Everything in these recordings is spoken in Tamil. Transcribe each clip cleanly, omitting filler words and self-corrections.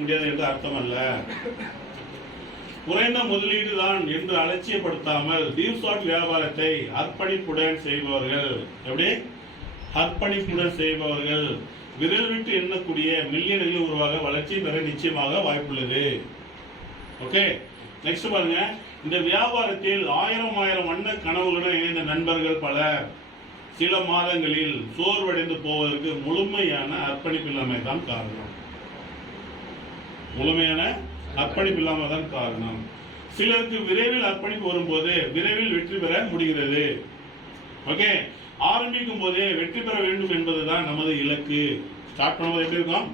முடியாது என்று அர்த்தம் அல்ல. குறைந்த முதலீடு தான் என்று அலட்சியப்படுத்தாமல் டீப் ஷாட் வியாபாரத்தை அர்ப்பணிப்புடன் செய்பவர்கள், எப்படி அர்ப்பணிப்புடன் செய்பவர்கள் விரல் விட்டு எண்ணக்கூடிய மில்லியன்கள் உருவாக வளர்ச்சி பெற நிச்சயமாக வாய்ப்புள்ளது. ஓகே, நெக்ஸ்ட் பாருங்க. இந்த வியாபாரத்தில் ஆயிரம் வண்ண கனவுகளுடன் இணைந்த நண்பர்கள் பலர் சில மாதங்களில் சோர்வடைந்து போவதற்கு முழுமையான அர்ப்பணிப்பில்லாமை தான் காரணம். முழுமையான அர்ப்பணிப்பில்லாமை தான் காரணம். சிலருக்கு விரைவில் அர்ப்பணிப்பு வரும்போது விரைவில் வெற்றி பெற முடிகிறது. ஓகே, ஆரம்பிக்கும் போதே வெற்றி பெற வேண்டும் என்பதுதான் நமது இலக்கு. ஸ்டார்ட் பண்ணும்போது எப்படி இருக்கும்?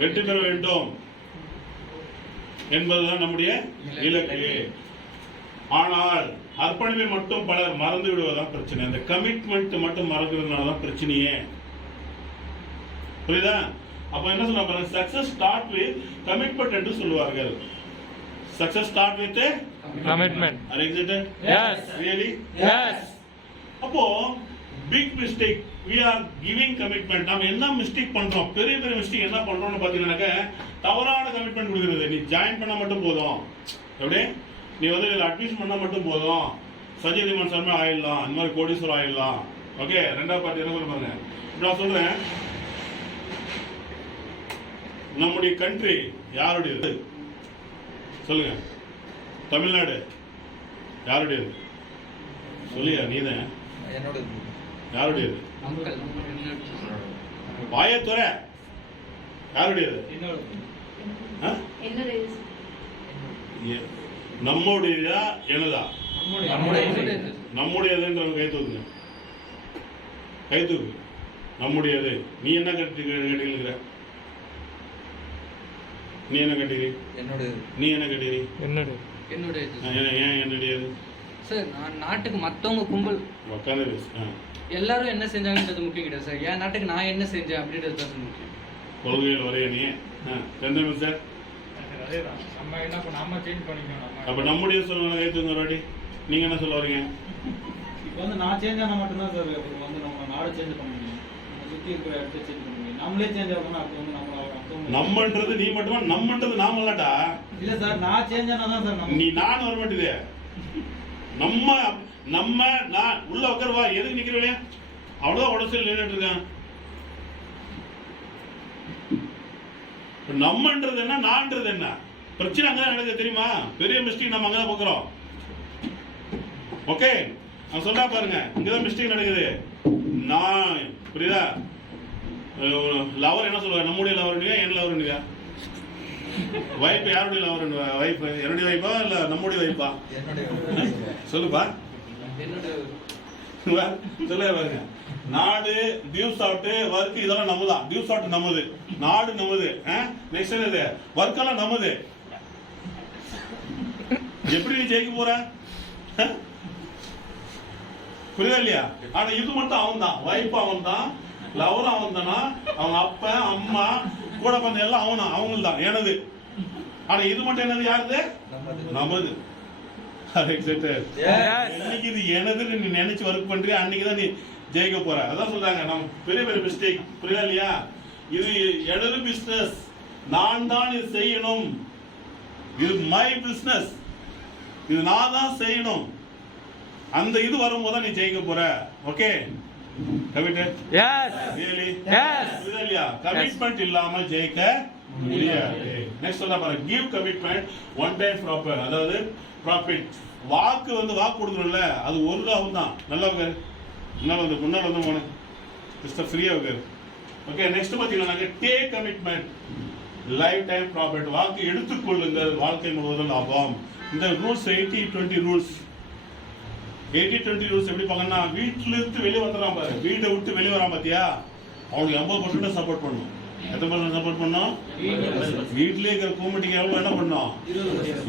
வெற்றி பெற வேண்டும் என்பதுதான் நம்முடைய இலக்கு. ஆனால் அர்ப்பணிப்பை மட்டும் பலர் மறந்து விடுவதுதான் பிரச்சனை. அந்த கமிட்மெண்ட் மட்டும் மறக்கிறதுனாலதான் பிரச்சனையே. புரியுதா? அப்ப என்ன சொல்றாங்க? சக்சஸ் ஸ்டார்ட் வித் கமிட்மெண்ட் என்று சொல்வார்கள். Success start with commitment. Are excited? Yes. Really? Yes. அப்போ big mistake we are giving commitment. நாம என்ன மிஸ்டேக் பண்றோம்? பெரிய மிஸ்டேக் என்ன பண்றோம்னு பாத்தீங்கன்னா தவறான கமிட்மெண்ட் கொடுக்கிறது. நீ ஜாயின் பண்ணா மட்டும் போதும், எப்படி நீ வந்து அட்மிஷன் பண்ணா மட்டும் போதும், சஞ்சய் தீமன் சர்மா ஆயிடலாம், இந்த மாதிரி கோடீஸ்வரர் ஆயிடலாம். ஓகே, ரெண்டாவது பார்ட்டி என்ன சொல்லுவாங்க? நான் சொல்றேன், நம்முடைய கண்ட்ரி யாருடையது சொல்லுங்க? தமிழ்நாடு யாருடையது? சொல்லியா? நீதான். யாருடையது? வாயத்துறை யாருடையது? நம்முடையதா எனதா? நம்முடையதுன்றவங்க கை தூக்குங்க, கை தூக்கு. நம்முடையது. நீ என்ன கேட்டீங்க? நீ என்ன கேட்டீங்க? நீ என்ன கேட்டீங்க? ஏன் என்னுடையது? சார், நான் நாட்டுக்கு மற்றவங்க கும்பல் உட்காந்து பேசு. எல்லாரும் என்ன செஞ்சாங்கன்றது முக்கியம் கிடையாது சார். என் நாட்டுக்கு நான் என்ன செஞ்சேன் அப்படின்றது தான் முக்கியம். கொள்கையில் வரைய நீ செந்தமிழ் சார். அப்ப நம்முடைய சொல்லுங்க ஏற்றுங்க ஒரு வாட்டி. நீங்க என்ன சொல்ல வரீங்க? இப்போ வந்து நான் சேஞ்ச் ஆனா மட்டும்தான் சார் வந்து நம்ம நாடு சேஞ்ச் பண்ண முடியும், சுற்றி இருக்கிற இடத்த சேஞ்ச் பண்ண முடியும். நம்மளே சேஞ்ச் ஆகணும்னா அது வந்து நம்மன்றது நீ மட்டுமா? நம்மன்றது நாம இல்லடா. இல்ல சார், நான் சேஞ்ச் ஆனா தான் சார் நீ நான் வர மாட்டேதே. நம்ம நான் உள்ள உட்காருவா. எதுக்கு நிக்கிறீங்க? அவ்வளவுதான் உடச்சல் நின்றுட்டு இருக்கான். நம்மன்றது என்ன, நான்ன்றது என்ன? பிரச்சனை அங்கதான் நடக்குது தெரியுமா? பெரிய மிஸ்டேக் நம்ம அங்கதான் பாக்குறோம். ஓகே, நான் சொல்றா பாருங்க, இங்கதான் மிஸ்டேக் நடக்குது. நான் புரியுதா? லவர் என்ன சொல்லுவாங்க? நம்முடைய லவர் என் லவர். வைஃப் யாருடைய லவர்? வைஃப் என்னுடைய வைஃபா இல்ல நம்முடைய வைஃபா? சொல்லுப்பா. சொல்ல பாருங்க. நாடு டியூ சாப்பிட்டு ஒர்க் இதெல்லாம் நம்மதான். டியூ சாப்பிட்டு நம்மது, நாடு நம்மது. நெக்ஸ்ட் என்னது? ஒர்க் எல்லாம் நம்மது. எப்படி நீ ஜெயிக்க போற? புரியுதா இல்லையா? ஆனா இது மட்டும் அவன் தான். வைஃப் அவன் தான், லவர் அவன் தானா, அவங்க அப்பா அம்மா கூட பந்த எல்லாம் அவனா, அவங்க தான் எனது. ஆனா இது மட்டும் என்னது? யாருது? நமது. என்னைக்கு இது எனதுன்னு நீ நினைச்சு ஒர்க் பண்றியா அன்னைக்குதான் நீ ஜெயிக்க போற. அதான் சொல்றாங்க நம்ம பெரிய பெரிய மிஸ்டேக். புரியுதா இல்லையா? இது எனது பிசினஸ், நான் தான் இது செய்யணும், இது மை பிசினஸ், இது நான் தான் செய்யணும். அந்த இது வரும்போது நீ ஜெயிக்க போற. ஓகே, கமிட்மெண்ட் இல்லாம ஜெயிக்க முடியாது. நெக்ஸ்ட் சொல்ல பாருங்க, give commitment one time proper. அதாவது ப்ராஃபிட். வாக்கு வந்து வாக்கு கொடுக்கணும்ல, அது ஒரு லாபம் தான். நல்லா இருக்காரு, முன்னால வந்து முன்னால வந்து போன மிஸ்டர் ஃப்ரீயா இருக்காரு. ஓகே, நெக்ஸ்ட் பாத்தீங்கன்னா take commitment life time profit. வாக்கு எடுத்துக்கொள்ளுங்கள், வாழ்க்கை முழுவதும் லாபம். இந்த ரூல்ஸ் 80-20 ரூல்ஸ். 80-20 ரூல்ஸ் எப்படி பாங்கன்னா, வீட்டுல இருந்து வெளியே வந்துடுறான் பாரு, வீட்டை விட்டு வெளியே வரான் பாத்தியா, அவனுக்கு 80% சப்போர்ட் பண்ணும். எத்தனை பர்சன்ட் சப்போர்ட் பண்ணோம்? வீட்லயே இருக்கிற கமிட்டிக்கு எவ்வளவு என்ன பண்ணோம்?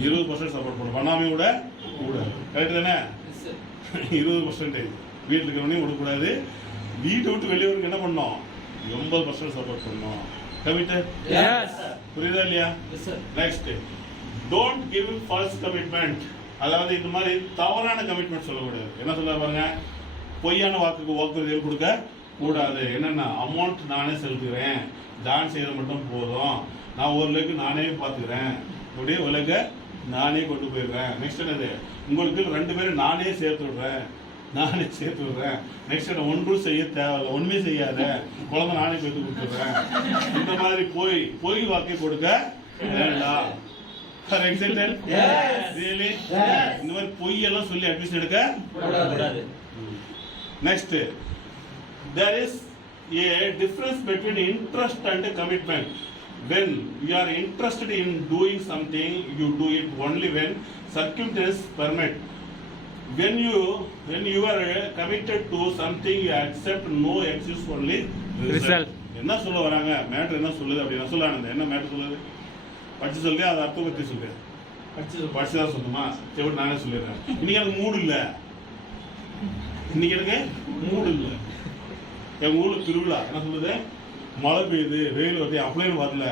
20% சப்போர்ட் பண்ணும். பண்ணாமே விட கூடாது. கரெக்ட் தானே? 20% வீட்டுல இருக்கிறவனையும் விடக்கூடாது. வீட்டை விட்டு வெளியே வரக்கு என்ன பண்ணோம்? 80% சப்போர்ட் பண்ணோம். கமிட்டட்? புரியுதா இல்லையா? Next, don't give false commitment. அதாவது இந்த மாதிரி தவறான கமிட்மெண்ட் சொல்லக்கூடாது. என்ன சொல்ல பாருங்க, பொய்யான வாக்குக்கு வாக்குறுதிகள் கொடுக்க கூடாது. என்னன்னா, அமௌண்ட் நானே செலுத்துகிறேன், ஜாயின் செய்யறது மட்டும் போதும், நான் ஒரு லெக் நானே பார்த்துக்கிறேன், அப்படியே ஒரு லெக்க நானே கொண்டு போயிடுறேன். நெக்ஸ்ட் என்னது, உங்களுக்கு 2 பேரும் நானே சேர்த்து விடுறேன். நெக்ஸ்ட் ஒன்றும் செய்ய தேவையில்லை, ஒண்ணுமே செய்யாத, குழந்தை நானே பெற்று கொடுத்துடுறேன். இந்த மாதிரி பொய் வாக்கை கொடுக்க வேண்டாம். இந்த மாதிரி பொய்யெல்லாம் சொல்லி அட்மிஷன் எடுக்க கூடாது. Next, there is a difference between interest and commitment. When you are interested in doing something, you do it only when circumstances permit. When you are committed to something, you accept no excuse, only result. என்ன சொல்ல வராங்க, மேட்டர் என்ன சொல்லுது அப்படின்னா சொல்லானது என்ன மேட்டர் சொல்லுது, படிச்சு சொல்லி அதை அர்த்தம் பற்றி சொல்லு, படிச்சு தான் சொல்லுமா, சரி நானே சொல்லிடுறேன். இன்னைக்கு எனக்கு மூடு இல்லை, எங்க ஊர்ல திருவிழா என்ன சொல்லுது, மழை பெய்யுது, வெயில் வருது, அப்படியே வரல,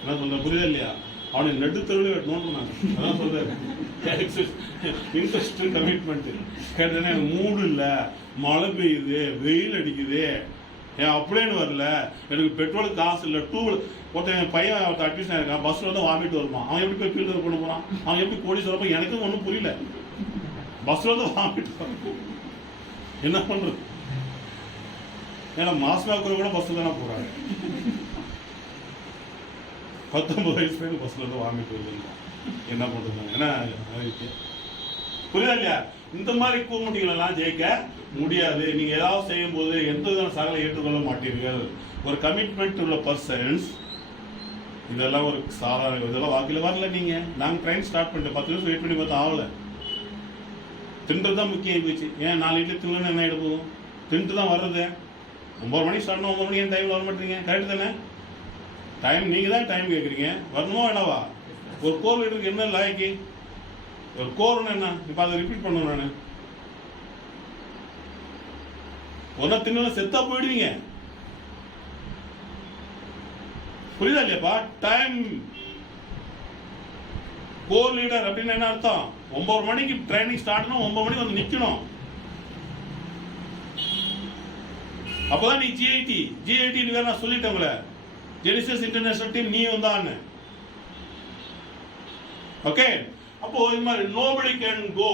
என்ன சொல்ற புரியுதா இல்லையா, அவனை நடுத்தருவிலே வெட்டணும்னு சொன்னாங்க. அதான் சொல்றாரு இன்ட்ரெஸ்ட் கமிட்மெண்ட். கேட்டேன்னா எனக்கு மூடு இல்லை, மழை பெய்யுது, வெயில் அடிக்குது, ஏன் அப்படியே வரல, எனக்கு பெட்ரோலுக்கு காசு இல்லை, ஒருத்தன் பையன் அட்மிஷன் ஆயிருக்கான், பஸ்ல வந்து வாமிட்டு வருமா, அவன் எப்படி போய் ஃபீல்டு கொண்டு போறான், அவன் எப்படி கோடி சொல்றப்ப எனக்கும் ஒன்றும் புரியல, பஸ்ல வந்து வாமிட்டு வரும், என்ன பண்றது, ஏன்னா மாசமாக்குற கூட பஸ்ல தானே போறாங்க, 19 வயசு பேருக்கு பஸ்ல இருந்து வாமிட்டு வருது, என்ன பண்றது, ஏன்னா புரியுதா இல்லையா. இந்த மாதிரி கூமுட்டிகள் எல்லாம் ஜெயிக்க முடியாது. நீங்க ஏதாவது செய்யும் போது எந்த விதமான சகலை ஏற்றுக்கொள்ள மாட்டீர்கள். ஒரு கமிட்மெண்ட் உள்ள பர்சன்ஸ் இதெல்லாம் ஒரு சாதாரண இதெல்லாம் வாக்கில வரல. நீங்க நாங்க ட்ரெயின் ஸ்டார்ட் பண்ணிட்டு 10 நிமிஷம் வெயிட் பண்ணி பார்த்தா ஆகல. தின்றது தான் முக்கியம் போச்சு. ஏன் 4 இட்லி தின்னு என்ன ஆகிட போதும், தின்ட்டு தான் வர்றது. 9 மணிக்கு ஸ்டார்ட் 9 மணிக்கு ஏன் டைம் வர மாட்டீங்க, கரெக்ட் தானே. டைம் நீங்க தான் டைம் கேட்குறீங்க, வரணுமா வேணாவா. ஒரு கோர் லீடருக்கு என்ன லாய்க்கு, ஒரு கோர்னு என்ன, இப்போ அதை ரிப்பீட் பண்ணுவேன் நான். ஒன்னா தின்னு செத்தா போயிடுவீங்க, புரியுதா இல்லையாப்பா. டைம் கோர் லீடர் அப்படின்னு என்ன அர்த்தம், 9 மணிக்கு ட்ரைனிங் ஸ்டார்ட்னா 9 மணிக்கு வந்து நிக்கணும். அப்பதான் நீ ஜிஐடி வேற நான் சொல்லிட்டேன், ஜெனிசிஸ் இன்டர்நேஷனல் டீம் நீ வந்தான்னு. ஓகே, அப்போ இந்த மாதிரி nobody can go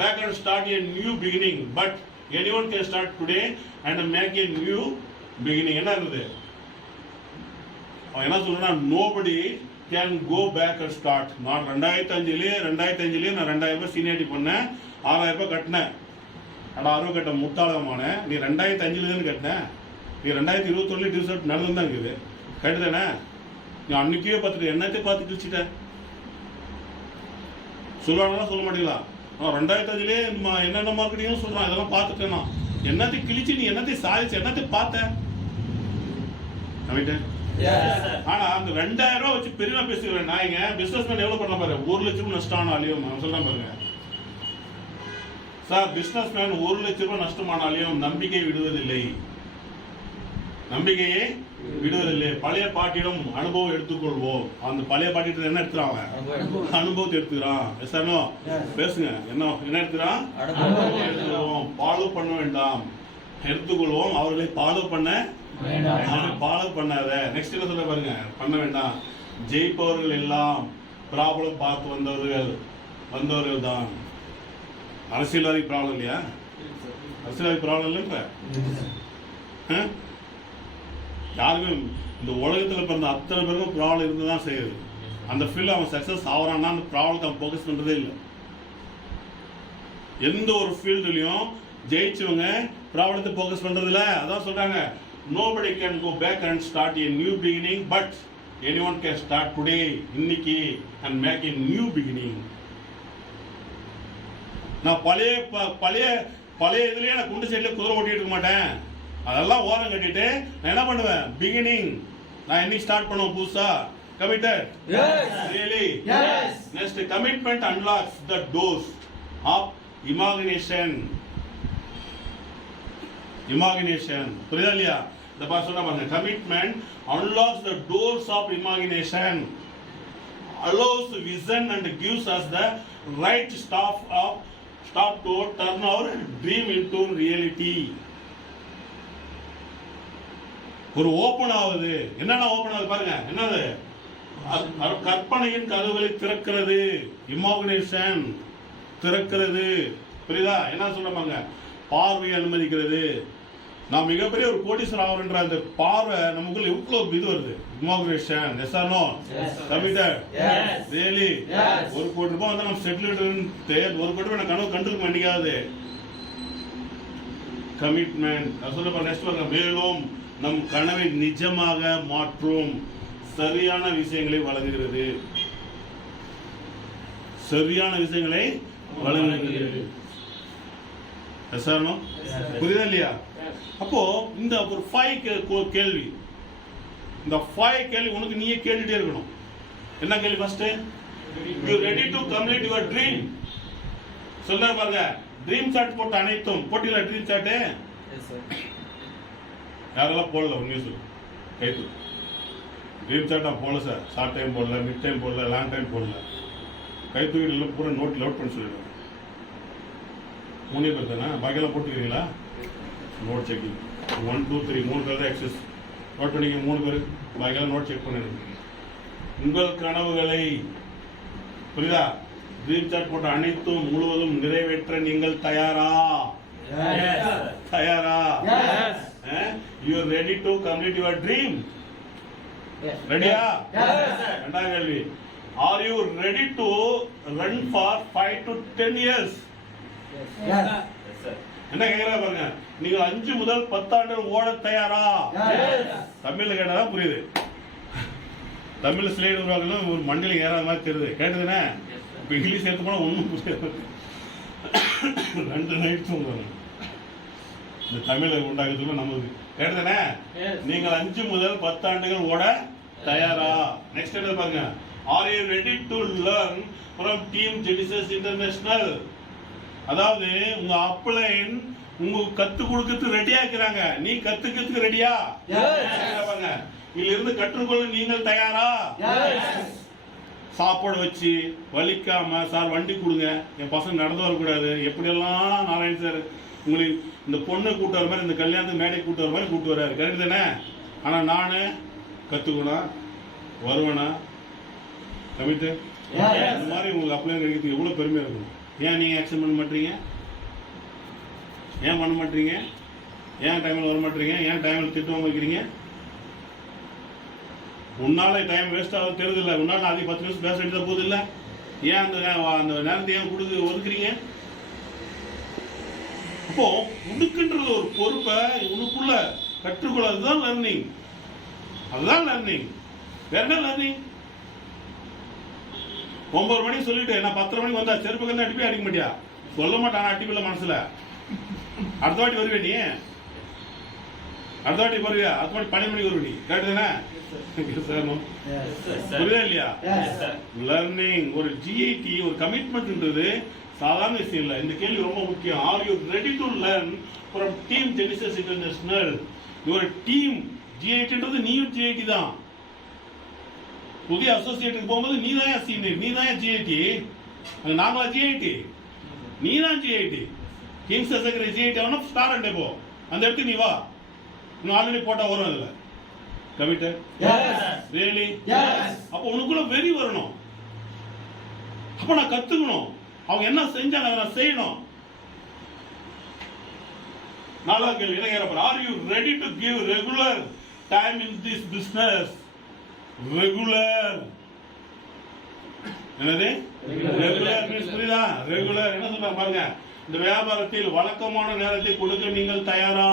back and start a new beginning, but anyone can start today and make a new beginning. என்ன இருக்குது அவன் என்ன சொல்றானா, nobody can go back and start. நான் 2005லயே நான் 2000 ரூபாய் சீனியாரிட்டி பண்ணேன், 6000 ரூபாய் கட்டினேன். ஆனால் 60 கட்ட முட்டாளமான நீ 2005 தானே கட்டினேன், நீ 2021 டிசர்ட் நடந்து தான் இருக்குது, கரெக்டு தானே. நீ அன்னைக்கே பார்த்துட்டு என்னத்தை பார்த்து கிழிச்சிட்ட சொல்லுவாங்களா சொல்ல மாட்டீங்களா. 2005லயே என்னென்ன மார்க்கெட்டிங் சொல்றான், இதெல்லாம் பார்த்துட்டேன்னா என்னத்தை கிழிச்சு நீ என்னத்தை சாதிச்சு என்னத்தை பார்த்த. ஆனா அந்த 2000 ரூபாய் வச்சு பெரிய பேசுகிறேன் நாய்ங்க. பிசினஸ் மேன் எவ்வளவு பண்ண பாரு, 1 லட்சம் நஷ்டம் சொல்றேன் பாருங்க சார். பிசினஸ் மேன் 1 லட்சம் ரூபாய் நஷ்டமானாலையும் நம்பிக்கை விடுவதில்லை, நம்பிக்கையை விடுவதில்லை. பழைய பாட்டியிடம் அனுபவம் எடுத்துக்கொள்வோம். அந்த பழைய பாட்டிட்டு என்ன எடுத்துறான், அனுபவத்தை எடுத்துக்கிறான். சார்னோ பேசுங்க, என்ன எடுத்துக்கிறான், எடுத்துக்கொள்வோம். ஃபாலோ பண்ண வேண்டாம், எடுத்துக்கொள்வோம். அவர்களை ஃபாலோ பண்ணாத. நெக்ஸ்ட் என்ன சொல்ல பாருங்க, பண்ண வேண்டாம். ஜெயிப்பவர்கள் எல்லாம் ப்ராப்ளம் பார்த்து வந்தவர்கள் தான். அரசியல்வாதி ப்ராப்ளம் இல்லையா, அரசியல்வாதி ப்ராப்ளம் இல்லைன்ற யாருமே இந்த உலகத்துல பிறந்த அத்தனை பேருக்கும் ப்ராப்ளம் இருந்துதான் செய்யுது. அந்த ஃபீல்ட் அவன் சக்சஸ் ஆகிறான்னா அந்த ப்ராப்ளத்தை அவன் ஃபோக்கஸ் பண்றதே இல்லை. எந்த ஒரு ஃபீல்டுலயும் ஜெயிச்சவங்க ப்ராப்ளத்தை ஃபோக்கஸ் பண்றது இல்லை. அதான் சொல்றாங்க, nobody can go back and start a new beginning, but anyone can start today, இன்னைக்கு, and make a new beginning. நான் பழைய இதுலயே நான் குண்டு சைட்ல குதிரை ஓட்டிட்டு இருக்க மாட்டேன். அதெல்லாம் ஓரம் கட்டிட்டு நான் என்ன பண்ணுவேன், பிகினிங் நான் இன்னைக்கு ஸ்டார்ட் பண்ணுவேன் புதுசா. Committed, really next, commitment unlocks the doors of imagination. புரியுதா இல்லையா. இந்த பாரு சொல்ற பாருங்க, commitment unlocks the doors of imagination, allows vision and gives us the right stop to turn our dream into reality. ஒரு ஓபன் ஆகுது. என்னன்னா ஓபன் ஆகுது பாருங்க, என்னது? கற்பனையின் கதவுகளை திறக்கிறது, இமேஜினேஷன் திறக்கிறது. புரியுதா? என்ன சொல்றாங்க? பார்வையை அனுமதிக்கிறது. நான் மிகப்பெரிய ஒரு கோடீஸ்வரர் ஆகிறன்ற அந்த பார்வை நமக்குள்ள எவ்வளவு இது வருது. Imagination. Yes or no? Committed? Really? ஒரு கோடி ரூபாய் வந்து நம்ம செட்டில்டு, ஒரு கோடி ரூபாய் கனவு கண்டுக்க மாட்டேங்காது. கமிட்மெண்ட். நான் சொல்ல நெக்ஸ்ட் பாருங்க, மேலும் நம் கனவை நிஜமாக மாற்றும் சரியான விஷயங்களை வழங்குகிறது. சரியான விஷயங்களை வழங்குகிறது. புரியுதா இல்லையா? அப்போ இந்த ஒரு 5 கேள்வி, இந்த 5 கேள்வி உனக்கு நீயே கேட்டுட்டே இருக்கணும். என்ன கேள்வி? First, you ready to complete your dream. சொல்ல பாருங்க, ட்ரீம் சாட் போட்டு அனைத்தும் போட்டியில. ட்ரீம் சாட் யாரெல்லாம் போடல ஒரு நியூஸ் கைத்து. ட்ரீம் சாட் நான் போடல சார். ஷார்ட் டைம் போடல, மிட் டைம் போடல, லாங் டைம் போடல. கைத்தூக்கிட்டு பூரா நோட் லோட் பண்ணி சொல்லிடுவேன். 3 பேர் தானே, பாக்கியெல்லாம் போட்டுக்கிறீங்களா? நோட் செக்கிங் 1 2 3 3 பேர் தான் எக்ஸஸ் நோட் பண்ணிக்க. 3 பேர் பாக்கியெல்லாம் நோட் செக் பண்ணிடுங்க. உங்கள் கனவுகளை, புரியுதா, ட்ரீம் சாட் போட்ட அனைத்தும் முழுவதும் நிறைவேற்ற நீங்கள் தயாரா? தயாரா? You are ready to complete your dream? ரெடியா? ரெண்டாவது கேள்வி, R you ready to run for 5 to 10 years? என்ன கேக்குறா பாருங்க, நீங்க 5 முதல் 10 ஆண்டுகள் ஓட தயாரா? தமிழ்ல கேட்டா புரியுது. தமிழ் ஸ்லைடு உருவாக்கணும் ஒரு மண்டல ஏறாத மாதிரி தெரியுது. கேட்டதுன்னா இப்ப இங்கிலீஷ் எடுத்து போனா ஒன்றும் புரியாது. 2 நைட் தூங்குவாங்க இந்த தமிழை உண்டாக்குறதுக்குள்ள நமக்கு. கேட்டதுன்னா நீங்கள் 5 முதல் 10 ஆண்டுகள் ஓட தயாரா? நெக்ஸ்ட் என்ன பாருங்க, are you ready to learn from team Genesis international? அதாவது உங்க அப்ளைன் உங்க கத்து கொடுக்கறதுக்கு ரெடியா இருக்கிறாங்க, நீ கத்துக்கிறதுக்கு ரெடியா? பாருங்க, இதுல இருந்து கற்றுக்கொள்ள நீங்கள் தயாரா? சாப்பாடு வச்சு வலிக்காம, சார் வண்டி கொடுங்க, என் பசங்க நடந்து வரக்கூடாது, எப்படியெல்லாம் நாராயண் சார் உங்களுக்கு இந்த பொண்ணை கூட்டு வர மாதிரி, இந்த கல்யாணத்துக்கு மேடை கூட்டு வர மாதிரி கூட்டு வர்றாரு. கரெக்ட் தானே? ஆனா நானு கத்துக்கணும் வருவேனா? கமிட்டு இந்த மாதிரி உங்களுக்கு அப்ளை கிடைக்கிறதுக்கு எவ்வளவு பெருமையா இருக்கணும். ஏன் நீங்க ஆக்சன் பண்ண மாட்டீங்க? ஏன் பண்ண மாட்டீங்க? ஏன் டைம்ல வர மாட்டீங்க? ஏன் டைம்ல திட்டம் வைக்கிறீங்க? உன்னால டைம் வேஸ்ட் ஆகுது தெரியுது இல்ல? உன்னால அதிக 10 நிமிஷம் பேச வேண்டியது போகுது இல்ல? ஏன் அந்த நேரத்தை ஏன் ஒதுக்குறீங்க? அப்போ உனக்குன்றது ஒரு பொறுப்பை உனக்குள்ள கற்றுக்கொள்ள, அதுதான் லர்னிங். அதுதான் லர்னிங். வேற என்ன லர்னிங்? 9 மணிக்கு சொல்லிட்டு நான் 10 மணிக்கு வந்தா செருப்பு கல்ல அடிப்பே அடிக்க மாட்டியா? சொல்ல மாட்டான், அடிப்பில்ல மனசுல. அடுத்த வாட்டி வருவே நீ? அடுத்த வாட்டி வருவியா? அடுத்த வாட்டி 12 மணிக்கு வருவே நீ? கேட்டுதானே? புரியுதா இல்லையா? லர்னிங், ஒரு ஜிஐடி, ஒரு கமிட்மெண்ட்ன்றது சாதாரண விஷயம் இல்ல. இந்த கேள்வி ரொம்ப முக்கியம். Are you ready to learn from team Genesis international? Your team ஜிஐடின்றது நீயும் ஜிஐடி தான். புதிய அசோசியேட்டுக்கு போகும்போது நீ தான் சீனியர், நீ தான் ஜிஐடி. நாங்களா ஜிஐடி? நீ தான் ஜிஐடி. கிங்ஸ் செக்ரட்டரி ஜிஐடி ஆனா ஸ்டார் அண்டே போ, அந்த இடத்துக்கு நீ வா. இன்னும் ஆல்ரெடி போட்டா வரும் அதுல. கமிட்டட்? ரியலி? அப்ப உனக்குள்ள வெறி வரணும். அப்ப நான் கத்துக்கணும், அவங்க என்ன செஞ்சாங்க அதை நான் செய்யணும். 4வது கேள்வி என்ன கேட்கற? R you ready to give regular time in this business? Regular என்னது? ரெகுலர் மீன்ஸ் புரியுதா? ரெகுலர் என்ன சொல்ற பாருங்க, இந்த வியாபாரத்தில் வழக்கமான நேரத்தை கொடுக்க நீங்கள் தயாரா?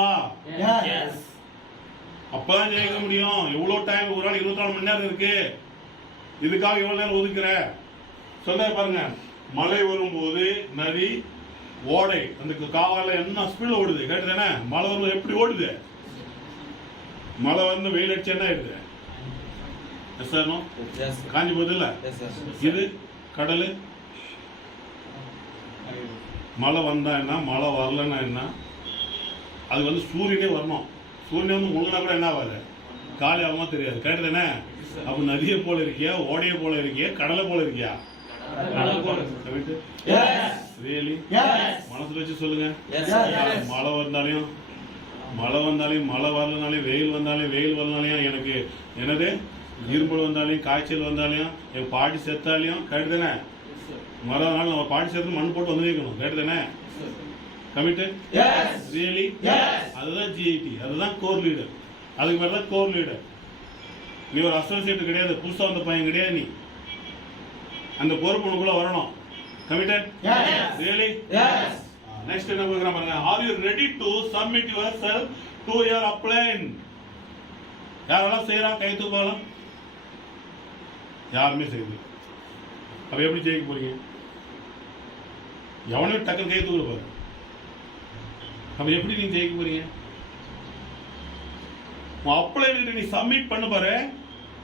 அப்பதான் ஜெயிக்க முடியும். எவ்வளவு டைம்? ஒரு நாள் 24 மணி நேரம் இருக்கு, இதுக்காக எவ்வளவு நேரம் ஒதுக்குற? சொல்ற பாருங்க, மழை வரும்போது நதி ஓடை அந்த காவால என்ன ஸ்பீட்ல ஓடுது. கேட்டுதானே? மழை வரும்போது எப்படி ஓடுது? மழை வந்து வெயில் அடிச்சு என்ன ஆயிடுது? காஞ்சி போகுது இல்ல? இது கடல். மழை வந்தா என்ன, மழை வரலன்னா என்ன? அது வந்து சூரியனே வரணும். சூரியன் வந்து முழுனா கூட என்ன ஆகாது, காலி ஆகாம தெரியாது. கரெக்ட் தானே? அப்ப நதியை போல இருக்கியா, ஓடையை போல இருக்கியா, கடலை போல இருக்கியா? மனசுல வச்சு சொல்லுங்க. மழை வந்தாலையும் மழை வந்தாலும் மழை வரலனாலையும் வெயில் வந்தாலும் வெயில் வரலனாலையும் எனக்கு என்னது இருமல் வந்தாலையும் காய்ச்சல் வந்தாலையும் என் பாடி செத்தாலையும் கேட்டு தானே மழை நாள் நம்ம பாடி சேர்த்து மண் போட்டு வந்து வைக்கணும் கேட்டு தானே கமிட்டட் ரியலி அதுதான் ஜிஐடி அதுதான் கோர் லீடர் அதுக்கு மேலே தான் கோர் லீடர் நீ ஒரு அசோசியேட் கிடையாது புதுசாக வந்த பையன் கிடையாது நீ அந்த பொறுப்பு உனக்குள்ள வரணும் கமிட்டட் ரியலி நெக்ஸ்ட் என்ன கொடுக்குறான் பாருங்க are you ready to submit yourself to your upline யாரெல்லாம் செய்யறா கை தூக்கலாம் யாருமே செய்யுது அப்ப எப்படி ஜெயிக்க போறீங்க எவனையும் டக்குன்னு கை தூக்கல பாரு அப்ப எப்படி நீங்க ஜெயிக்க போறீங்க அப்ளை நீ சப்மிட் பண்ண பாரு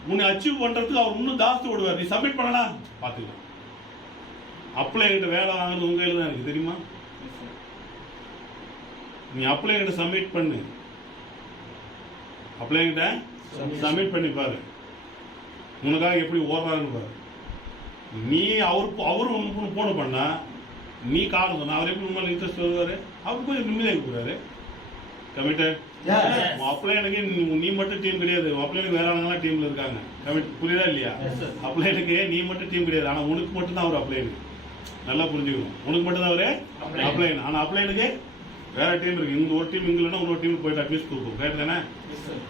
உன்னை அச்சீவ் பண்றதுக்கு அவர் இன்னும் ஜாஸ்தி விடுவார் நீ சப்மிட் பண்ணலாம் பாத்துக்கலாம் அப்ளை கிட்ட வேலை வாங்குறது உங்க கையில தான் இருக்கு தெரியுமா நீ அப்ளை கிட்ட சப்மிட் பண்ணு அப்ளை கிட்ட சப்மிட் பண்ணி பாரு உனக்காக எப்படி ஓடுறாருன்னு பாரு நீ அவரு உனக்கு போன பண்ணா நீ காரணம் சொன்ன அவர் எப்படி உண்மையில இன்ட்ரெஸ்ட் வருவாரு அவர் கொஞ்சம் நிம்மதியாக போறாரு கமிட்டட் அப்ளைனுக்கு நீ மட்டும் டீம் கிடையாது அப்ளைனுக்கு வேற ஆளுங்கலாம் டீம்ல இருக்காங்க கமிட் புரியுதா இல்லையா அப்ளைனுக்கு நீ மட்டும் டீம் கிடையாது ஆனா உனக்கு மட்டும் தான் அவர் அப்ளைனு நல்லா புரிஞ்சுக்கணும் உனக்கு மட்டும் தான் அவரு அப்ளைன் ஆனா அப்ளைனுக்கு வேற டீம் இருக்கு இங்க ஒரு டீம் இங்க இல்லைன்னா இன்னொரு டீம் போயிட்டு அட்லீஸ்ட் கொடுக்கும் கரெக்ட் தானே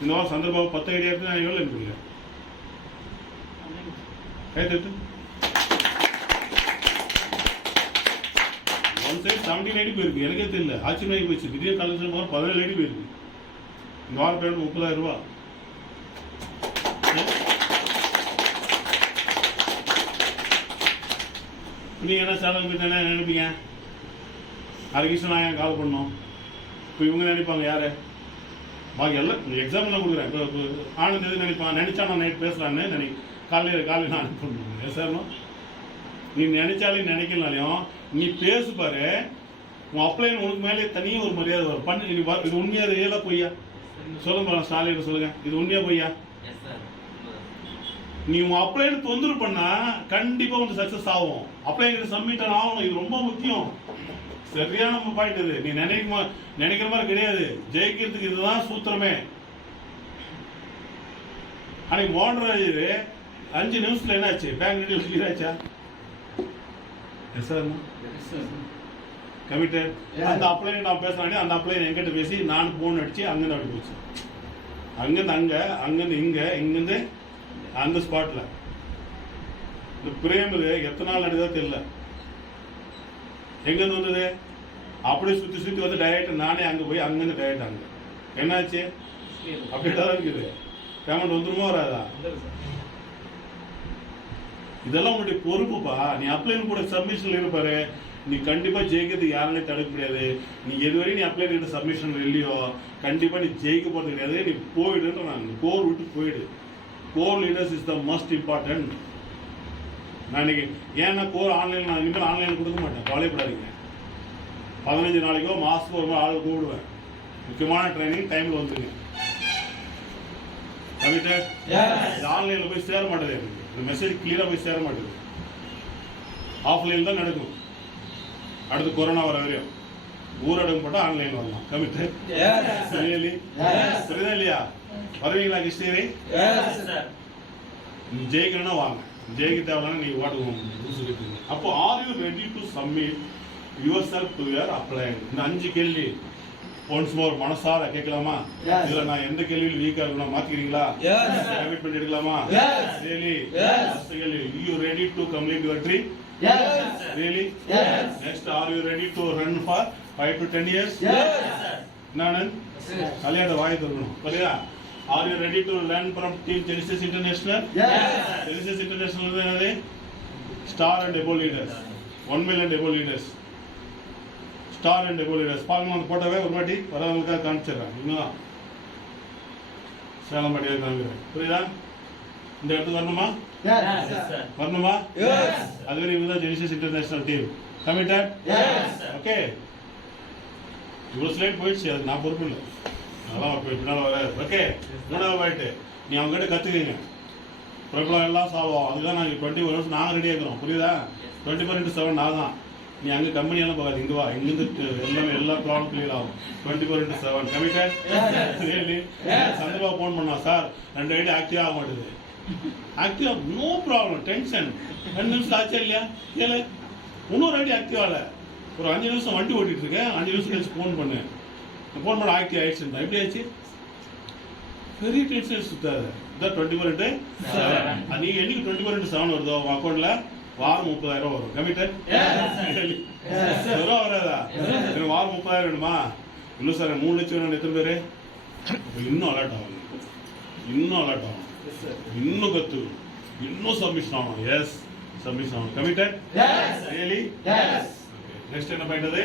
இந்த வாரம் சந்தர்பாபு 10 ஐடியா இருக்கு நான் எவ்வளவு இருக்குங்க கைத்தட்டு ஒன் சைட் 17 ஐடி போயிருக்கு எனக்கே தெரியல ஆச்சரியமாகி போயிடுச்சு திடீர் கலெக்ஷன் போக 17 ஐடி போயிருக்கு இந்த வாரம் பேர் 30,000 ரூபா நீங்க என்ன சேனல் கிட்ட என்ன நினைப்பீங்க ஹரிகிருஷ்ணன் நான் ஏன் கால் பண்ணோம் இப்போ இவங்க நினைப்பாங்க யாரு பாக்கி எல்லாம் எக்ஸாம் எல்லாம் கொடுக்குறேன் இப்போ ஆனந்த் எது நினைப்பான் நினைச்சா நான் நைட் பேசலான்னு காலையில் நான் அனுப்பிடணும் சார் நீ நினைச்சாலே நினைக்கலாலையும் நீ பேசு பாரு உன் அப்ளைன் உனக்கு மேலே தனியாக ஒரு மரியாதை வரும் பண்ணு நீ இது உண்மையா ரியலா பொய்யா சொல்லுங்க ஸ்டாலின் சொல்லுங்க இது உண்மையா பொய்யா நீ உன் அப்ளைன் தொந்தரவு பண்ணா கண்டிப்பா உனக்கு சக்சஸ் ஆகும் அப்ளைன் சப்மிட் ஆகணும் இது ரொம்ப முக்கியம் சரியான பாயிண்ட் இது நீ நினைக்கிற மாதிரி கிடையாது ஜெயிக்கிறதுக்கு இதுதான் சூத்திரமே அன்னைக்கு மோகன்ராஜ் 5 நிமிஷத்துல என்னாச்சு பேங்க் டீடைல்ஸ் கிளியர் ஆச்சா கமிட்டட் அந்த அப்ளை நான் பேசுறேன் அந்த அப்ளை என்கிட்ட பேசி நான் போன் அடிச்சு அங்கிருந்து அப்படி போச்சு அங்கிருந்து அங்கிருந்து இங்கிருந்து அந்த ஸ்பாட்ல இந்த பிரேம் எத்தனை நாள் நடந்ததோ தெரியல எங்கிருந்து வந்தது அப்படியே சுத்தி வந்து டைரக்ட் நானே அங்க போய் அங்கிருந்து டைரக்ட் அங்க என்னாச்சு அப்படியே இருக்குது பேமெண்ட் வந்துருமா வராதா இதெல்லாம் உன்னுடைய பொறுப்புப்பா நீ அப்ளைன் கூட சப்மிஷன்ல இருப்பாரு நீ கண்டிப்பா ஜெயிக்கிறதுக்கு யாருமே தடுக்க முடியாது நீ எதுவரை நீ அப்ளை கிட்ட சப்மிஷன் இல்லையோ கண்டிப்பா நீ ஜெயிக்க போறது கிடையாது நீ போயிடுன்ற நான் கோர் விட்டு போயிடு core leaders is the most important நான் இன்னைக்கு ஏன்னா கோர் ஆன்லைன் நான் இனிமேல் ஆன்லைன் கொடுக்க மாட்டேன் கவலைப்படாதீங்க 15 நாளைக்கோ மாசத்துக்கு ஒரு ஆள் கூப்பிடுவேன் முக்கியமான ட்ரைனிங் டைம்ல வந்துருங்க ஆன்லைன்ல போய் சேர மாட்டேது எனக்கு இந்த மெசேஜ் கிளியரா போய் சேர மாட்டேது ஆஃப்லைன் தான் நடக்கும் அடுத்து கொரோனா வர வரையும் ஊரடங்கு போட்டா ஆன்லைன் வரலாம் கமிட்டட் சரிதா இல்லையா வருவீங்களா கிருஷ்ணகிரி நீ ஜெயிக்கணும்னா வாங்க ஜெயிக்க தேவையான நீ ஓட்டு அப்போ are you ready to submit yourself to your upline இந்த 5 கேள்வி ஒன்ஸ் மோர் மனசார கேட்கலாமா இதுல நான் எந்த கேள்வியில் வீக்கா இருக்கணும் மாத்திக்கிறீங்களா கமிட்மெண்ட் எடுக்கலாமா ரியலி ஃபர்ஸ்ட் கேள்வி you ready to complete your dream really next are you ready to run for 5 to 10 years நானு கல்யாண வாய் தரணும் சரியா are you ready to learn from team Genesis international Genesis international என்னது ஸ்டார் அண்ட் எபோ லீடர்ஸ் 1 million எபோ லீடர்ஸ் ஸ்டார் அண்ட் எபோ லீடர்ஸ் பாருங்க அந்த போட்டோவே ஒரு வாட்டி வரவங்களுக்காக காமிச்சிடுறேன் இன்னும் சேலம் பாட்டியாக காமிக்கிறேன் புரியுதா இந்த இடத்துக்கு வரணுமா வரணுமா அதுவரை இவங்க தான் Genesis international team committed okay இவ்வளோ ஸ்லைட் போயிடுச்சு அது நான் பொறுப்பு இல்லை அதெல்லாம் பின்னால் வர ஓகே 3வது பாயிண்ட் நீ அவங்ககிட்ட கற்றுக்குங்க ப்ராப்ளம் எல்லாம் சால்வ் ஆகும் அதுதான் நாங்கள் 21 வருஷம் நாங்கள் ரெடியாக இருக்கிறோம் புரியுதா 24/7 நான் தான் நீ அங்க கம்பெனி எல்லாம் போகாது, இங்க வா, இங்கிருந்து எல்லாமே எல்லா ப்ராப்ளம் கிளியர் ஆகும். 24/7 கமிட்டட். ரியலி சந்திரபாபு ஃபோன் பண்ணா, சார் 2 ஐடி ஆக்டிவ் ஆக மாட்டேது. ஆக்டிவ் நோ ப்ராப்ளம், டென்ஷன் 2 நிமிஷம் ஆச்சா இல்லையா கேளு, இன்னொரு ஐடி ஆக்டிவ் ஆகல, ஒரு 5 நிமிஷம் வண்டி ஓட்டிட்டு இருக்கேன், 5 நிமிஷம் கழிச்சு ஃபோன் பண்ணு, ஃபோன் பண்ண ஆக்டிவ் ஆயிடுச்சு. எப்படி ஆச்சு? பெரிய டென்ஷன் சுத்தாது. இதான் 24/7. நீ என்னைக்கு 24/7 வருதோ உங்க அக்கௌண்ட்ல வாரம் 30,000 வரும். கமிட்டட் வராதா? வாரம் 30,000 வேணுமா? இன்னும் சார் 3 லட்சம் வேணும். எத்தனை பேரு? இன்னும் அலர்ட் ஆகும், இன்னும் அலர்ட் ஆகும், இன்னும் கத்து, இன்னும் சப்மிஷன் ஆகும். எஸ், சப்மிஷன் ஆகும். கமிட்டட்? ரியலி? நெக்ஸ்ட் என்ன பண்றது?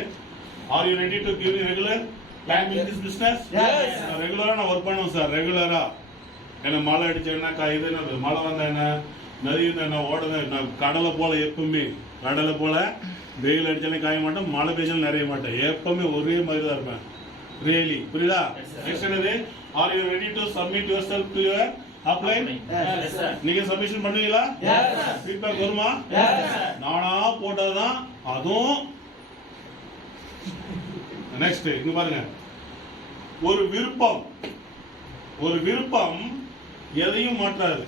R you ready to give regular time in this business? ரெகுலரா நான் ஒர்க் பண்ணுவேன் சார், ரெகுலரா. என்ன மழை அடிச்சேன்னா இது என்ன, மழை வந்தா என்ன, நதி என்ன ஓடுது, நான் கடலை போல எப்பவுமே, கடலை போல வெயில் அடிச்சாலும் காய மாட்டேன், மழை பெய்ஞ்சாலும் நிறைய மாட்டேன், எப்பவுமே ஒரே மாதிரி தான் இருப்பேன். ரியலி? புரியுதா? நெக்ஸ்ட் என்னது? R you ready to submit yourself to your apply? நீங்க சப்மிஷன் பண்ணுவீங்களா? ஃபீட்பேக் வருமா? நானா போட்டதுதான் அதுவும். நெக்ஸ்ட் இங்க பாருங்க, ஒரு விருப்பம், ஒரு விருப்பம் எதையும் மாற்றாது.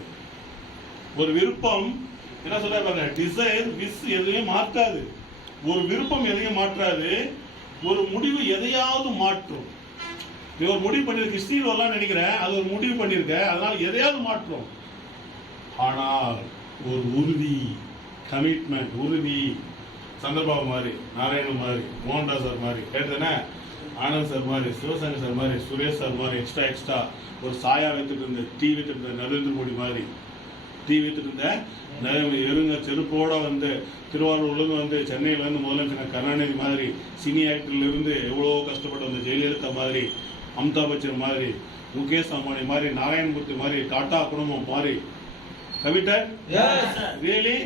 ஒரு விருப்பம் என்ன சொல்ற பாருங்க, டிசைர் விஷ் எதையும் மாற்றாது. ஒரு விருப்பம் எதையும் மாற்றாது, ஒரு முடிவு எதையாவது மாற்றும். நீ ஒரு முடிவு பண்ணிருக்க, ஹிஸ்டரியில் வரலாம் நினைக்கிறேன், அது ஒரு முடிவு பண்ணிருக்க, அதனால எதையாவது மாற்றும். ஆனால் ஒரு உறுதி, கமிட்மெண்ட், உறுதி. சந்திரபாபு மாதிரி, நாராயணன் மாதிரி, மோகன்தாஸ் சார் மாதிரி, கேட்டதுன்னா ஆனந்த் சார் மாதிரி, சிவசங்கர் சார் மாதிரி, சுரேஷ் சார் மாதிரி, எக்ஸ்ட்ரா ஒரு சாயா வைத்துட்டு இருந்த, டீ வைத்துட்டு இருந்த நரேந்திர மோடி மாதிரி, டீ வைத்துட்டு இருந்த எருங்க செருப்போட வந்து திருவாரூர்லேருந்து வந்து சென்னையிலேருந்து முதலமைச்சர் கருணாநிதி மாதிரி, சினி ஆக்டர்ல இருந்து எவ்வளோ கஷ்டப்பட்டு வந்த ஜெயலலிதா மாதிரி, அமிதாப் பச்சன் மாதிரி, முகேஷ் அம்பானி மாதிரி, நாராயணமூர்த்தி மாதிரி, டாடா குடும்பம் மாதிரி. கமிட்டட்? ரியலி?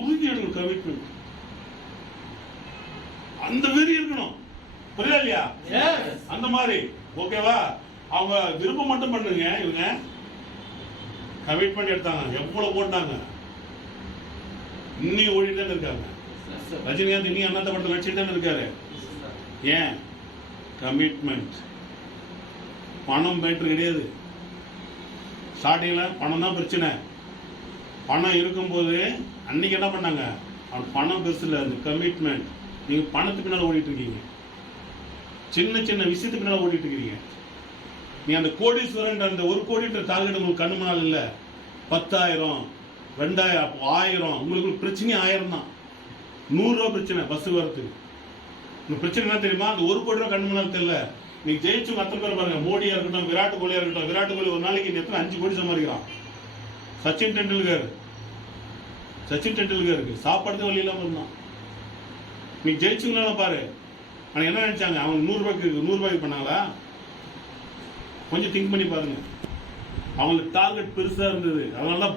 உறுதி எடுக்கணும், கமிட்மெண்ட். அந்த வெறி இருக்கணும். புரியுதா இல்லையா? அந்த மாதிரி. ஓகேவா? அவங்க விருப்பம் மட்டும் பண்ணுங்க. இவங்க கமிட்மெண்ட் எடுத்தாங்க, எவ்வளவு போட்டாங்க, இன்னும் ஓடிட்டு தான் இருக்காங்க. ரஜினிகாந்த் இன்னும் அண்ணாத்த படத்தை நடிச்சுட்டு தான் இருக்காரு. ஏன்? கமிட்மெண்ட். பணம் மேட்டர் கிடையாது. ஸ்டார்டிங்ல பணம் தான் பிரச்சனை. பணம் இருக்கும்போது அன்னைக்கு என்ன பண்ணாங்க, பணம் பெருசு இல்லை, அந்த கமிட்மெண்ட். நீங்க பணத்துக்கு பின்னால ஓடிட்டு இருக்கீங்க, சின்ன சின்ன விஷயத்துக்கு பின்னால ஓடிட்டு இருக்கீங்க. நீ அந்த கோடீஸ்வரன், அந்த 1 கோடி டார்கெட் உங்களுக்கு கண்ணு முன்னால் இல்ல. 10,000, 2,000, 1000, உங்களுக்கு பிரச்சனை 1000 தான். 100 ரூபா பிரச்சனை பஸ் வரத்துக்கு. இந்த பிரச்சனை என்ன தெரியுமா? அந்த 1 கோடி ரூபா கண்ணு முன்னால் தெரியல. நீ ஜெயிச்சு அத்தனை பேர் பாருங்க, மோடியா இருக்கட்டும், விராட் கோலியா இருக்கட்டும். விராட் கோலி ஒரு நாளைக்கு எத்தனை 5 கோடி சம்பாதிக்கிறான். சச்சின் டெண்டுல்கருக்கு சாப்பாடு வழி இல்லாம இருந்தான். நீ ஜெயிச்சுங்களா பாரு. ஆனா என்ன நினைச்சாங்க, அவங்க 100 ரூபாய்க்கு பண்ணாங்களா? கொஞ்சம் திங்க் பண்ணி பாருங்க. அவங்களுக்கு டார்கெட் பெருசா இருந்தது. அதனால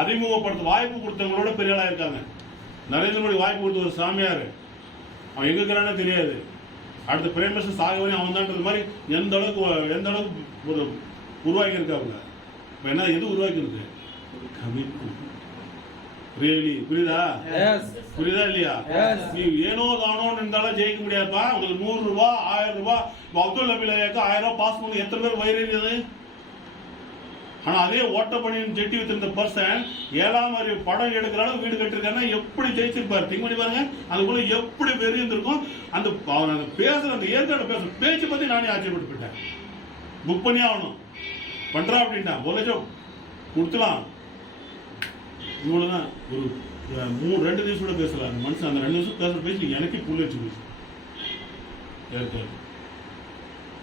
அறிமுகப்படுத்த வாய்ப்பு கொடுத்தவங்களோட பெரிய ஆளா இருக்காங்க. நரேந்திர மோடி வாய்ப்பு கொடுத்த ஒரு சாமியார், அவன் எங்க இருக்கிறானே தெரியாது. அடுத்த பிரைம் மினிஸ்டர் சாகவனே அவன் தான்றது மாதிரி எந்த அளவுக்கு ஒரு உருவாக்கி இருக்காங்க. இப்ப என்ன எது உருவாக்கி இருக்கு? கமிட்மெண்ட். ரியலி? புரியுதா? புரியுதா இல்லையா? நீ ஏனோ தானோன்னு இருந்தாலும் ஜெயிக்க முடியாதுப்பா. உங்களுக்கு 100 ரூபாய், 1000 ரூபாய், அப்துல் நபிலாக்கு 1000 ரூபாய் பாஸ் பண்ணி எத்தனை பேர் வயிறு. ஆனா அதே ஓட்ட பண்ணி ஜெட்டி வச்சிருந்த பர்சன் 7ஆம் அறிவு படம் எடுக்கிற அளவு வீடு கட்டிருக்காருன்னா எப்படி ஜெயிச்சிருப்பாரு? திங்க் பண்ணி பாருங்க. அதுக்குள்ள எப்படி வெறி இருந்திருக்கும். அந்த பேசுற, அந்த ஏற்காடு பேசுற பேச்சு பத்தி நானே ஆச்சரியப்பட்டு போயிட்டேன். புக் பண்ணி ஆகணும் பண்றா அப்படின்ட்டா. 1 லட்சம் கொடுத்துலாம். இவ்வளவுதான். ஒரு 2 நிமிஷம் கூட பேசல அந்த மனுஷன். அந்த 2 நிமிஷம் பேசுற பேசி எனக்கே புல் வச்சு போச்சு.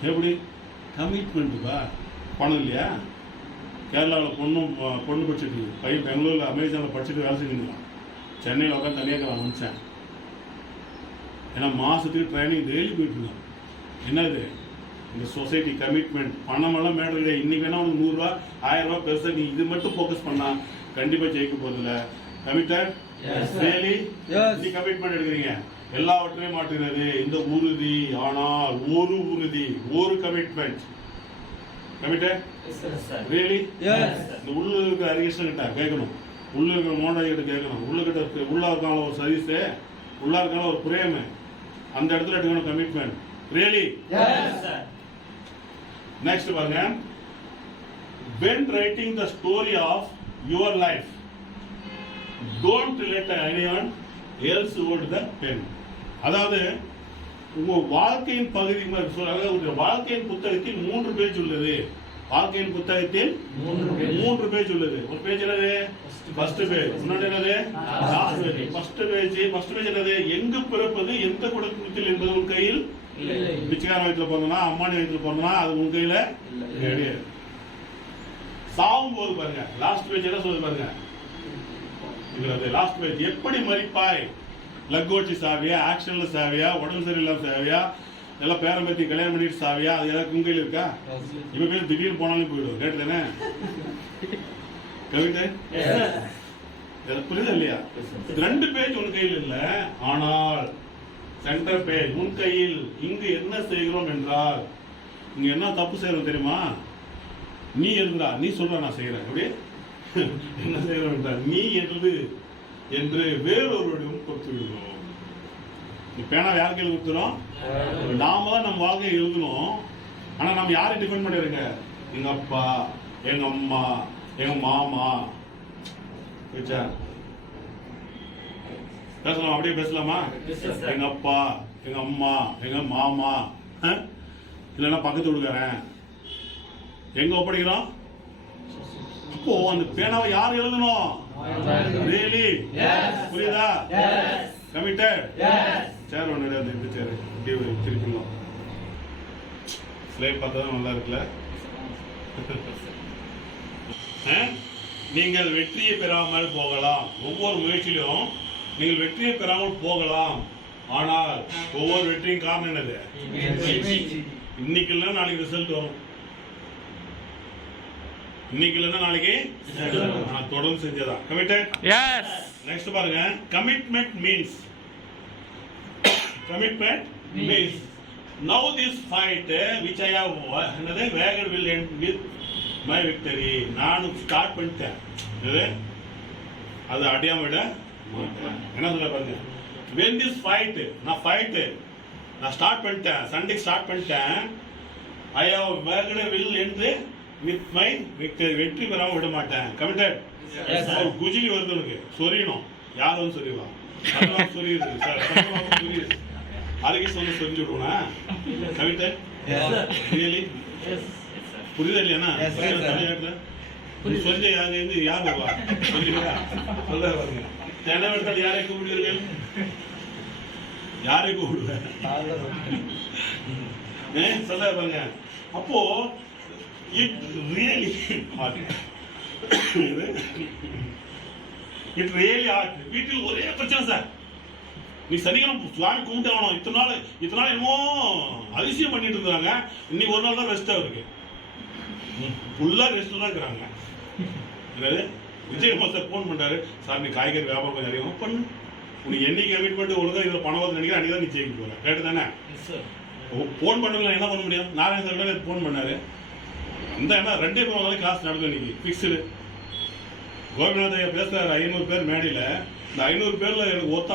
எப்படி? கமிட்மெண்ட்டுப்பா. பணம் இல்லையா? கேரளாவில் பொண்ணு படிச்சுட்டு, பையன் பெங்களூரில் அமெரிக்காவில் படிச்சுட்டு வேலை செஞ்சுருக்கான். சென்னையில் உட்காந்து தனியாக மனுஷன். ஏன்னா மாசத்துக்கு ட்ரைனிங் டெய்லி போயிட்டு இருக்கான். என்னது? இந்த சொசைட்டி கமிட்மெண்ட். பணமெல்லாம் மேட்டர் கிடையாது. இன்னைக்கு வேணா உனக்கு 100 ரூபாய், 1000 ரூபாய் பெருசா நீ இது மட்டும் ஃபோக்கஸ் பண்ணா கண்டிப்பா ஜெயிக்க போறதில்ல. கமிட்டட்? ரியலி? நீ கமிட்மெண்ட் எடுக்கிறீங்க, எல்லாவற்றையும் மாற்றுகிறது இந்த உறுதி. ஆனால் ஒரு உறுதி, ஒரு கமிட்மெண்ட். கமிட்டட்? ரியலி? இந்த உள்ள இருக்கிற ஹரிகிருஷ்ணன் கிட்ட கேட்கணும், உள்ள இருக்கிற மோகன் கிட்ட கேட்கணும், உள்ள இருக்கான ஒரு சதீஷ், உள்ள இருக்கான ஒரு பிரேம், அந்த இடத்துல எடுக்கணும் கமிட்மெண்ட். ரியலி? நெக்ஸ்ட் பாருங்க, when writing the story of your life, don't let anyone else hold the pen. அதாவது உங்க வாழ்க்கையின் பகுதி, அதாவது வாழ்க்கையின் புத்தகத்தில் 3 பேஜ் உள்ளது. வாழ்க்கையின் புத்தகத்தில் 3 பேஜ் உள்ளது. ஒரு பேஜ் என்னது? First page. இன்னொன்று என்னது? Last page. ஃபர்ஸ்ட் பேஜ் என்னது? எங்கு பிறப்பது, எந்த குடும்பத்தில் என்பது உன் கையில் இல்லை. பிச்சைக்கார வயிற்றுல பிறந்தனா, அம்மானி வயிற்றுல பிறந்தனா, அது உன் கையில கிடையாது. சாவும் போது பாருங்க, லாஸ்ட் பேஜ் என்ன சொல்லுது பாருங்க. இதுல லாஸ்ட் பேஜ், எப்படி மரிப்பாய்? லக்கோச்சி சாவியா, ஆக்ஷன்ல சாவியா, உடம்பு சரியில்லாம சாவியா, எல்லாம் பேரம் பத்தி கல்யாணம் பண்ணிட்டு சாவியா, அது ஏதாவது உங்க கையில் இருக்கா? இவங்க கையில் திடீர்னு போனாலும் போயிடும். கேட்டுதானே கவிதை? புரியுதா இல்லையா? 2 பேஜ் உன் கையில் இல்ல, ஆனால் சென்டர் பேஜ் உன் கையில். இங்கு என்ன செய்கிறோம் என்றால், இங்க என்ன தப்பு செய்யறோம் தெரியுமா? நீ இருந்தா நீ சொல்ற, நான் செய்யறேன். அப்படியே என்ன செய்யறோம் என்றால், நீ என்று வேறொருவரிடம் கொடுத்து விடுகிறோம். பேனா யார் கையில் கொடுத்துரும்? நாம தான் நம்ம வாழ்க்கையை எழுதணும். ஆனா நம்ம யாரை டிபெண்ட் பண்ணிருங்க? எங்க அப்பா, எங்க அம்மா, எங்க மாமா. பேசலாம், அப்படியே பேசலாமா? எங்க அப்பா, எங்க அம்மா, எங்க மாமா, இல்லைன்னா பக்கத்து வீட்டுக்காரன், எங்க ஒப்படைக்கிறோம்? அப்போ அந்த பேனாவை யார் எழுதணும்? ரியலி? புரியுதா? கமிட்டட்? சேர் ஒன்று இந்த சேர் இப்படி திருப்பிடலாம். ஸ்லைட் பார்த்தா நல்லா இருக்குல்ல? நீங்கள் வெற்றியை பெறாமல் போகலாம். ஒவ்வொரு முயற்சியிலும் நீங்கள் வெற்றியை பெறாமல் போகலாம். ஆனால் ஒவ்வொரு வெற்றியும் காரணம் என்னது? இன்னைக்கு இல்லைன்னா நாளைக்கு ரிசல்ட் வரும். இன்னைக்கு இல்லைன்னா நாளைக்கு தொடர்ந்து செஞ்சதா. கமிட்டட்? எஸ். நெக்ஸ்ட் பாருங்க, commitment means now this fight which I have waged will end with my victory. நான் ஸ்டார்ட் பண்ணிட்டேன், அது அடியாம விட மாட்டேன். என்ன சொல்ல பாருங்க, when this fight, நான் ஸ்டார்ட் பண்ணிட்டேன், சண்டே ஸ்டார்ட் பண்ணிட்டேன். I have waged will end with my victory. வெற்றி பெறாம விட மாட்டேன். கமிட்டட்? ஒரு குஜிலி வருது உனக்கு, சொரியணும். யார் வந்து சொரிவா? சொரியுது சார், சொரியுது. அதுக்கு சொன்ன சொரிஞ்சு விடுவோனா? கமிட்டட்? ரியலி? புரியுதா இல்லையா? சொரிஞ்ச யாங்க இருந்து யார் வருவா? சொல்லுங்க, சொல்ல பாருங்க. தென்னவெடுத்தால் யாரை கூப்பிடுவீர்கள்? யாரை கூப்பிடுவேன்? சொல்ல பாருங்க. அப்போ it really hard. வீட்டில் ஒரே பிரச்சனை சார். நீ சனிக்கிழமை சுவாமி கும்பிட்டு ஆகணும். இத்தனை நாள் என்னமோ அதிசயம் பண்ணிட்டு இருந்தாங்க. இன்னைக்கு ஒரு நாள் தான் ரெஸ்டா இருக்கு. ஃபுல்லா ரெஸ்ட் தான் இருக்கிறாங்க. விஜய் சார் போன் பண்றாரு, சார் நீ காய்கறி வியாபாரம் கொஞ்சம் அதிகமாக பண்ணு, உனக்கு என்னைக்கு கமிட்மெண்ட் ஒழுங்கா இதுல பணம் வந்து நினைக்கிறேன், அன்னைக்கு தான் நீ ஜெயிக்க போற. கேட்டு தானே? போன் பண்ணல என்ன பண்ண முடியும்? நாராயண சார் போன் பண்ணாரு. அந்த என்ன 2 பேர் வந்தாலும் கிளாஸ் நடக்கும். இன்னைக்கு ஃபிக்ஸ்டு. கோபிநாத் ஐயா பேசுறாரு, 500 பேர் மேடையில். இந்த 500 பேர்ல எனக்கு ஒருத்த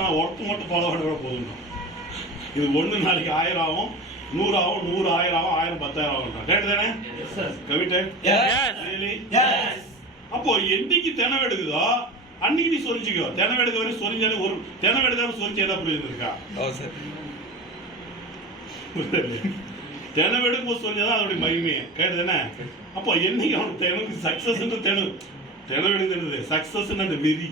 மட்டும் ஃபாலோ பண்ண போதும். இது ஒன்று நாளைக்கு 1000 ஆகும், 100 ஆகும், 100 1000 ஆகும், 1000 10,000 ஆகும். கேட்டு தானே? கமிட்டட்? அப்போ என்னைக்கு தினம் எடுக்குதோ அன்னைக்கு நீ சொரிஞ்சிக்கோ. தினம் எடுக்க வரை சொரிஞ்சாலே ஒரு தினம் எடுக்காம சொரிஞ்சு ஏதாவது புரியுது இருக்கா? தினம் எடுக்கும்போது சொன்னதான் அதோடைய மகிமையை. கேட்டு தானே? அப்போ என்னைக்கு அவனுக்கு சக்சஸ் தினம் எடுக்கிறது சக்சஸ் அந்த வெறி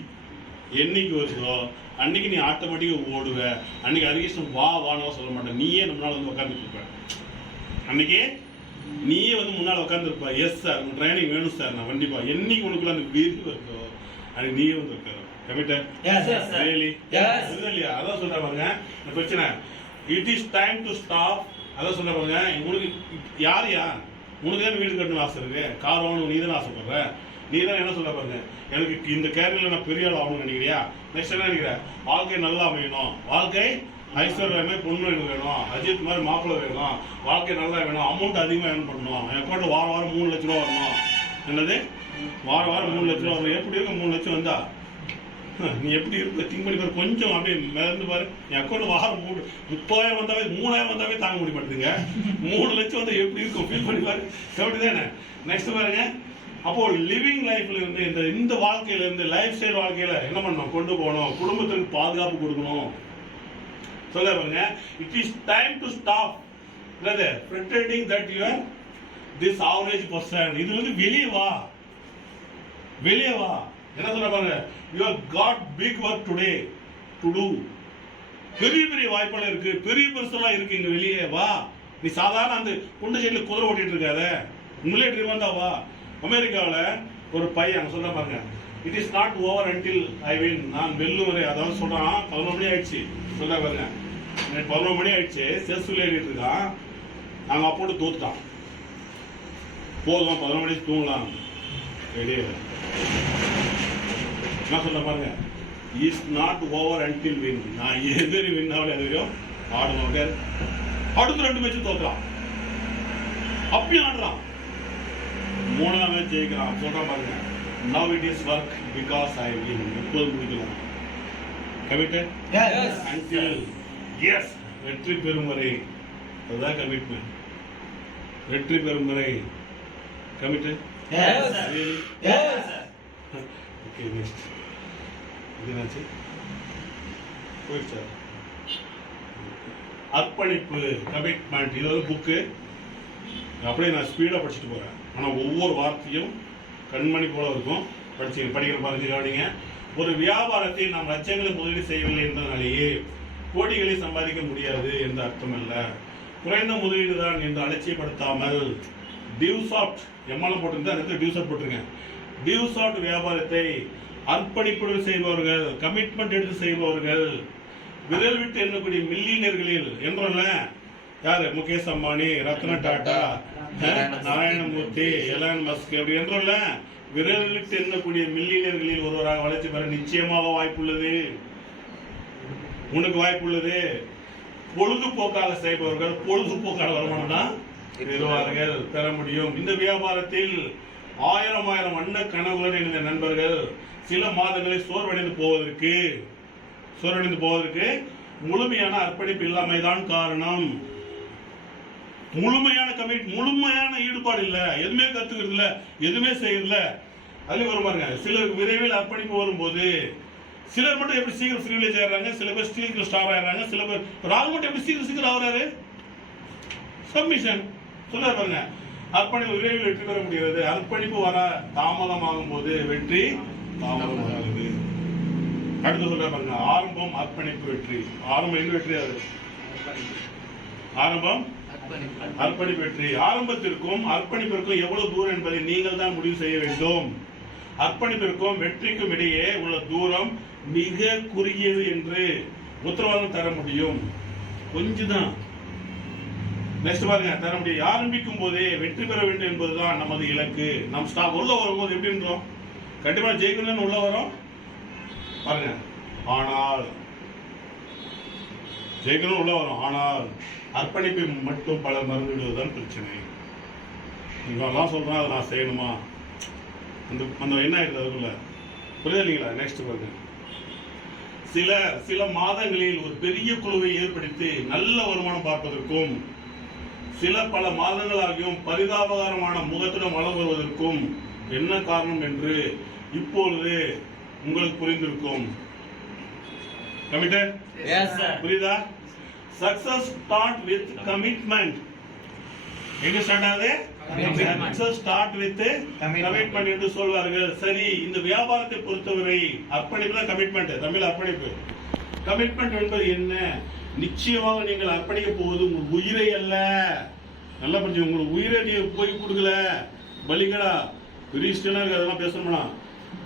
என்னைக்கு வருதோ அன்னைக்கு நீ ஆட்டோமேட்டிக்கா ஓடுவ. அன்னைக்கு அதிகஷ்டம் வானவா சொல்ல மாட்டேன், நீயே நம்மளால வந்து உட்காந்துட்டு இருப்ப. அன்னைக்கு நீயே வந்து முன்னால உட்காந்து இருப்ப. எஸ் சார், உங்க ட்ரைனிங் வேணும் சார், நான் கண்டிப்பா. என்னைக்கு உனக்குள்ள அந்த வெறி வருதோ அன்னைக்கு நீயே வந்து இருக்காரு. கமிட்டட்? இல்லையா? அதான் சொல்ற பாருங்க இந்த பிரச்சனை. It is time to stop. அதான் சொல்ல பாருங்க, உனக்கு யாரையா உனக்கு தான் வீடு கட்டணும் ஆசை இருக்கு, கார் வாங்கணும் நீ தானே ஆசைப்படுற. நீ தான் என்ன சொல்ல பாருங்க, எனக்கு இந்த கேரியர்ல நான் பெரிய ஆள் ஆகணும்னு நினைக்கிறியா? நெக்ஸ்ட் என்ன நினைக்கிற? வாழ்க்கை நல்லா அமையணும், வாழ்க்கை ஐஸ்வர்யமே பொண்ணு வேணும், அஜித் மாதிரி மாப்பிள்ளை வேணும், வாழ்க்கை நல்லா வேணும், அமௌண்ட் அதிகமாக ஏர்ன் பண்ணணும், என் அக்கௌண்ட்ல வாரம் 3 லட்ச ரூபா வரணும். என்னது வாரம் 3 லட்ச ரூபா வரணும்? எப்படி இருக்கு 3 லட்சம் வந்தா? நீ எப்படி இருக்க திங்க் பண்ணி பாரு, கொஞ்சம் அப்படியே மிதந்து பாரு. என் அக்கௌண்ட் வாரம் 30,000 வந்தாவே 3,000 வந்தாவே தாங்க முடிய மாட்டேங்குங்க. 3 லட்சம் வந்து எப்படி இருக்கும் ஃபீல் பண்ணி பாரு. அப்படிதானே? நெக்ஸ்ட் பாருங்க. அப்போ லிவிங் லைஃப்ல இருந்து இந்த வாழ்க்கையில இருந்து லைஃப் ஸ்டைல் வாழ்க்கையில என்ன பண்ணணும், கொண்டு போகணும், குடும்பத்துக்கு பாதுகாப்பு கொடுக்கணும். சொல்ல பாருங்க, it is time to stop brother pretending that you are this average person. இது வந்து வெளியே வா. என்ன சொல்ல பாருங்க, you have got big work today to do. பெரிய வாய்ப்புகள் இருக்கு, பெரிய பெருசெல்லாம் இருக்கு, இங்க வெளியே வா. நீ சாதாரண அந்த குண்டு சைடுல குதிரை ஓட்டிட்டு இருக்காத, உங்களே ட்ரீம் வந்தா வா. அமெரிக்காவில் ஒரு பையன் சொல்ற பாருங்க, it is not over until I win. நான் வெல்லும் வரை, அதாவது சொல்றான் 11 மணி ஆயிடுச்சு. சொல்ற பாருங்க, 11 மணி ஆயிடுச்சு, செஸ் விளையாடிட்டு இருக்கான். நாங்க அப்போட்டு தோத்துட்டான். போதும் 11 மணிக்கு தூங்கலாம். என்ன சொல்ல பாருங்க, is not over until win. நான் எதிரி வின் ஆகல, எதிரும் ஆடணும். அடுத்த 2 மேட்ச் தோக்கலாம், அப்பயும் ஆடுறான். 3ஆம் மேட்ச் ஜெயிக்கிறான். சொல்றான் பாருங்க, now it is work because I win. எப்போது முடிக்கலாம், கமிட்டட் until yes, வெற்றி பெறும் வரை. அதுதான் கமிட்மெண்ட். வெற்றி பெறும் வரை கமிட்டட். ஓகே, நெக்ஸ்ட் என்னாச்சு போயிடுச்சா? அர்ப்பணிப்பு, கமிட்மெண்ட். இது வந்து புக்கு, அப்படியே நான் ஸ்பீடாக படிச்சுட்டு போகிறேன். ஆனால் ஒவ்வொரு வார்த்தையும் கண்மணி போல இருக்கும். படிக்கிற பாருங்க, கவனிங்க. ஒரு வியாபாரத்தை நாம் லட்சங்களை முதலீடு செய்யவில்லை என்பதனாலேயே கோடிகளை சம்பாதிக்க முடியாது என்ற அர்த்தம் அல்ல. குறைந்த முதலீடு தான் என்று அலட்சியப்படுத்தாமல் டியூசாப்ட் எம்மாலும் போட்டிருந்தா டியூசாப்ட் போட்டிருங்க. டியூசாப்ட் வியாபாரத்தை அர்ப்பணிப்புடன் செய்பவர்கள், கமிட்மெண்ட் எடுத்து செய்பவர்கள், விரல் விட்டு எண்ணக்கூடிய மில்லியனர்களில் என்றல்ல யாரு, முகேஷ் அம்பானி, ரத்ன டாடா, நாராயணமூர்த்தி, எலான் மஸ்க் அப்படி என்றல்ல விரல் விட்டு எண்ணக்கூடிய மில்லியனர்களில் ஒருவராக வளர்ச்சி பெற நிச்சயமாக வாய்ப்புள்ளது. உனக்கு வாய்ப்புள்ளது. பொழுதுபோக்காக செய்பவர்கள் பொழுதுபோக்கான வருமானம் தான் பெறுவார்கள், பெற முடியும். இந்த வியாபாரத்தில் ஆயிரம் வண்ண கனவுடன் இருந்த நண்பர்கள் சில மாதங்களில் சோர்வடைந்து போவதற்கு முழுமையான அர்ப்பணிப்பு இல்லாமைதான் காரணம். முழுமையான ஈடுபாடு இல்ல, எதுவுமே கத்துக்கிறது இல்ல, எதுவுமே செய்யறதில்ல. அதுல வரும் பாருங்க, சிலருக்கு விரைவில் அர்ப்பணிப்பு வரும்போது சிலர் மட்டும் எப்படி சீக்கிரம் ஃப்ரீவிலேஜ் ஆயிடுறாங்க, சில பேர் சீக்கிரம் ஸ்டார் ஆயிடுறாங்க, சில பேர் ராகுல் மட்டும் எப்படி சீக்கிரம் ஆகுறாரு, சப்மிஷன். சொல்ல பாருங்க, அர்ப்பணிப்பு விரைவில் வெற்றி பெற முடிகிறது. அர்ப்பணிப்பு வர தாமதமாகும் போது வெற்றி தாமதமாகுது. அடுத்து சொல்ற பாருங்க, ஆரம்பம் அர்ப்பணிப்பு வெற்றி. ஆரம்பம் எங்க வெற்றி? அது ஆரம்பம் அர்ப்பணிப்பு வெற்றி. ஆரம்பத்திற்கும் அர்ப்பணிப்பிற்கும் எவ்வளவு தூரம் என்பதை நீங்கள் தான் முடிவு செய்ய வேண்டும். அர்ப்பணிப்பிற்கும் வெற்றிக்கும் இடையே உள்ள தூரம் மிக குறுகியது என்று உத்தரவாதம் தர முடியும். கொஞ்சம் தான். நெக்ஸ்ட் பாருங்க, தர முடியும். ஆரம்பிக்கும் போதே வெற்றி பெற வேண்டும் என்பதுதான் நமது இலக்கு. நம் ஸ்டாப் உள்ள வரும்போது எப்படி இருந்தோம், கண்டிப்பா ஜெயிக்கணும்னு உள்ள வரும் பாருங்க. ஆனால் ஜெயிக்கணும் உள்ள வரும், ஆனால் அர்ப்பணிப்பை மட்டும் பல மறந்துவிடுவதுதான் பிரச்சனை. நீங்களாம் சொல்றேன், அதை நான் செய்யணுமா, அந்த என்ன ஆயிடுது அதுக்குள்ள, புரியுது இல்லைங்களா? நெக்ஸ்ட் பாருங்க, சில மாதங்களில் ஒரு பெரிய குழுவை ஏற்படுத்தி நல்ல வருமானம் பார்ப்பதற்கும் பல மாதங்களாகியும் பரிதாபகரமான முகத்துடன் வளம் வருவதற்கும் என்ன காரணம் என்று இப்பொழுது உங்களுக்கு புரிந்திருக்கும். கமிட்டட்? Yes sir. புரியுதா? Success start with commitment. எங்க ஸ்டார்ட் ஆகுது? சக்சஸ் ஸ்டார்ட் வித் கமிட்மெண்ட் என்று சொல்வார்கள். சரி, இந்த வியாபாரத்தை பொறுத்தவரை அர்ப்பணிப்பு தான் கமிட்மெண்ட். தமிழ் அர்ப்பணிப்பு. கமிட்மெண்ட் என்பது என்ன? நிச்சயமாக நீங்கள் அர்ப்பணிக்க போவது உங்கள் உயிரை அல்ல. நல்லா புரிஞ்சு, உங்களுக்கு உயிரை நீ போய் கொடுக்கல, பலிகளா பெரிய ஸ்டெல்லாம் அதெல்லாம் பேசணும்னா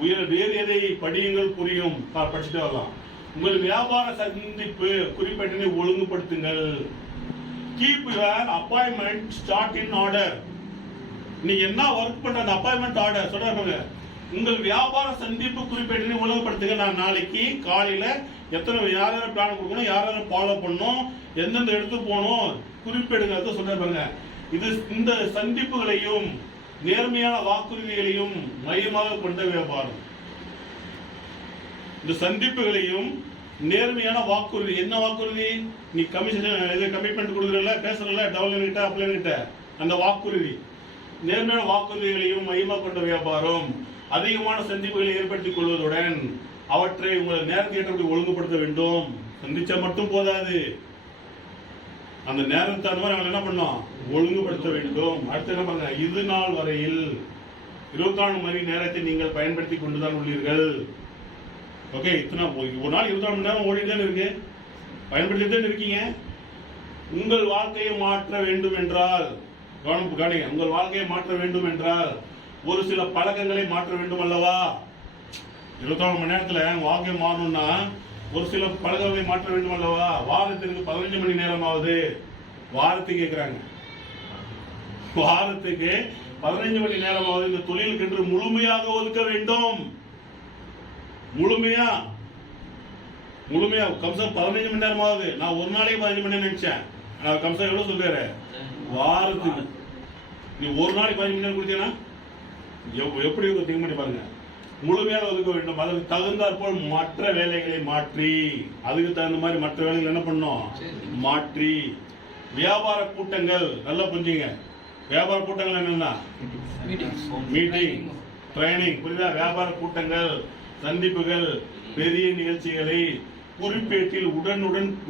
உயிரை வேறு எதை படியுங்கள், புரியும், படிச்சுட்டு வரலாம். உங்கள் வியாபார சந்திப்பு குறிப்பிட்டனை ஒழுங்குபடுத்துங்கள். Keep your appointment start in order. நீங்க என்ன ஒர்க் பண்ற அந்த அப்பாயின்மெண்ட் ஆர்டர் சொல்றாங்க. உங்கள் வியாபார சந்திப்பு குறிப்பிட்டனை ஒழுங்குபடுத்துங்க. நான் நாளைக்கு காலையில எத்தனை யாரும் பிளான் கொடுக்கணும், யாரும் ஃபாலோ பண்ணணும், எந்தெந்த இடத்துக்கு போகணும் குறிப்பிடுங்க சொல்றாங்க. இது இந்த சந்திப்புகளையும் நேர்மையான வாக்குறுதிகளையும் மையமாக கொண்ட வியாபாரம். இந்த சந்திப்புகளையும் நேர்மையான வாக்குறுதி. என்ன வாக்குறுதி? நீ கமிஷன் கமிட்மெண்ட் கொடுக்குறல, பேசுறல, டெவலப்மெண்ட் அப்ளைன்ட்ட அந்த வாக்குறுதி. நேர்மையான வாக்குறுதிகளையும் மையமாக கொண்ட வியாபாரம் அதிகமான சந்திப்புகளை ஏற்படுத்திக் கொள்வதுடன் அவற்றை உங்கள் நேரத்தை ஏற்றபடி ஒழுங்குபடுத்த வேண்டும். சந்திச்சா மட்டும் போதாது, அந்த நேரத்தை அந்த மாதிரி அவங்க என்ன பண்ணோம், ஒழுங்குபடுத்த வேண்டும். அடுத்து என்ன பண்ணுங்க, இது நாள் வரையில் 24 மணி நேரத்தை நீங்கள் பயன்படுத்தி கொண்டுதான் உள்ளீர்கள். ஓகே, இத்தனை ஒரு நாள் 24 மணி நேரம் ஓடிட்டு தான் இருக்கு, பயன்படுத்திட்டு தான் இருக்கீங்க. உங்கள் வாழ்க்கையை மாற்ற வேண்டும் என்றால், கவனிங்க, உங்கள் வாழ்க்கையை மாற்ற வேண்டும் என்றால் ஒரு சில பழக்கங்களை மாற்ற வேண்டும் அல்லவா? 24 மணி நேரத்துல வாழ்க்கை மாறணும்னா ஒரு சில பழக்கங்களை மாற்ற வேண்டும் அல்லவா? வாரத்திற்கு 15 மணி நேரமாவது, வாரத்துக்கு கேட்கிறாங்க, வாரத்துக்கு 15 மணி நேரமாவது இந்த தொழிலுக்கென்று முழுமையாக ஒதுக்க வேண்டும். முழுமையா கம்சம் 15 மணி நேரமாவது. நான் ஒரு நாளைக்கு 15 மணி நேரம் நினைச்சேன். கம்சம் எவ்வளவு சொல்றாரு? வாரத்துக்கு. நீ ஒரு நாளைக்கு 15 மணி நேரம் கொடுத்தீங்கன்னா எப்படி திங்க் பண்ணி பாருங்க. முழுமையாக ஒதுக்க வேண்டும். அதற்கு தகுந்தாற் போல் மற்ற வேலைகளை மாற்றி, அதுக்கு தகுந்த மாதிரி மற்ற வேலைகள் என்ன பண்ணோம், மாற்றி. வியாபார கூட்டங்கள் நல்லா புரிஞ்சுங்க. வியாபார கூட்டங்கள் என்னன்னா மீட்டிங், ட்ரைனிங், புரியுதா? வியாபார கூட்டங்கள், சந்திப்புகள், பெரிய நிகழ்ச்சிகளை குறிப்பேட்டில்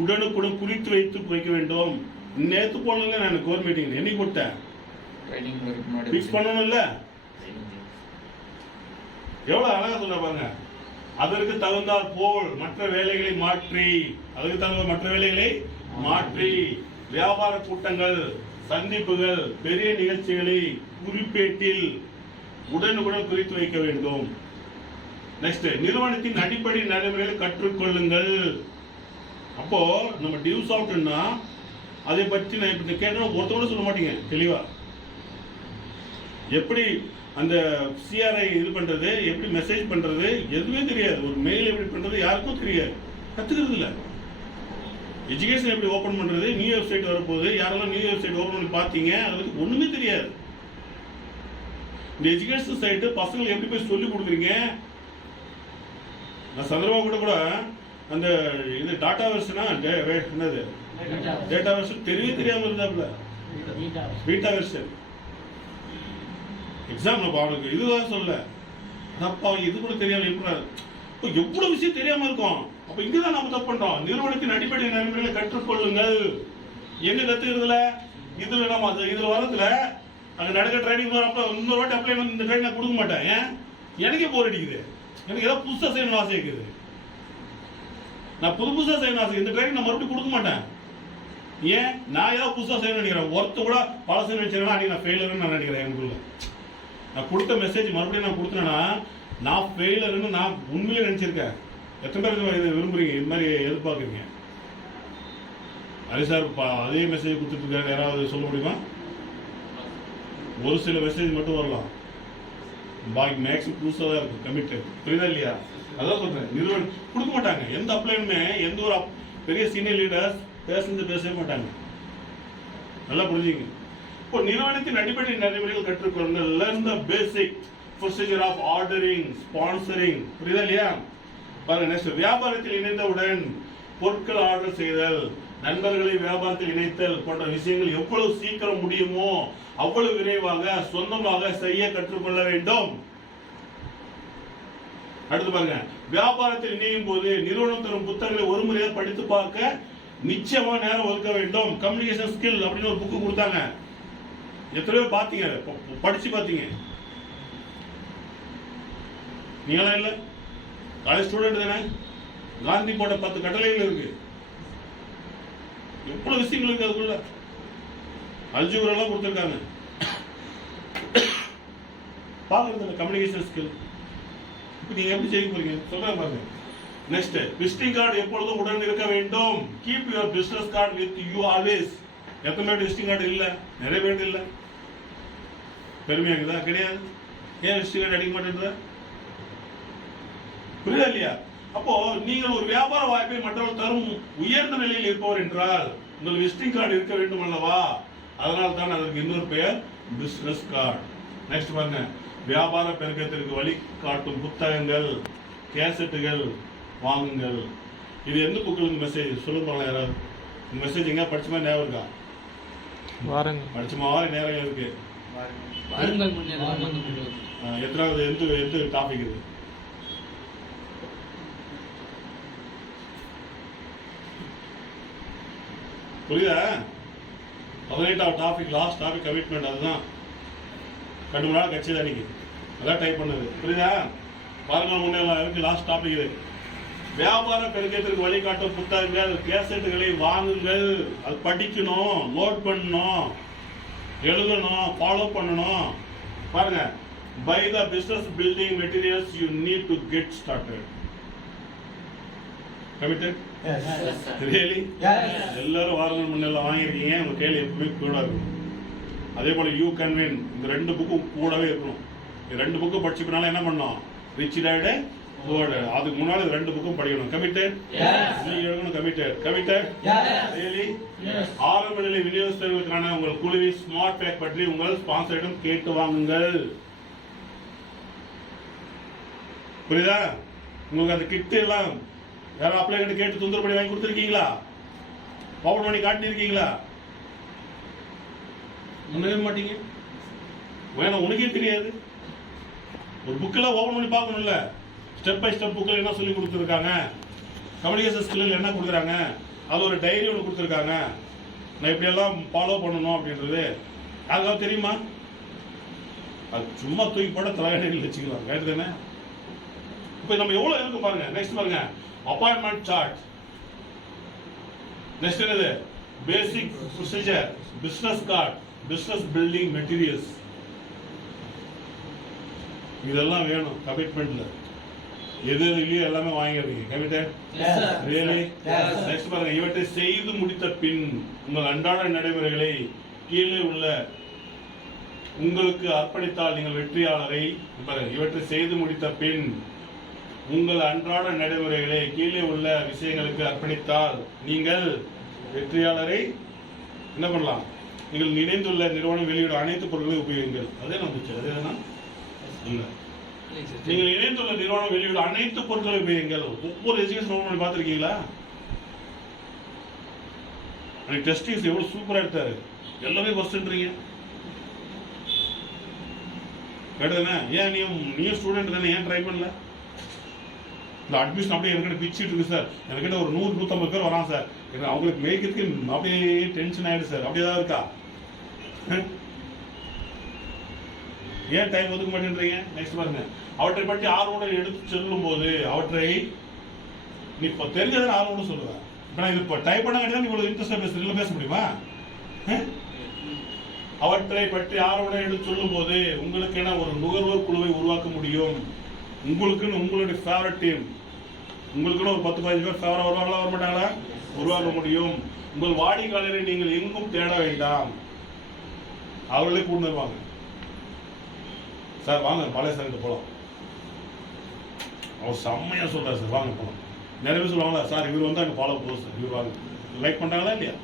உடனுக்குடன் குறித்து வைக்க வேண்டும். நேத்து போனல நான் கோர் மீட்டிங் என்னைக்கு கொடுத்தேன், பிக்ஸ் பண்ணணும் இல்ல? எவ்வளவு அழகா சொல்ல பாருங்க. அதற்கு தகுந்தாற் போல் மற்ற வேலைகளை மாற்றி, அதுக்கு தகுந்த மற்ற வேலைகளை மாற்றி, வியாபார கூட்டங்கள், சந்திப்புகள், பெரிய நிகழ்ச்சிகளை குறிப்பேட்டில் உடனுக்குடன் குறித்து வைக்க வேண்டும். நெக்ஸ்ட், நிறுவனத்தின் அடிப்படை நடைமுறைகளை கற்றுக்கொள்ளுங்கள். அப்போ நம்ம டியூஸ் அவுட்னா அதை பற்றி நான் இப்ப கேட்டோம், ஒருத்தரோட சொல்ல மாட்டீங்க தெளிவா. எப்படி அந்த சிஆர்ஐ இது பண்றது, எப்படி மெசேஜ் பண்றது, எதுவுமே தெரியாது. ஒரு மெயில் எப்படி பண்றது யாருக்கும் தெரியாது, கத்துக்கிறது இல்ல. எஜுகேஷன் எப்படி ஓபன் பண்றது, நியூ வெப்சைட் வரப்போகுது, யாரெல்லாம் நியூ வெப்சைட் ஓபன் பண்ணி பார்த்தீங்க, அதுக்கு ஒண்ணுமே தெரியாது. இந்த எஜுகேஷன் சைட்டு பசங்களுக்கு எப்படி போய் சொல்லி கொடுக்குறீங்க? நான் சந்திரபாபு கூட அந்த இது டாட்டா வெர்ஷனா என்னது டேட்டா வெர்ஷன் தெரியவே தெரியாம இருந்தாப்புல, பீட்டா வெர்ஷன் எக்ஸாம்ல பாருங்க. இதுதான் சொல்ல அப்பா இது கூட தெரியாம எப்படி எவ்வளவு விஷயம் தெரியாம இருக்கும். அப்ப இங்கதான் நாம தப்பு பண்றோம். நிறுவனத்தின் அடிப்படை நடைமுறைகளை கற்றுக்கொள்ளுங்கள். எங்க கத்துக்கிறதுல இதுல நம்ம இதுல வரதுல அங்க நடக்க ட்ரைனிங் வரப்ப இன்னொரு வாட்டி அப்ளை இந்த ட்ரைனிங் நான் கொடுக்க மாட்டேன். ஏன்? எனக்கே போர் அடிக்குது. எனக்கு ஏதாவது புதுசா செய்யணும் ஆசை இருக்குது. நான் புதுசா செய்யணும் ஆசை, இந்த ட்ரைனிங் நான் மறுபடியும் கொடுக்க மாட்டேன். ஏன்? நான் ஏதாவது புதுசா செய்யணும்னு நினைக்கிறேன். ஒருத்த கூட பழசு நினைச்சேன்னா அன்னைக்கு நான் ஃபெயிலர்னு நான் நினைக்கிறேன். எனக்குள்ள நான் கொடுத்த மெசேஜ் மறுபடியும் நான் கொடுத்தேன்னா நான் ஃபெயிலர்னு நான் உண்மையிலே நினைச்சிருக்கேன். எத்தனை பேர் இதை விரும்புறீங்க, இது மாதிரி எதிர்பார்க்குறீங்க? ஹரி சார் அதே மெசேஜ் கொடுத்துட்டு இருக்காரு, யாராவது சொல்ல முடியுமா? ஒரு சில மெசேஜ் மட்டும் வரலாம், பாக்கி மேக்ஸிமம் புதுசாக தான் இருக்கு, கமிட்டட். புரியுதா இல்லையா? அதான் சொல்றேன், நிறுவனம் கொடுக்க மாட்டாங்க. எந்த அப்ளைனுமே எந்த ஒரு பெரிய சீனியர் லீடர்ஸ் பேசவே மாட்டாங்க. நல்லா புரிஞ்சுங்க. இப்போ நிறுவனத்தின் அடிப்படை நடைமுறைகள் கற்றுக்கொள்ளுங்கள். learn the basic procedure of ordering, sponsoring. புரியுதா இல்லையா? பாருங்க. நெக்ஸ்ட், வியாபாரத்தில் இணைந்தவுடன் பொருட்கள் ஆர்டர் செய்தல், நண்பர்களை வியாபாரத்தில் இணைத்தல் போன்ற விஷயங்கள் எவ்வளவு சீக்கிரம் முடியுமோ அவ்வளவு விரைவாக சொந்தமாக செய்ய கற்றுக்கொள்ள வேண்டும். அடுத்து பாருங்க, வியாபாரத்தில் இணையும் போது நிறுவனம் தரும் புத்தகங்களை ஒரு முறையாக படித்து பார்க்க நிச்சயமா நேரம் ஒதுக்க வேண்டும். கம்யூனிகேஷன் ஸ்கில் அப்படின்னு ஒரு புக்கு கொடுத்தாங்க. எத்தனையோ பாத்தீங்க, படிச்சு பாத்தீங்க? நீங்களா இல்ல? காலேஜ் ஸ்டூடெண்ட் தானே? காந்தி போட்ட 10 கட்டளைகள் இருக்கு. எவ்வளவு விஷயங்கள் இருக்கு அதுக்குள்ள. அல்ஜிப்ரா எல்லாம் கொடுத்திருக்காங்க. பாக்குறது கம்யூனிகேஷன் ஸ்கில். இப்போ நீங்க எப்படி செய்ய போறீங்க சொல்றேன் பாருங்க. நெக்ஸ்ட், விசிட்டிங் கார்டு எப்பொழுதும் உடன் இருக்க வேண்டும். Keep your business card with you always. எத்தனை பேர் விசிட்டிங் கார்டு இல்ல? நிறைய பேர் இல்ல. பெருமையா இருக்குதா? கிடையாது. ஏன் விசிட்டிங் கார்டு அடிக்க மாட்டேங்குதா? புரியுதா இல்லையா? அப்போ நீங்கள் ஒரு வியாபார வாய்ப்பை மற்றவர்கள் தரும் உயர்ந்த நிலையில் இருப்பவர் என்றால் உங்கள் விசிட்டிங் கார்டு இருக்க வேண்டும் அல்லவா? அதனால தான் அதற்கு இன்னொரு பெயர் பிசினஸ் கார்டு. நெக்ஸ்ட் பாருங்க, வியாபார பெருக்கத்திற்கு வழி காட்டும் புத்தகங்கள், கேசட்டுகள், வாங்குங்கள். இது எந்த புக்கில் இருந்து மெசேஜ் சொல்ல போகலாம் யாராவது? இந்த மெசேஜ் எங்கே படிச்ச மாதிரி ஞாபகம் இருக்கா? படிச்ச மாதிரி நேரம் இருக்கு. வாருங்கள் முன்னேறலாம் அந்த புக்கு. எத்தனாவது எந்த டாபிக் இது? புரியுதா? 18வது டாபிக், லாஸ்ட் டாபிக் கமிட்மெண்ட். அதுதான் ரெண்டு மூணு நாள் கட்சி தான் இன்னைக்கு அதான் டைப் பண்ணது. புரியுதா? பாருங்கள் முன்னேறலாம் இருக்கு. லாஸ்ட் டாபிக் இது. வியாபார பெருக்கத்திற்கு வழிகாட்டும் புத்தகங்கள், கேசட்டுகளை வாங்குங்கள். அது படிக்கணும், நோட் பண்ணணும், எழுதணும், ஃபாலோ பண்ணணும். பாருங்க, buy the business building materials you need to get started. Committed? Really? எல்லாரும் வாரங்கள் முன்னெல்லாம் வாங்கியிருக்கீங்க. உங்க கையில் எப்பவுமே கூட இருக்கும். அதே போல யூ கேன் வின், இந்த ரெண்டு புக்கும் கூடவே இருக்கணும். இந்த ரெண்டு புக்கு படிச்சுக்கனால என்ன பண்ணோம்? Rich dad poor dad. அதுக்கு முன்னாடி ரெண்டு புக்கும் படிக்கணும். கமிட்டட்? நீங்க எழுதணும். கமிட்டட்? ரியலி? ஆரம்ப நிலை விநியோகஸ்தர்களுக்கான உங்கள் குழுவி ஸ்மார்ட் பேக் பற்றி உங்கள் ஸ்பான்சரிடம் கேட்டு வாங்குங்கள். புரியுதா? உங்களுக்கு அந்த கிட் எல்லாம் யாரும் அப்ளை பண்ணி கேட்டு தொந்தரவு பண்ணி வாங்கி கொடுத்துருக்கீங்களா? ஓபன் பண்ணி காட்டிருக்கீங்களா? ஒண்ணவே மாட்டீங்க. வேணா உனக்கே தெரியாது. ஒரு புக்கில் ஓபன் பண்ணி பார்க்கணும்ல. ஸ்டெப் பை ஸ்டெப் புக்கில் என்ன சொல்லி கொடுத்துருக்காங்க, கம்யூனிகேஷன் ஸ்கில்லில் என்ன கொடுக்குறாங்க, அது ஒரு டைரி ஒன்று கொடுத்துருக்காங்க. நான் இப்படியெல்லாம் ஃபாலோ பண்ணணும் அப்படின்றது யாருக்காவது தெரியுமா? அது சும்மா தூக்கி போட தலைவலிகள் வச்சுக்கலாம். கேட்டு தானே? இப்போ நம்ம எவ்வளோ இருக்கு பாருங்க. நெக்ஸ்ட் பாருங்க, அப்பாயின்மெண்ட் சார்ட். நெக்ஸ்ட் என்னது? Basic procedure, business card, business building materials. இதெல்லாம் வேணும் கமிட்மெண்ட்ல. எது இல்லையோ எல்லாமே வாங்கிடுறீங்க. கமிட்டட்? ரியலி? நெக்ஸ்ட் பாருங்க, இவற்றை செய்து முடித்த பின் உங்கள் அன்றாட நடைமுறைகளை கீழே உள்ள உங்களுக்கு அர்ப்பணித்தால் நீங்கள் வெற்றியாளரை. பாருங்க, இவற்றை செய்து முடித்த பின் உங்கள் அன்றாட நடைமுறைகளை கீழே உள்ள விஷயங்களுக்கு அர்ப்பணித்தால் நீங்கள் வெற்றியாளரை என்ன பண்ணலாம்? நீங்கள் இணைந்துள்ள நிறுவனம் வெளியிடும் அனைத்து பொருட்களையும் உபயோகிங்கள். அதே நம்பிச்சு. அதே தானே? இல்ல, நீங்கள் இணைந்துள்ள நிறுவனம் வெளியிடும் அனைத்து பொருட்களையும் உபயோகிங்கள். ஒவ்வொரு எஜுகேஷன் ஓபன் பண்ணி பார்த்துருக்கீங்களா? அன்னைக்கு டெஸ்டிங்ஸ் எவ்வளவு சூப்பரா எடுத்தாரு. எல்லாமே ஃபர்ஸ்ட்ன்றீங்க. கேட்டதுன்னா ஏன் நீயும் ஸ்டூடெண்ட் தானே, ஏன் ட்ரை பண்ணல? இந்த அட்மிஷன் அப்படியே என்கிட்ட பிச்சுட்டு இருக்கு சார். என்கிட்ட ஒரு 100-150 பேர் வரான் சார். அவங்களுக்கு மேய்க்கிறதுக்கு அப்படியே டென்ஷன் ஆயிடுது சார். அப்படியே தான் இருக்கா? ஏன் டைம் ஒதுக்க மாட்டேன்றீங்க? நெக்ஸ்ட் பாருங்க, அவற்றை பற்றி ஆர்வமுடன் எடுத்து செல்லும் போது அவற்றை நீ இப்போ தெரிஞ்சதை ஆர்வமுடன் சொல்லுவேன். இப்போ நான் இது இப்போ டைப் பண்ண வேண்டியதான் இவ்வளவு இன்ட்ரெஸ்டாக பேசுறீங்க. பேச முடியுமா? அவற்றை பற்றி ஆர்வமுடன் எடுத்து சொல்லும் போது உங்களுக்கு என ஒரு நுகர்வோர் குழுவை உருவாக்க முடியும். உங்களுக்குன்னு உங்களுடைய ஃபேவரட் டீம், உங்களுக்குன்னு ஒரு 10-15 பேர் ஃபேவரா வருவாங்களா, வர மாட்டாங்களா? உருவாக்க முடியும். உங்கள் வாடிக்கையாளரை நீங்கள் எங்கும் தேட வேண்டாம், அவர்களே கூண்டு வருவாங்க. சார் வாங்க பழைய சார் போலாம், அவர் செம்மையா சொல்றாரு சார், வாங்க போலாம். நிறைய பேர் சொல்லுவாங்களா, சார் இவர் வந்து அங்கே ஃபாலோ போகுது சார், இவர் வாங்க. லைக் பண்றாங்களா இல்லையா?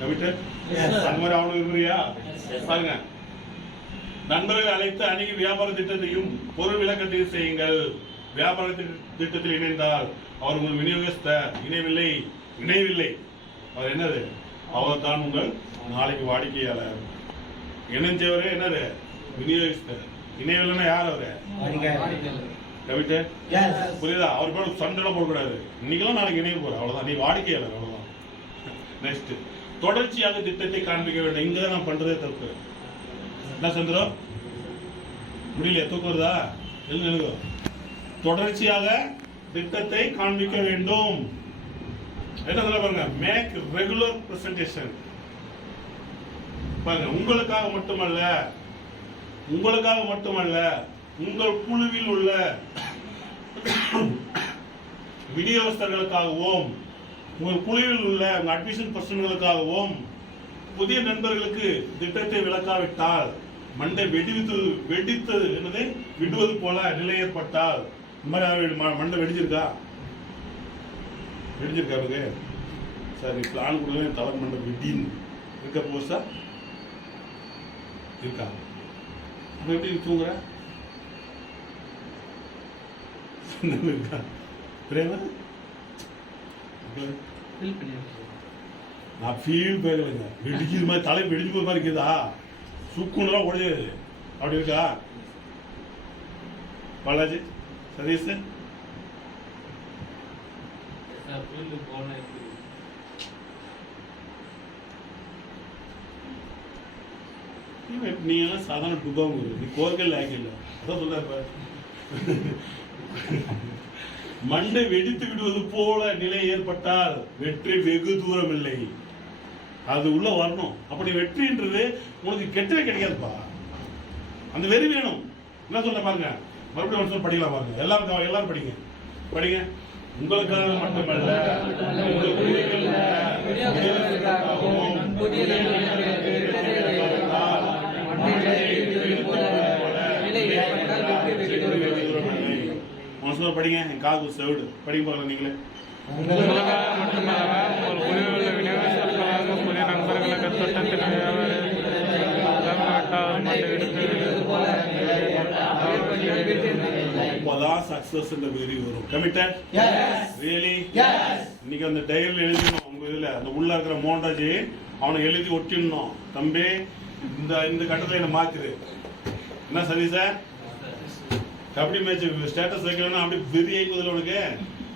கமிட்டட்? அந்த மாதிரி அவனும் இருக்கிறியா? பாருங்க, நண்பர்களை அழைத்து அணுகி வியாபார திட்டத்தையும் பொருள் விளக்கத்தையும் செய்யுங்கள். வியாபார திட்டத்தில் இணைந்தால் அவர் உங்கள் விநியோகஸ்தர். இணைவில்லை அவர் என்னது? அவர் தான் உங்கள் நாளைக்கு வாடிக்கையாளர். இணைஞ்சவரே என்னது? விநியோகஸ்தர். இணைவில்லைன்னா யார் அவரு? புரியுதா? அவர் கூட சண்டை போடக்கூடாது. இன்னைக்கெல்லாம் நாளைக்கு இணைய போற, அவ்வளவுதான். நீ வாடிக்கையாளர், அவ்வளவுதான். நெக்ஸ்ட், தொடர்ச்சியாக திட்டத்தை காண்பிக்க வேண்டும். இங்கதான் நான் பண்றதே தப்பு. என்ன சந்திரம் முடியல, தூக்குறதா? எழுதுங்க. தொடர்ச்சியாக திட்டத்தை காண்பிக்க வேண்டும். என்ன சொல்ல பாருங்க, மேக் ரெகுலர் பிரசன்டேஷன். பாருங்க, உங்களுக்காக மட்டுமல்ல உங்கள் குழுவில் உள்ள விநியோகஸ்தர்களுக்காகவும் உங்கள் குழுவில் உள்ள உங்கள் அட்மிஷன் பர்சன்களுக்காகவும் புதிய நண்பர்களுக்கு திட்டத்தை விளக்காவிட்டால் மண்டை வெடித்து என்னது விடுவது போல நிலை ஏற்பட்டால், இந்த மாதிரி மண்டை வெடிச்சிருக்கா இருக்கு சார், நீ பிளான் கொடுக்க தவறு மண்டை வெடின்னு இருக்க போசா இருக்கா? எப்படி தூங்குற இருக்கா? பிரேம ஃபில் பண்ணிடுறேன் சார். நான் ஃபீல் பேக்கலைங்க வெடிக்குது மாதிரி தலை வெடிஞ்சு போகிற மாதிரி இருக்குதா சுக்குன்னெல்லாம் உடையாது அப்படி இருக்கா பாலாஜி சதீஷ் சார் ஃபீல்டு போன இருக்குது நீ எல்லாம் சாதாரண டுபாங்க நீ கோர்கள் ஆகில்ல அதான் சொல்ற மண்டை வெடித்து விடுவது போல நிலை ஏற்பட்டால் வெற்றி வெகு தூரம் இல்லை அது உள்ள வரணும் அப்படி வெற்றின்றது உனக்கு கெட்டவே கிடைக்காதுப்பா அந்த வெறி வேணும் என்ன சொல்ல பாருங்க மறுபடியும் ஒரு சொல் படிக்கலாம் பாருங்க எல்லாரும் படிங்க படிங்க உங்களுக்காக மட்டுமல்ல படிங்க என் காது செவிடு படிக்க பார்க்கலாம் நீங்களே உங்களுக்காக மட்டுமல்ல உங்கள் குழுவில் விநியோகத்திற்காக புதிய நண்பர்களுக்கு திட்டத்தில் அப்பதான் சக்சஸ் வெறி வரும் கமிட்டட் ரியலி இன்னைக்கு அந்த டைரியில் எழுதிடணும் உங்க இதுல அந்த உள்ள இருக்கிற மோண்டாஜி அவனை எழுதி ஒட்டிடணும் தம்பி இந்த கட்டத்துல என்ன மாத்துது என்ன சரி சார் கபடி மேட்ச் ஸ்டேட்டஸ் வைக்கணும்னா அப்படி வெறி ஆயிப்பதில்லை உனக்கு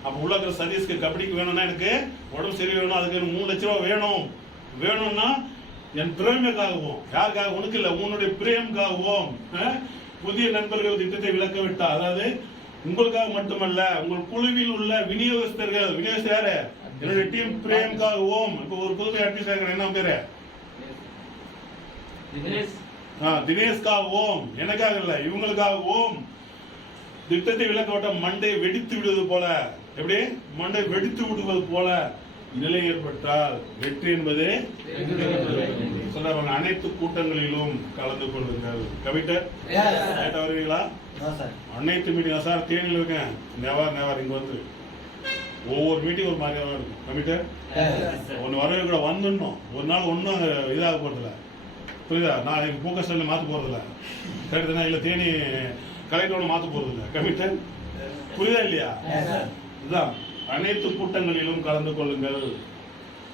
அப்ப உள்ள இருக்கிற சதீஷ்க்கு கபடிக்கு வேணும்னா எனக்கு உடம்பு சரி வேணும் அதுக்கு 3 லட்சம் ரூபாய் வேணும்னா என் பிரேமுக்காகவும் யாருக்காக உனக்கு இல்ல உன்னுடைய பிரேமுக்காகவும் புதிய நண்பர்கள் திட்டத்தை விளக்க விட்டா அதாவது உங்களுக்காக மட்டுமல்ல உங்கள் குழுவில் உள்ள விநியோகஸ்தர் யாரு என்னுடைய டீம் பிரேமுக்காகவும் இப்ப ஒரு புதுமை அட்மிஷன் இருக்கிற என்ன பேரு தினேஷ்காகவும் எனக்காக இல்ல இவங்களுக்காகவும் திட்டத்தை விளக்கப்பட்ட மண்டை வெடித்து விடுவது போல எப்படி மண்டை வெடித்து விடுவது போல நிலை ஏற்பட்டால் வெற்றி என்பது சொல்றாங்க அனைத்து கூட்டங்களிலும் கலந்து கொள்ளுங்கள் கமிட்டர் வருவீங்களா அனைத்து மீட்டிங் சார் தேனியில் இருக்கேன் நெவர் இங்க வந்து ஒவ்வொரு மீட்டிங் ஒரு மாதிரியாக இருக்கும் கமிட்டர் ஒன்னு வரவே கூட வந்துடணும் ஒரு நாள் ஒன்னும் இதாக போறதில்ல புரியுதா நான் எங்க போக்கஸ் ஸ்டைல மாத்த போறதில்ல கரெக்ட் தானே இல்ல தேனி கலெக்டரோட மாத்த போறதில்ல கமிட்டர் புரியுதா இல்லையா இதுதான் அனைத்து கூட்டங்களிலும் கலந்து கொள்ளுங்கள்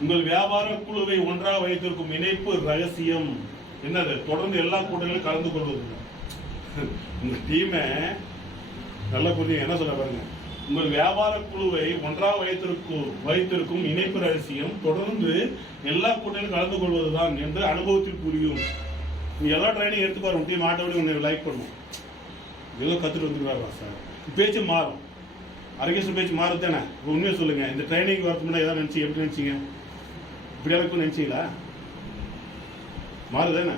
உங்கள் வியாபார குழுவை ஒன்றாக வைத்திருக்கும் இணைப்பு ரகசியம் என்னது தொடர்ந்து எல்லா கூட்டங்களிலும் கலந்து கொள்வது உங்க டீமை நல்லா புரியுங்க என்ன சொல்ல பாருங்க உங்கள் வியாபார குழுவை ஒன்றாக வைத்திருக்கும் இணைப்பு ரகசியம் தொடர்ந்து எல்லா கூட்டங்களிலும் கலந்து கொள்வதுதான் என்று அனுபவத்தில் புரியும் நீ எல்லா ட்ரைனிங் எடுத்து பாரு உன் டீம் ஆட்டோட உன்னை லைக் பண்ணும் ஏதோ கத்துட்டு வந்துருவாரா சார் பேச்சு மாறும் அரகேஷன் பேச்சு மாறுது தானே உண்மையை சொல்லுங்க இந்த ட்ரைனிங் வரது முன்னாடி ஏதாவது நினைச்சு எப்படி நினைச்சீங்க இப்படியா இருக்கும் நினைச்சீங்களா மாறுதானே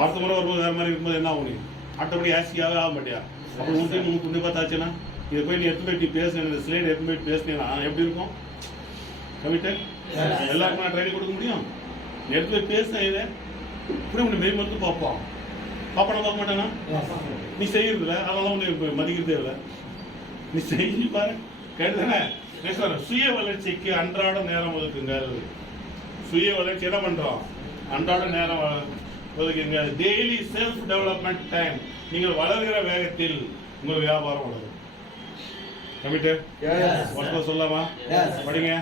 அடுத்த முறை வரும்போது வேற மாதிரி இருக்கும்போது என்ன ஆகும் ஆட்டோமேட்டிக் ஆசியாவே ஆக மாட்டியா அப்புறம் உனக்கு துணி பார்த்தாச்சுன்னா இதை போய் நீ எடுத்து போய் பேசுன இந்த ஸ்லைட் எடுத்து போய் பேசினீங்கன்னா எப்படி இருக்கும் கமிட்டர் எல்லாருக்கும் நான் ட்ரைனிங் கொடுக்க முடியும் எடுத்து போய் பேசினேன் இதை இப்படி உன்னை மெய் மருந்து பார்ப்போம் பாப்பான பார்க்க மாட்டானா நீ செய்யறதில்ல அதெல்லாம் உன்னை மதிக்கிறதே இல்லை நீ செய்தி பாரு கேட்டுதானே சுய வளர்ச்சிக்கு அன்றாட நேரம் ஒதுக்குங்கள் சுய வளர்ச்சி என்ன பண்றோம் அன்றாட நேரம் ஒதுக்குங்க டெய்லி செல்ஃப் டெவலப்மெண்ட் டைம் நீங்கள் வளர்கிற வேகத்தில் உங்கள் வியாபாரம் வளரும் கமிட்டர் சொல்லாமா படிங்க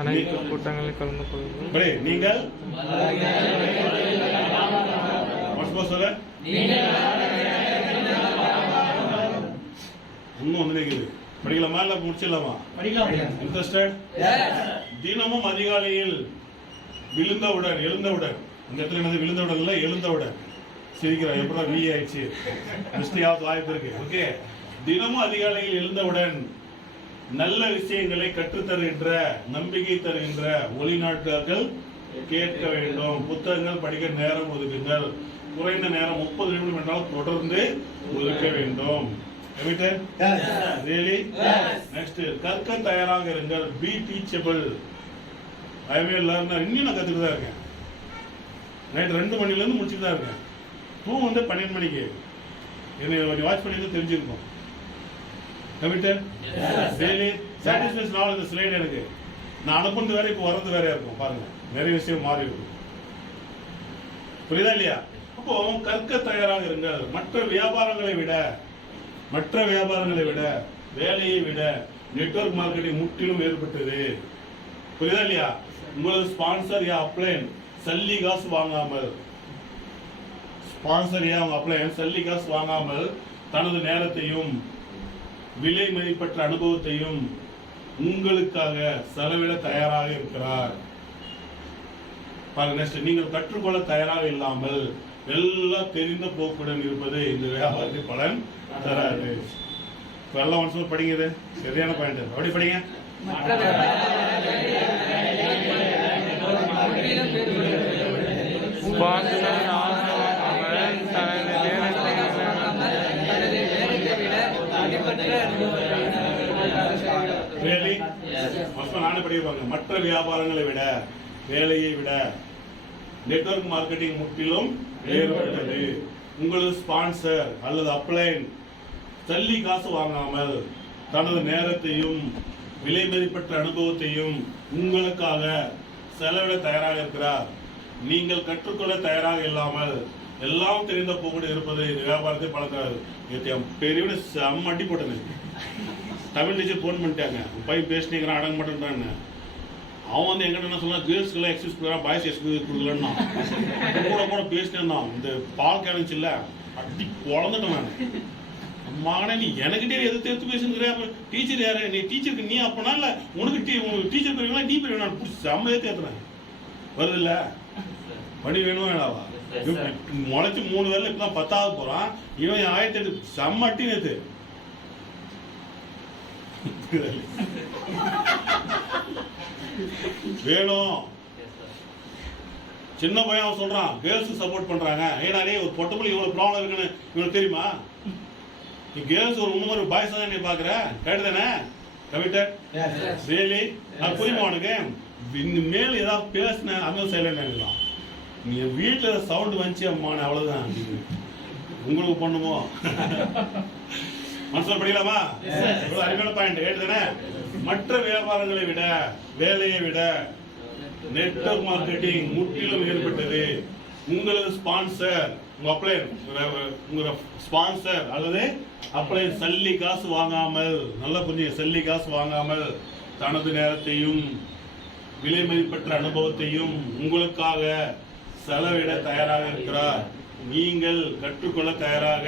அனைத்து கூட்டங்களில் கலந்து கொள்ளுங்கள் படி நீங்கள் சொல்ல இன்னும் வந்து நிற்குது படிக்கலாமா இல்ல முடிச்சிடலாமா இன்ட்ரெஸ்டட் தினமும் அதிகாலையில் எழுந்தவுடன் இந்த இடத்துல என்னது விழுந்தவுடன் இல்ல எழுந்தவுடன் சிரிக்கிறா எப்படா வி ஆயிடுச்சு மிஸ்டேக் வாய்ப்பு இருக்கு ஓகே தினமும் அதிகாலையில் எழுந்தவுடன் நல்ல விஷயங்களை கற்றுத்தருகின்ற நம்பிக்கை தருகின்ற ஒளிநாட்கள் கேட்க வேண்டும் புத்தகங்கள் படிக்க நேரம் ஒதுக்குங்கள் குறைந்த நேரம் 30 நிமிடம் என்றால் தொடர்ந்து ஒதுக்க வேண்டும் கற்க தயாராக இருங்கள் be teachable I will learner இன்னும் நான் கத்துட்டு தான் இருக்கேன் நைட் 2 மணில இருந்து முடிச்சுட்டு தான் இருக்கேன் தூங்க வந்து 12 மணிக்கு என்னை வாட்ச் பண்ணி தெரிஞ்சிருக்கும் கமிட்டர் டெய்லி சாட்டிஸ்ஃபேக்ஷன் ஆல் இந்த ஸ்லைட் எனக்கு நான் அனுப்புறது வேற இப்போ வர்றது வேறையா இருக்கும் பாருங்க நிறைய விஷயம் மாறி இருக்கும் புரியுதா இல்லையா அப்போ கற்க தயாராக இருங்கள் மற்ற வியாபாரங்களை விட வேலையை விட நெட்வொர்க் மார்க்கெட்டிங் முற்றிலும் வேறுபட்டது. புரியுதா இல்லையா? உங்களது ஸ்பான்சர் யா அப்ளைன் சல்லி காசு வாங்காமல், ஸ்பான்சர் யா அப்ளைன் சல்லி காசு வாங்காமல் தனது நேரத்தையும் விலை மதிப்பற்ற அனுபவத்தையும் உங்களுக்காக செலவிட தயாராக இருக்கிறார். பாருங்க, நெக்ஸ்ட், நீங்கள் கற்றுக்கொள்ள தயாராக இல்லாமல் எல்லாம் தெரிந்த போக்குடன் இருப்பது இந்த வியாபாரத்துக்கு பலன் தராது. எல்லாம் ஒன்ஸ் படிங்க, இது சரியான பாயிண்ட். அப்படி படிங்க. ஸ்பான்சர் ஆகாமல் தனது வேலை நானே படிப்பாங்க. மற்ற வியாபாரங்களை விட, வேலையை விட நெட்வொர்க் மார்க்கெட்டிங் முற்றிலும் வேறுபட்டது. உங்களது ஸ்பான்சர் அல்லது அப்ளைன் சல்லி காசு வாங்காமல் தனது நேரத்தையும் விலை மதிப்பற்ற அனுபவத்தையும் உங்களுக்காக செலவிட தயாராக இருக்கிறார். நீங்கள் கற்றுக்கொள்ள தயாராக இல்லாமல் எல்லாம் தெரிந்த போக்கு இருப்பது இந்த வியாபாரத்தை பழக்கிறாரு. பெரிய செம்ம அடி போட்டது. தமிழ் டீச்சர் போன் பண்ணிட்டாங்க, பையன் பேசினீங்கிறான், அடங்க மாட்டேன்றான்னு. அவன் வந்து எங்கிட்ட என்ன சொன்னா, கேர்ள்ஸ்க்கெல்லாம் எக்ஸ்கியூஸ் கொடுக்குறான், பாய்ஸ் எக்ஸ்கியூஸ் கொடுக்கலன்னா கூட பேசினேன். இந்த பால் கேனுச்சு இல்ல, அடி குழந்துட்டேன் நான். அம்மானே, நீ எனக்கிட்டே எதிர்த்து பேசுங்கிற, டீச்சர் யாரு? நீ டீச்சருக்கு நீ அப்பனா இல்ல உனக்கு டீச்சர் பெரியவங்களா நீ பெரிய? நான் செம்ம ஏற்றுறேன். வருது இல்ல, பணி வேணும் வேணாவா? முளைச்சு 3 வேலை இப்பதான் 10வது போறான். இவன் 1008 செம்ம அட்டி நேத்து. வேணும். சின்ன பையன் அவன் சொல்றான், கேர்ள்ஸ் சப்போர்ட் பண்றாங்க. ஏன்னா ஒரு பொட்டப்புல இவ்வளவு ப்ராப்ளம் இருக்குன்னு இவனுக்கு தெரியுமா? நீ கேர்ள்ஸ் ஒரு முன்னூறு பாய்ஸ் தான் நீ பாக்குற, கேட்டு தானே கமிட்டட் ரியலி? நான் புரியுமா உனக்கு? இந்த மேல ஏதாவது பேசின அந்த சைலண்ட் ஆகிடலாம். நீ வீட்டுல சவுண்ட் வந்துச்சு அம்மான, அவ்வளவுதான். உங்களுக்கு பண்ணுமோ? மனசுல படிக்கலாமா? அருமையான பாயிண்ட். கேட்டு தானே? மற்ற வியாபாரங்களை விட, வேலையை விட நெட்வொர்க் மார்க்கெட்டிங் முற்றிலும் வேறுபட்டது. உங்களது ஸ்பான்சர், உங்க அப்ளைன், உங்க ஸ்பான்சர் அல்லது அப்ளைன் சல்லி காசு வாங்காமல், நல்லா புரிஞ்சுங்க, சல்லி காசு வாங்காமல் தனது நேரத்தையும் விலை மதிப்பற்ற அனுபவத்தையும் உங்களுக்காக செலவிட தயாராக இருக்கிறார். நீங்கள் கற்றுக்கொள்ள தயாராக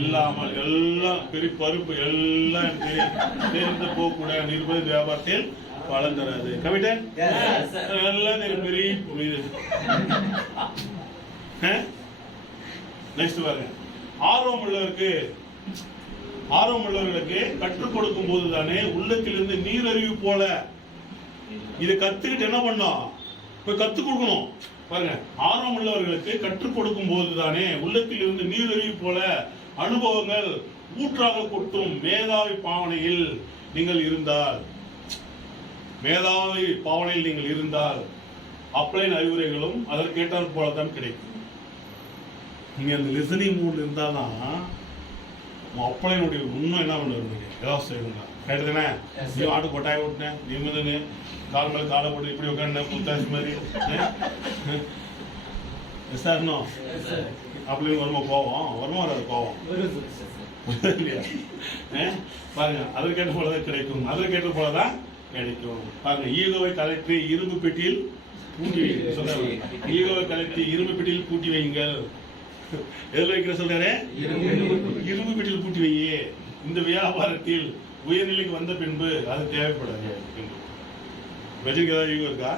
இல்லாமல் எல்லாம் பெரிய பருப்பு எல்லாம் தெரிந்து போகக்கூடிய நிர்பந்த வியாபாரத்தில் பலன் தராது. கமிட்டன் எல்லாம் பெரிய நெக்ஸ்ட் பாருங்க. ஆர்வம் உள்ளவர்களுக்கு கற்றுக் கொடுக்கும் போது தானே உள்ளத்திலிருந்து நீரறிவு போல இதை கத்துக்கிட்டு என்ன பண்ணோம், இப்ப கத்துக் கொடுக்கணும். பாருங்க, ஆர்வம் உள்ளவர்களுக்கு கற்றுக் கொடுக்கும் போதுதானே உள்ளத்தில் இருந்து நீரறிவு போல அனுபவங்கள் ஊற்றாக கொட்டும் மேதாவி பாவனையில் நீங்கள் இருந்தால் அப்ளைன் அறிவுரைகளும் அதற்கேற்றால் போலதான் கிடைக்கும். நீங்க அந்த லிசனிங் மூட்ல இருந்தாதான் அப்ளைனுடைய உண்மை என்ன பண்ணுவாங்க, ஏதாவது செய்யுங்க. கேட்டு தானே? நீ ஆட்டு கொட்டாய விட்டேன், நீ வந்து கால் மேல காலை போட்டு இப்படி உட்காந்து புத்தாசி மாதிரி சார்னோம். அப்படின்னு வருமா கோவம்? வருமா வராது கோவம்? இல்லையா? பாருங்க, அதற்கேற்ற போலதான் கிடைக்கும், அதற்கேற்ற போலதான் கிடைக்கும். பாருங்க, ஈகோவை கலற்றி இரும்பு பெட்டியில் பூட்டி வைங்க சொல்றாரு. ஈகோவை கலற்றி இரும்பு பெட்டியில் பூட்டி வையுங்கள். எதில் வைக்கிற சொல்றாரு? இரும்பு பெட்டியில் பூட்டி வையே. இந்த வியாபாரத்தில் உயர்நிலைக்கு வந்த பின்பு அது தேவைப்படாது. ரஜினிக்கு ஏதாவது ஈகோ இருக்கா?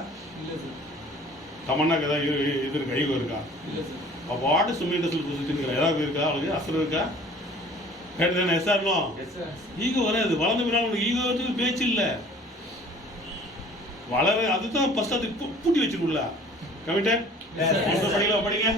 தமன்னாக்கு ஏதாவது இது இருக்கா? ஈகோ இருக்கா? அப்போ ஆட்டு சுமையிட்ட சொல்லி ஏதாவது இருக்கா? அவளுக்கு அசர் இருக்கா? கேட்டு தானே? எஸ்ஆர்னோ ஈகோ வராது. வளர்ந்த பிறகு ஈகோ பேச்சு இல்லை, வளர. அதுதான் ஃபர்ஸ்ட் அது பூட்டி வச்சிருக்குல்ல. கமிட்டட் படிக்கல படிங்க.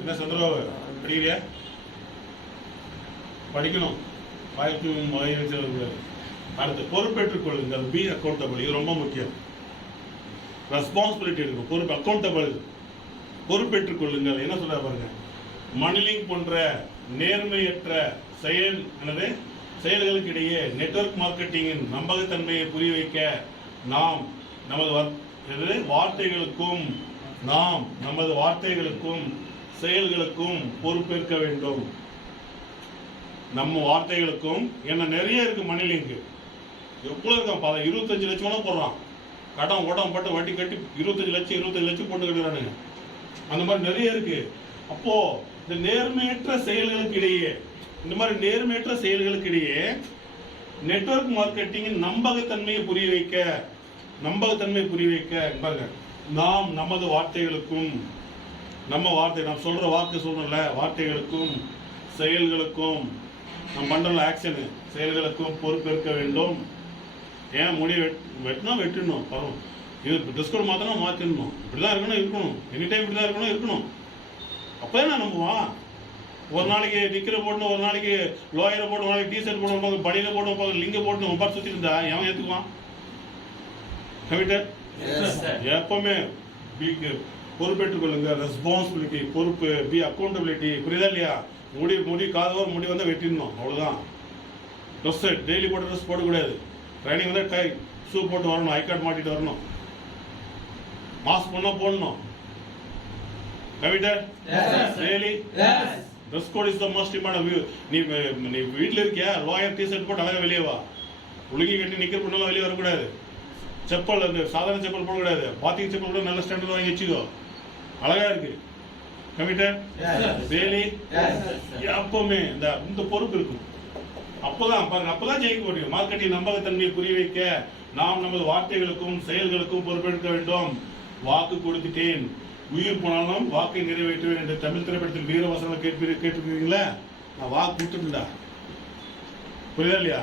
என்ன சந்திரபாபு படிக்கிறியா? படிக்கணும். அடுத்து பொறுப்பேற்றுக் கொள்ளுங்கள். B accountable. இது ரொம்ப முக்கியம். ரெஸ்பான்சிபிலிட்டி இருக்கும். பொறுப்பு அக்கௌண்டபிள். பொறுப்பேற்றுக் கொள்ளுங்கள். என்ன சொல்ற பாருங்க, மணிலிங் போன்ற நேர்மையற்ற செயல்களுக்கு இடையே நெட்வொர்க் மார்க்கெட்டிங்கின் நம்பகத்தன்மையை புரிய வைக்க நாம் நமது வார்த்தைகளுக்கும் செயல்களுக்கும் பொறுப்பேற்க வேண்டும். நம்ம வார்த்தைகளுக்கும் என்ன நிறைய இருக்கு. மணிலிங்க் எவ்வளவு இருக்கான், 25 லட்சம் போடுறான். கடன் உடம் பட்டு வட்டி கட்டி 25 லட்சம் போட்டு கட்டுறானுங்க. அந்த மாதிரி நிறைய இருக்கு. அப்போ இந்த நேர்மையற்ற செயல்களுக்கு இடையே நெட்வொர்க் மார்க்கெட்டிங்கின் நம்பகத்தன்மையை புரிய வைக்க பாருங்க, நாம் நமது வார்த்தைகளுக்கும் நாம் சொல்ற சொல்றோம்ல, வார்த்தைகளுக்கும் செயல்களுக்கும் நம்ம பண்ற ஆக்ஷன் செயல்களுக்கும் பொறுப்பேற்க வேண்டும். ஏன் முடி வெட்டினா வெட்டணும், பரவாயில்ல. இது ட்ரெஸ் கோட் மாத்திரணும், இப்படிதான் இருக்கணும், எனி டைம் இப்படிதான் இருக்கணும். அப்பதான் நான் நம்புவான். ஒரு நாளைக்கு நிக்கிற போடணும், ஒரு நாளைக்கு லோயரை போடணும், ஒரு நாளைக்கு டிஷர்ட் போடணும், படியில போடணும், லிங்க போடணும், பாட்டு சுத்தி இருந்தா எவன் ஏத்துக்குவான்? எப்பவுமே பொறுப்பேற்றுக் கொள்ளுங்க. ரெஸ்பான்சிபிலிட்டி, பொறுப்பு, பி அக்கௌண்டபிலிட்டி. புரியுதா இல்லையா? முடி காதவர் முடி வந்தா வெட்டிடணும், அவ்வளவுதான். ட்ரெஸ் டெய்லி போட்ட ட்ரெஸ் போடக்கூடாது. ட்ரைனிங் வந்து டை ஷூ போட்டு வரணும், ஐ கார்டு மாட்டிட்டு வரணும், மாஸ்க் பண்ணா போடணும். கவிதர் daily dress code is the most important. நீ வீட்டில் இருக்கியா, லோயர் டிஷர்ட் போட்டு அழகா வெளியே வா. உலுகி கட்டி நிக்கிற பண்ணாலும் வெளியே வரக்கூடாது. செப்பல் சாதாரண செப்பல் போடக்கூடாது. பாத்திங் செப்பல் கூட நல்ல ஸ்டாண்டர்ட் வாங்கி வச்சுக்கோ, அழகா இருக்கு. கமிட்டர் டெய்லி எப்பவுமே இந்த பொறுப்பு இருக்கும். அப்பதான் பாருங்க, அப்பதான் ஜெயிக்க முடியும். மார்க்கெட்டிங் நம்பகத்தன்மையை புரிய வைக்க நாம் நமது வார்த்தைகளுக்கும் செயல்களுக்கும் பொறுப்பெடுக்க வேண்டும். வாக்கு கொடுத்துட்டேன், உயிர் போனாலும் வாக்கை நிறைவேற்றுவேன் என்று தமிழ் திரைப்படத்தில் வீரவசனம் கேட்டிருக்கீங்களா? நான் வாக்கு கொடுத்துட்டா, புரியுதா இல்லையா?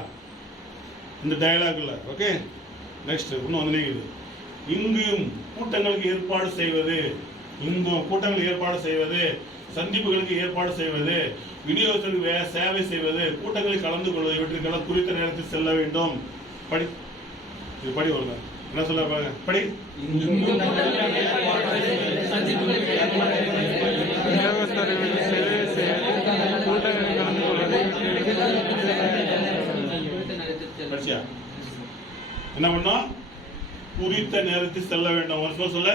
இந்த டயலாக்ல. ஓகே, நெக்ஸ்ட் இன்னும் வந்து நீங்க இங்கும் கூட்டங்களுக்கு ஏற்பாடு செய்வது, சந்திப்புகளுக்கு ஏற்பாடு செய்வது, விநியோகத்திற்கு சேவை செய்வது, கூட்டங்களில் கலந்து கொள்வது, இவற்றுக்கெல்லாம் குறித்த நேரத்தில் செல்ல வேண்டும். படி வருங்க, என்ன சொல்ல படி. என்ன பண்ணோம்? குறித்த நேரத்தில் செல்ல வேண்டும். சொல்ல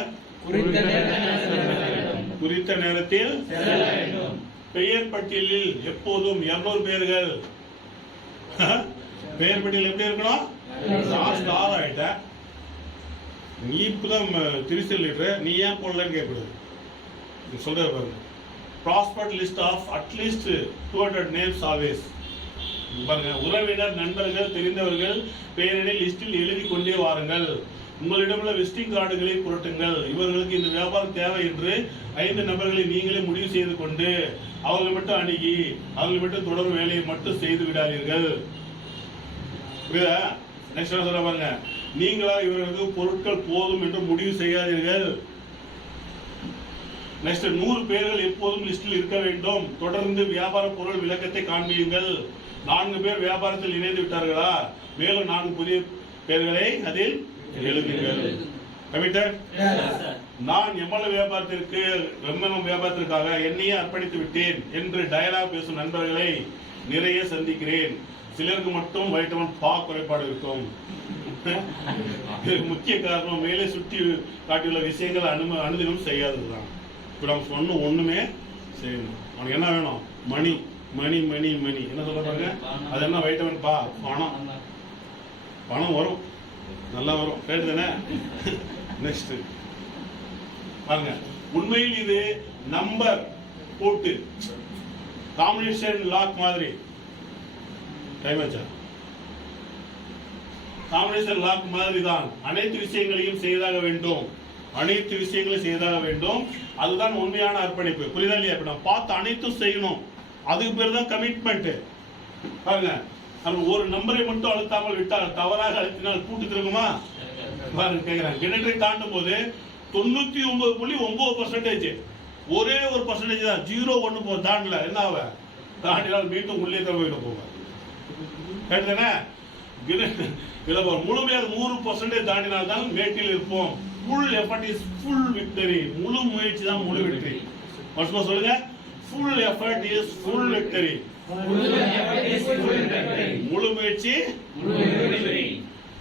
குறித்த நேரத்தில் பெயர் பட்டியலில் எப்போதும் 200 பேர்கள். பெயர் பட்டியல் எப்படி இருக்கணும்? ஆயிட்ட நீ இப்பதான் திருச்சல் லீடர், நீ ஏன் போடலன்னு கேட்கக்கூடாது. சொல்ற பாருங்க, ப்ராஸ்பெக்ட் லிஸ்ட் ஆஃப் அட்லீஸ்ட் 200 நேம்ஸ் ஆல்வேஸ். பாருங்க, உறவினர், நண்பர்கள், தெரிந்தவர்கள் பெயரினை லிஸ்டில் எழுதி கொண்டே வாருங்கள். உங்களிடமுள்ள விசிட்டிங் கார்டுகளை புரட்டுங்கள். இவர்களுக்கு இந்த வியாபாரம் தேவை என்று 5 நபர்களை நீங்களே முடிவு செய்து கொண்டு அவர்களை மட்டும் அணுகி அவர்களை மட்டும் தொடரும் வேலையை மட்டும் செய்து விடாதீர்கள். புரியுதா? நெக்ஸ்ட் சொல்ல பாருங்க, நீங்களா இவர்களுக்கு பொருட்கள் போதும் என்று முடிவு செய்யாதீர்கள். நெக்ஸ்ட் 100 பேர்கள் எப்போதும் லிஸ்டில் இருக்க வேண்டும். தொடர்ந்து வியாபார பொருள் விளக்கத்தை காண்பியுங்கள். 4 பேர் வியாபாரத்தில் இணைந்து விட்டார்களா? மேலும் 4 புதிய பேர்களை அதில் எழுதுங்கள். கமிட்டட்? நான் எவ்வளவு வியாபாரத்திற்காக என்னையே அர்ப்பணித்து விட்டேன் என்று டயலாக் பேசும் நண்பர்களை நிறைய சந்திக்கிறேன். சிலருக்கு மட்டும் வைட்டமின் பா குறைபாடு இருக்கும். முக்கிய காரணம் மேலே சுட்டி காட்டியுள்ள விஷயங்கள் அனுதினம் செய்யாததுதான். இப்ப நம்ம சொன்ன ஒண்ணுமே செய்யணும். அவனுக்கு என்ன வேணும்? மணி மணி மணி மணி. என்ன சொல்றாங்க? அது என்ன? வைட்டமின் பா. பணம் வரும், நல்லா வரும். கேட்டு தானே? நெக்ஸ்ட் பாருங்க, உண்மையில் இது நம்பர் போட்டு காம்பினேஷன் லாக் மாதிரி. டைம் ஆச்சா? காம்பினேஷன் லாக் மாதிரி தான். அனைத்து விஷயங்களையும் செய்தாக வேண்டும். அதுதான் உண்மையான அர்ப்பணிப்பு. புரியுதா இல்லையா? இப்ப நான் பார்த்து அனைத்தும் செய்யணும், அதுக்கு பேர் தான் கமிட்மெண்ட். பாருங்க, ஒரு நம்பரை மட்டும் அழுத்தாமல் விட்டால், தவறாக அழுத்தினால் கூட்டு திருக்குமா? பாருங்க, கேட்கிறேன். கிணற்றை தாண்டும் போது 99.9% ஒரே ஒரு பர்சன்டேஜ் தான், 0.1 தாண்டல. என்ன ஆவ? தாண்டினால் மீண்டும் உள்ளே தான் போயிட்டு போவேன். கேட்டுதானே? முழுமையாக 100% தாண்டினால்தான் மேட்டில் இருப்போம். full effort is full victory. முழு முயற்சி தான் முழு வெற்றி. மறுபடியும் சொல்லுங்க, full effort is full victory. முழு முயற்சி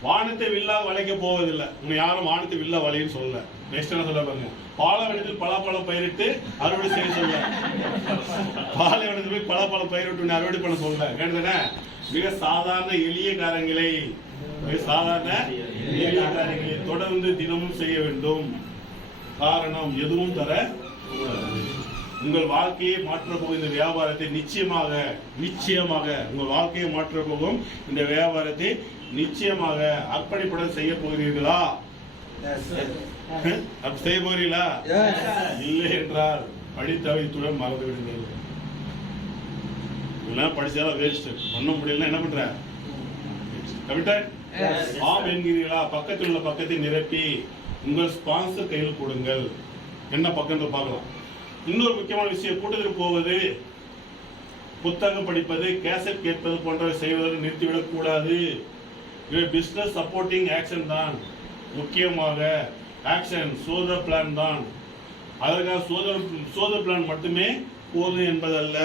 வானத்தை வில்லா வளைக்க போவதில்லை. உங்க யாரும் வானத்தை வில்லா வளைன்னு சொல்லல. நெக்ஸ்ட் என்ன சொல்ல பாருங்க, பாலைவனத்தில் பலாப்பழம் பயிரிட்டு அறுவடை செய்ய சொல்ல. பாலைவனத்தில் போய் பலாப்பழம் பயிரிட்டு அறுவடை பண்ண சொல்ல. கேட்டதுன்னா மிக சாதாரண எளிய காரியங்களை தொடர்ந்து தினமும் செய்ய வேண்டும். காரணம் எதுவும் தர உங்கள் வாழ்க்கையை மாற்ற போகும் இந்த வியாபாரத்தை நிச்சயமாக உங்கள் வாழ்க்கையை மாற்ற போகும் இந்த வியாபாரத்தை நிச்சயமாக அர்ப்பணிப்புடன் செய்ய போகிறீர்களா? செய்ய போகிறீங்களா? இல்லை என்றால் படித்தவைத்துடன் மறந்து விடுங்கள். படிச்சாலும் வேஸ்ட், பண்ண முடியல. என்ன பண்ற? ஆம் என்கிறீர்களா? பக்கத்தில் உள்ள பக்கத்தை நிரப்பி உங்கள் ஸ்பான்சர் கையில் கொடுங்கள். என்ன பக்கம் பார்க்கலாம். இன்னொரு முக்கியமான விஷயம், கூட்டத்திற்கு போவது, புத்தகம் படிப்பது, கேசட் கேட்பது போன்றவை செய்வதை நிறுத்திவிடக் கூடாது. இது பிசினஸ் சப்போர்ட்டிங் ஆக்ஷன் தான். முக்கியமாக ஆக்ஷன் சோதர பிளான் தான். அதற்காக சோதர பிளான் மட்டுமே போதும் என்பதல்ல.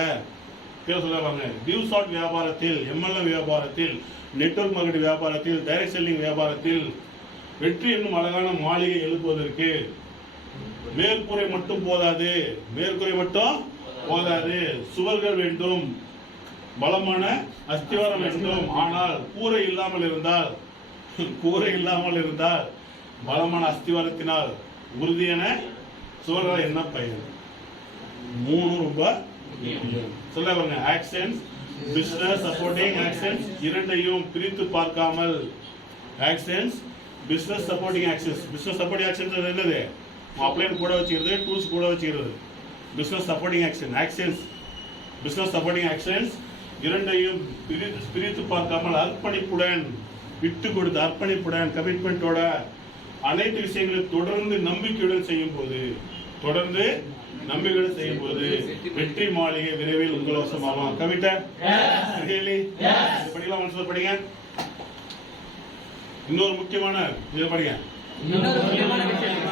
சொல்லுவாங்க, டியூ ஷாட் வியாபாரத்தில், எம்எல்எம் வியாபாரத்தில், நெட்வொர்க் மார்க்கெட் வியாபாரத்தில், டைரக்ட் செல்லிங் வியாபாரத்தில் வெற்றி என்னும் அழகான மாளிகை எழுப்புவதற்கு மேற்கூரை மட்டும் போதாது. சுவர்கள் வேண்டும், பலமான அஸ்திவாரம் வேண்டும். ஆனால் கூரை இல்லாமல் இருந்தால் பலமான அஸ்திவாரத்தினால் உறுதியான சுவர்கள் என்ன பயன்? 3 ரொம்ப சொல்ல பாருங்க. ஆக்ஷன்ஸ், பிசினஸ் சப்போர்ட்டிங் ஆக்ஷன்ஸ், இரண்டையும் பிரித்து பார்க்காமல். Actions, business supporting actions. Business supporting actions என்னது? அப்ளைன் கூட வச்சுக்கிறது, டூல்ஸ் கூட வச்சுக்கிறது. Business supporting actions, business supporting actions இரண்டையும் பிரித்து பார்க்காமல் அர்ப்பணிப்புடன், விட்டு கொடுத்து அர்ப்பணிப்புடன், கமிட்மெண்டோட அனைத்து விஷயங்களும் தொடர்ந்து நம்பிக்கையுடன் செய்யும் போது வெற்றி மாளிகை விரைவில் உங்கள் வசமாகும். கமிட்டட்? படிக்கலாம், மனசுல படிங்க. இன்னொரு முக்கியமான இதை படிங்க.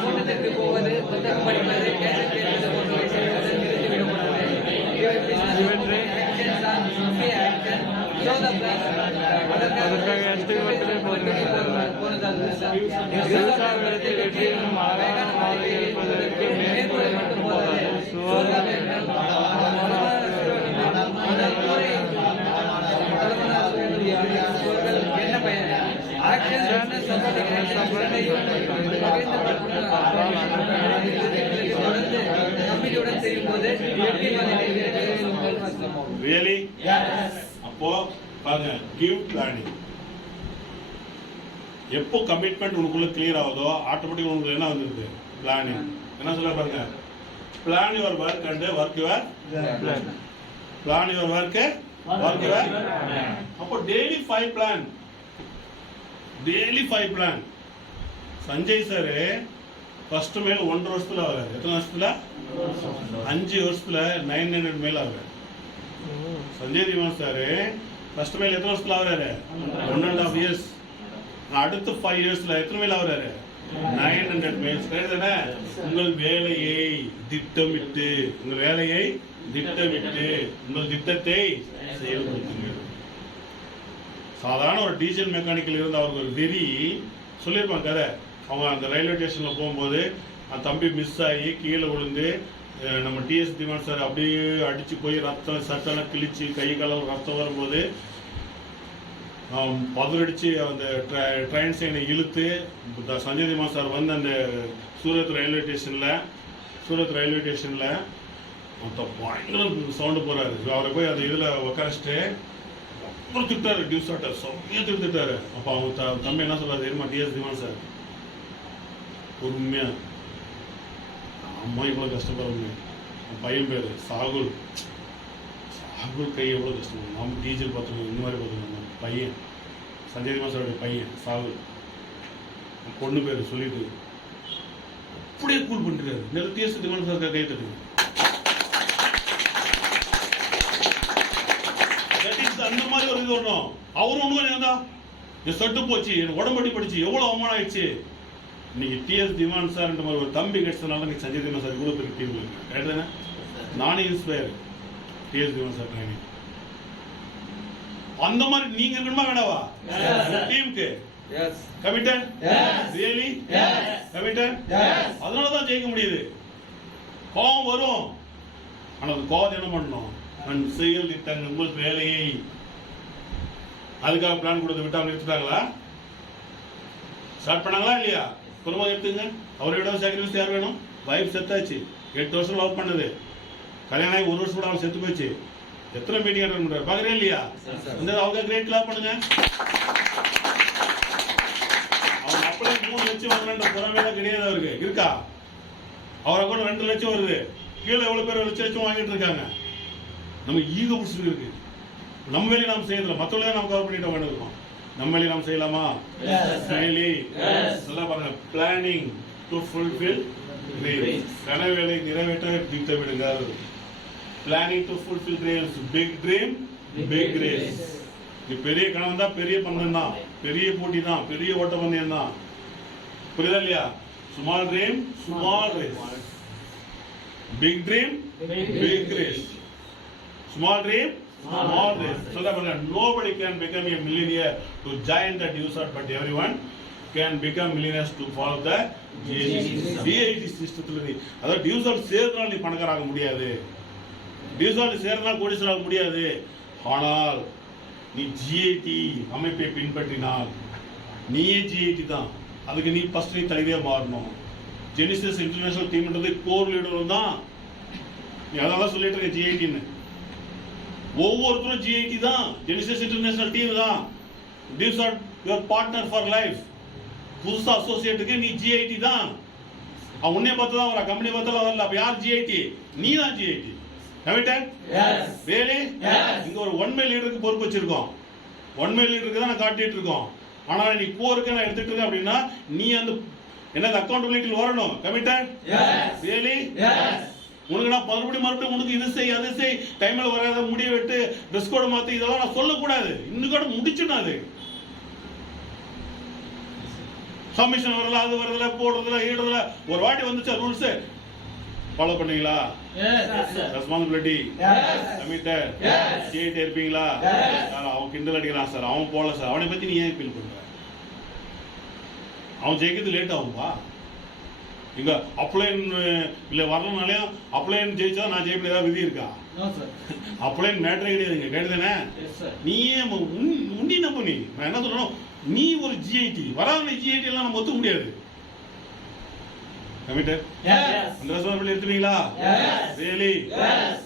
கூட்டத்திற்கு போவது, புத்தகம் படிப்பது, கேசட் கேட்பது போன்றவை செய்வதை நிறுத்திவிடக்கூடாது. என்ன பயன்? நம்பிக்கையுடன் செய்யும் போது அப்போ பாருங்க, கிவ் பிளானிங். எப்போ கமிட்மெண்ட் உனக்குள்ள கிளியர் ஆகுதோ ஆட்டோமேட்டிக் உங்களுக்கு என்ன வந்துருது? பிளானிங். என்ன சொல்ல பாருங்க, plan your work and work your plan your work your. அப்போ daily 5 plan. Sanjay sir first மேல் 1.5 வருஷத்துல ஆகுறாரு. எத்தனை வருஷத்துல? 5 வருஷத்துல 900 மேல் ஆகுறாரு. சஞ்சய் திவான் சார் ஃபர்ஸ்ட் மேல் எத்தனை வருஷத்துல ஆகுறாரு? 1.5 இயர்ஸ். அடுத்த 5 இயர்ஸ்ல எத்தனை மேல் ஆகுறாரு? 900 மேல்ஸ். உங்கள் வேலையை திட்டமிட்டு உங்கள் திட்டத்தை செயல்படுத்துங்கள். சாதாரண ஒரு டீசல் மெக்கானிக்கல் இருந்து அவருக்கு ஒரு வெறி சொல்லியிருப்பாங்க கதை. அவங்க அந்த ரயில்வே ஸ்டேஷன்ல போகும்போது அந்த தம்பி மிஸ் ஆகி கீழே விழுந்து நம்ம டிஎஸ் திவான் சார் அப்படியே அடிச்சு போய் ரத்தம் சட்டெல்லாம் கிழிச்சு கை காலம் ரத்தம் வரும்போது பதறடிச்சு அந்த ட்ரெயின் சைனை இழுத்து சஞ்சய் திவான் சார் வந்து அந்த சூரத் ரயில்வே ஸ்டேஷன்ல மொத்த பயங்கர சவுண்டு போறாரு. அவரை போய் அந்த இதுல உக்காரிச்சிட்டு அப்புறம் திட்டாரு, டியூஸ் ஆட்டர் செம்மையா திட்டாரு. அப்ப அவங்க தம்பி என்ன சொல்றாரு தெரியுமா? டிஎஸ் திவான் சார் பொறுமையா, அம்மா இவ்வளவு கஷ்டப்படுறோமே, பையன் பேரு சாகுல் கை எவ்வளவு கஷ்டப்படும், நம்ம டீச்சர் பார்த்துக்கணும், இந்த மாதிரி பார்த்துக்கணும். பையன் சஞ்சய் திவான் சாருடைய பையன் சாகுல், பொண்ணு பேரு சொல்லிட்டு அப்படியே கூல் பண்ணிருக்காரு. நெல் டிஎஸ் திவான் சார் கை தட்டு. அந்த மாதிரி ஒரு இது வரணும். அவரும் ஒண்ணு என் சட்டு போச்சு, என் உடம்படி படிச்சு எவ்வளவு அவமானம் ஆயிடுச்சு. இன்னைக்கு டிஎஸ் திவான் சார் மாதிரி ஒரு தம்பி கிடைச்சதுனால இன்னைக்கு சஞ்சய் திவான் சார் இவ்வளவு பெரிய டீம் இருக்கு. கரெக்ட் தானே? நானே இன்ஸ்பயர் டிஎஸ் திவான் சார் ட்ரைனிங். அந்த மாதிரி நீங்க இருக்கணுமா வேணாவா? டீமுக்கு கமிட்டட், ரியலி கமிட்டட். அதனால தான் ஜெயிக்க முடியுது. கோபம் வரும், ஆனா அந்த கோபத்தை என்ன பண்ணணும்? நான் செயல் திட்டங்கள் உங்கள் வேலையை. அதுக்காக பிளான் கொடுத்து விட்டு அவங்க எடுத்துட்டாங்களா? ஸ்டார்ட் பண்ணாங்களா இல்லையா? குடும்பம் எடுத்துங்க. அவரை விட சாக்ரிஃபைஸ் யார் வேணும்? வைஃப் செத்தாச்சு, 8 வருஷம் லவ் பண்ணது, கல்யாணம் ஆகி 1 வருஷம் கூட அவன் செத்து போச்சு. எத்தனை மீட்டிங் அட்டெண்ட் பண்றாரு பாக்குறேன் இல்லையா? இந்த அவங்க கிரேட் கிளாப் பண்ணுங்க. அவங்க அப்படியே 3 லட்சம் வாங்கின புறமேல கிடையாது அவருக்கு இருக்கா? அவரை கூட 2 லட்சம் வருது. கீழே எவ்வளவு பேர் 1 லட்சம் வாங்கிட்டு இருக்காங்க. நம்ம ஈகோ பிடிச்சிட்டு இருக்கு. நம்ம வேலையை நாம் செய்யறதில்ல, மற்றவங்களே நாம் கவர் பண்ணிட்டு உட்காந்துருக்கோம். நம்ம வேலையை நாம் செய்யலாமா? நல்லா பாருங்க. Planning to fulfil dreams. கனவுகளை நிறைவேற்ற திட்டமிடுங்கள். Planning to fulfil dreams. Big dream big race. இது பெரிய கனவு தான், பெரிய பந்தயம் தான், பெரிய போட்டி தான், பெரிய ஓட்டப்பந்தயம் தான். புரியுதா இல்லையா? Small dream small race, big dream big race. Small dream, small race. So that nobody can become a millionaire to join the DUSAT, but everyone can become millionaires to follow the GIT system. அதாவது DUSAT சேர்றதுனால நீ பணக்காரராக முடியாது, DUSAT சேர்றதுனால கோடீஸ்வரராக முடியாது. ஆனால் நீ GIT அமைப்பை பின்பற்றினால் நீயே GIT தான். அதுக்கு நீ ஃபர்ஸ்ட் நீ தகுதியா மாறணும். ஜெனிசிஸ் இன்டர்நேஷனல் டீம்ன்றது கோர் லீடரும் தான். நீ அதெல்லாம் சொல்லிட்டு இருக்க GITன்னு. ஒவ்வொருத்தரும் GIT தான், ஜெனிசிஸ் இன்டர்நேஷனல் டீம் தான். DUSAT your partner for life. புதுசா அசோசியேட்டுக்கு நீ GIT தான். அவன் உன்னை பார்த்து தான் வர, கம்பெனி பார்த்து வரல. அப்ப யார் GIT? நீ தான் GIT. Committed? Yes. Really? Yes. இங்க ஒரு ஒன் மே லீடருக்கு பொறுப்பு வச்சிருக்கோம். ஒன் மே லீடருக்கு தான் நான் காட்டிட்டு இருக்கோம். ஆனா நீ கோருக்கு நான் எடுத்துட்டு இருக்கேன் அப்படின்னா நீ அந்த என்னது அக்கௌண்டபிலிட்டியில் வரணும். கமிட்டட்? எஸ். ரியலி? எஸ். உனக்கு நான் மறுபடியும் உனக்கு இது செய் அது செய், டைம்ல வராத, முடிய வெட்டு, ட்ரெஸ் கோட் மாத்து, இதெல்லாம் நான் சொல்லக்கூடாது. இன்னும் கூட முடிச்சுடும். அது சப்மிஷன் வரல, அது வரல, போடுறதுல ஈடுறதுல ஒரு வாட்டி வந்துச்சா ரூல்ஸ் ஃபாலோ பண்ணீங்களா? Responsibility committed. ஜெயிட்டே இருப்பீங்களா? அவன் கிண்டல் அடிக்கிறான் சார், அவன் போல சார், அவனை பத்தி நீ ஏன் ஃபீல் பண்ற? அவன் ஜெயிக்கிறது லேட் ஆகும்பா. இங்க அப்ளைன் இல்ல வரலனாலே அப்ளைன் ஜெயிச்சா நான் ஜெயிப்பேன் ஏதாவது விதி இருக்கா? அப்ளைன் மேட்டரே கிடையாதுங்க. கேட்டுதானே? நீயே உண்டி நம்ப. நீ நான் என்ன சொல்லணும், நீ ஒரு GIT வராத GIT எல்லாம் நம்ம ஒத்துக்க முடியாது. கமிட்டட்? அந்த ரெஸ்பான்சிபிலிட்டி எடுத்துப்பீங்களா? ரியலி?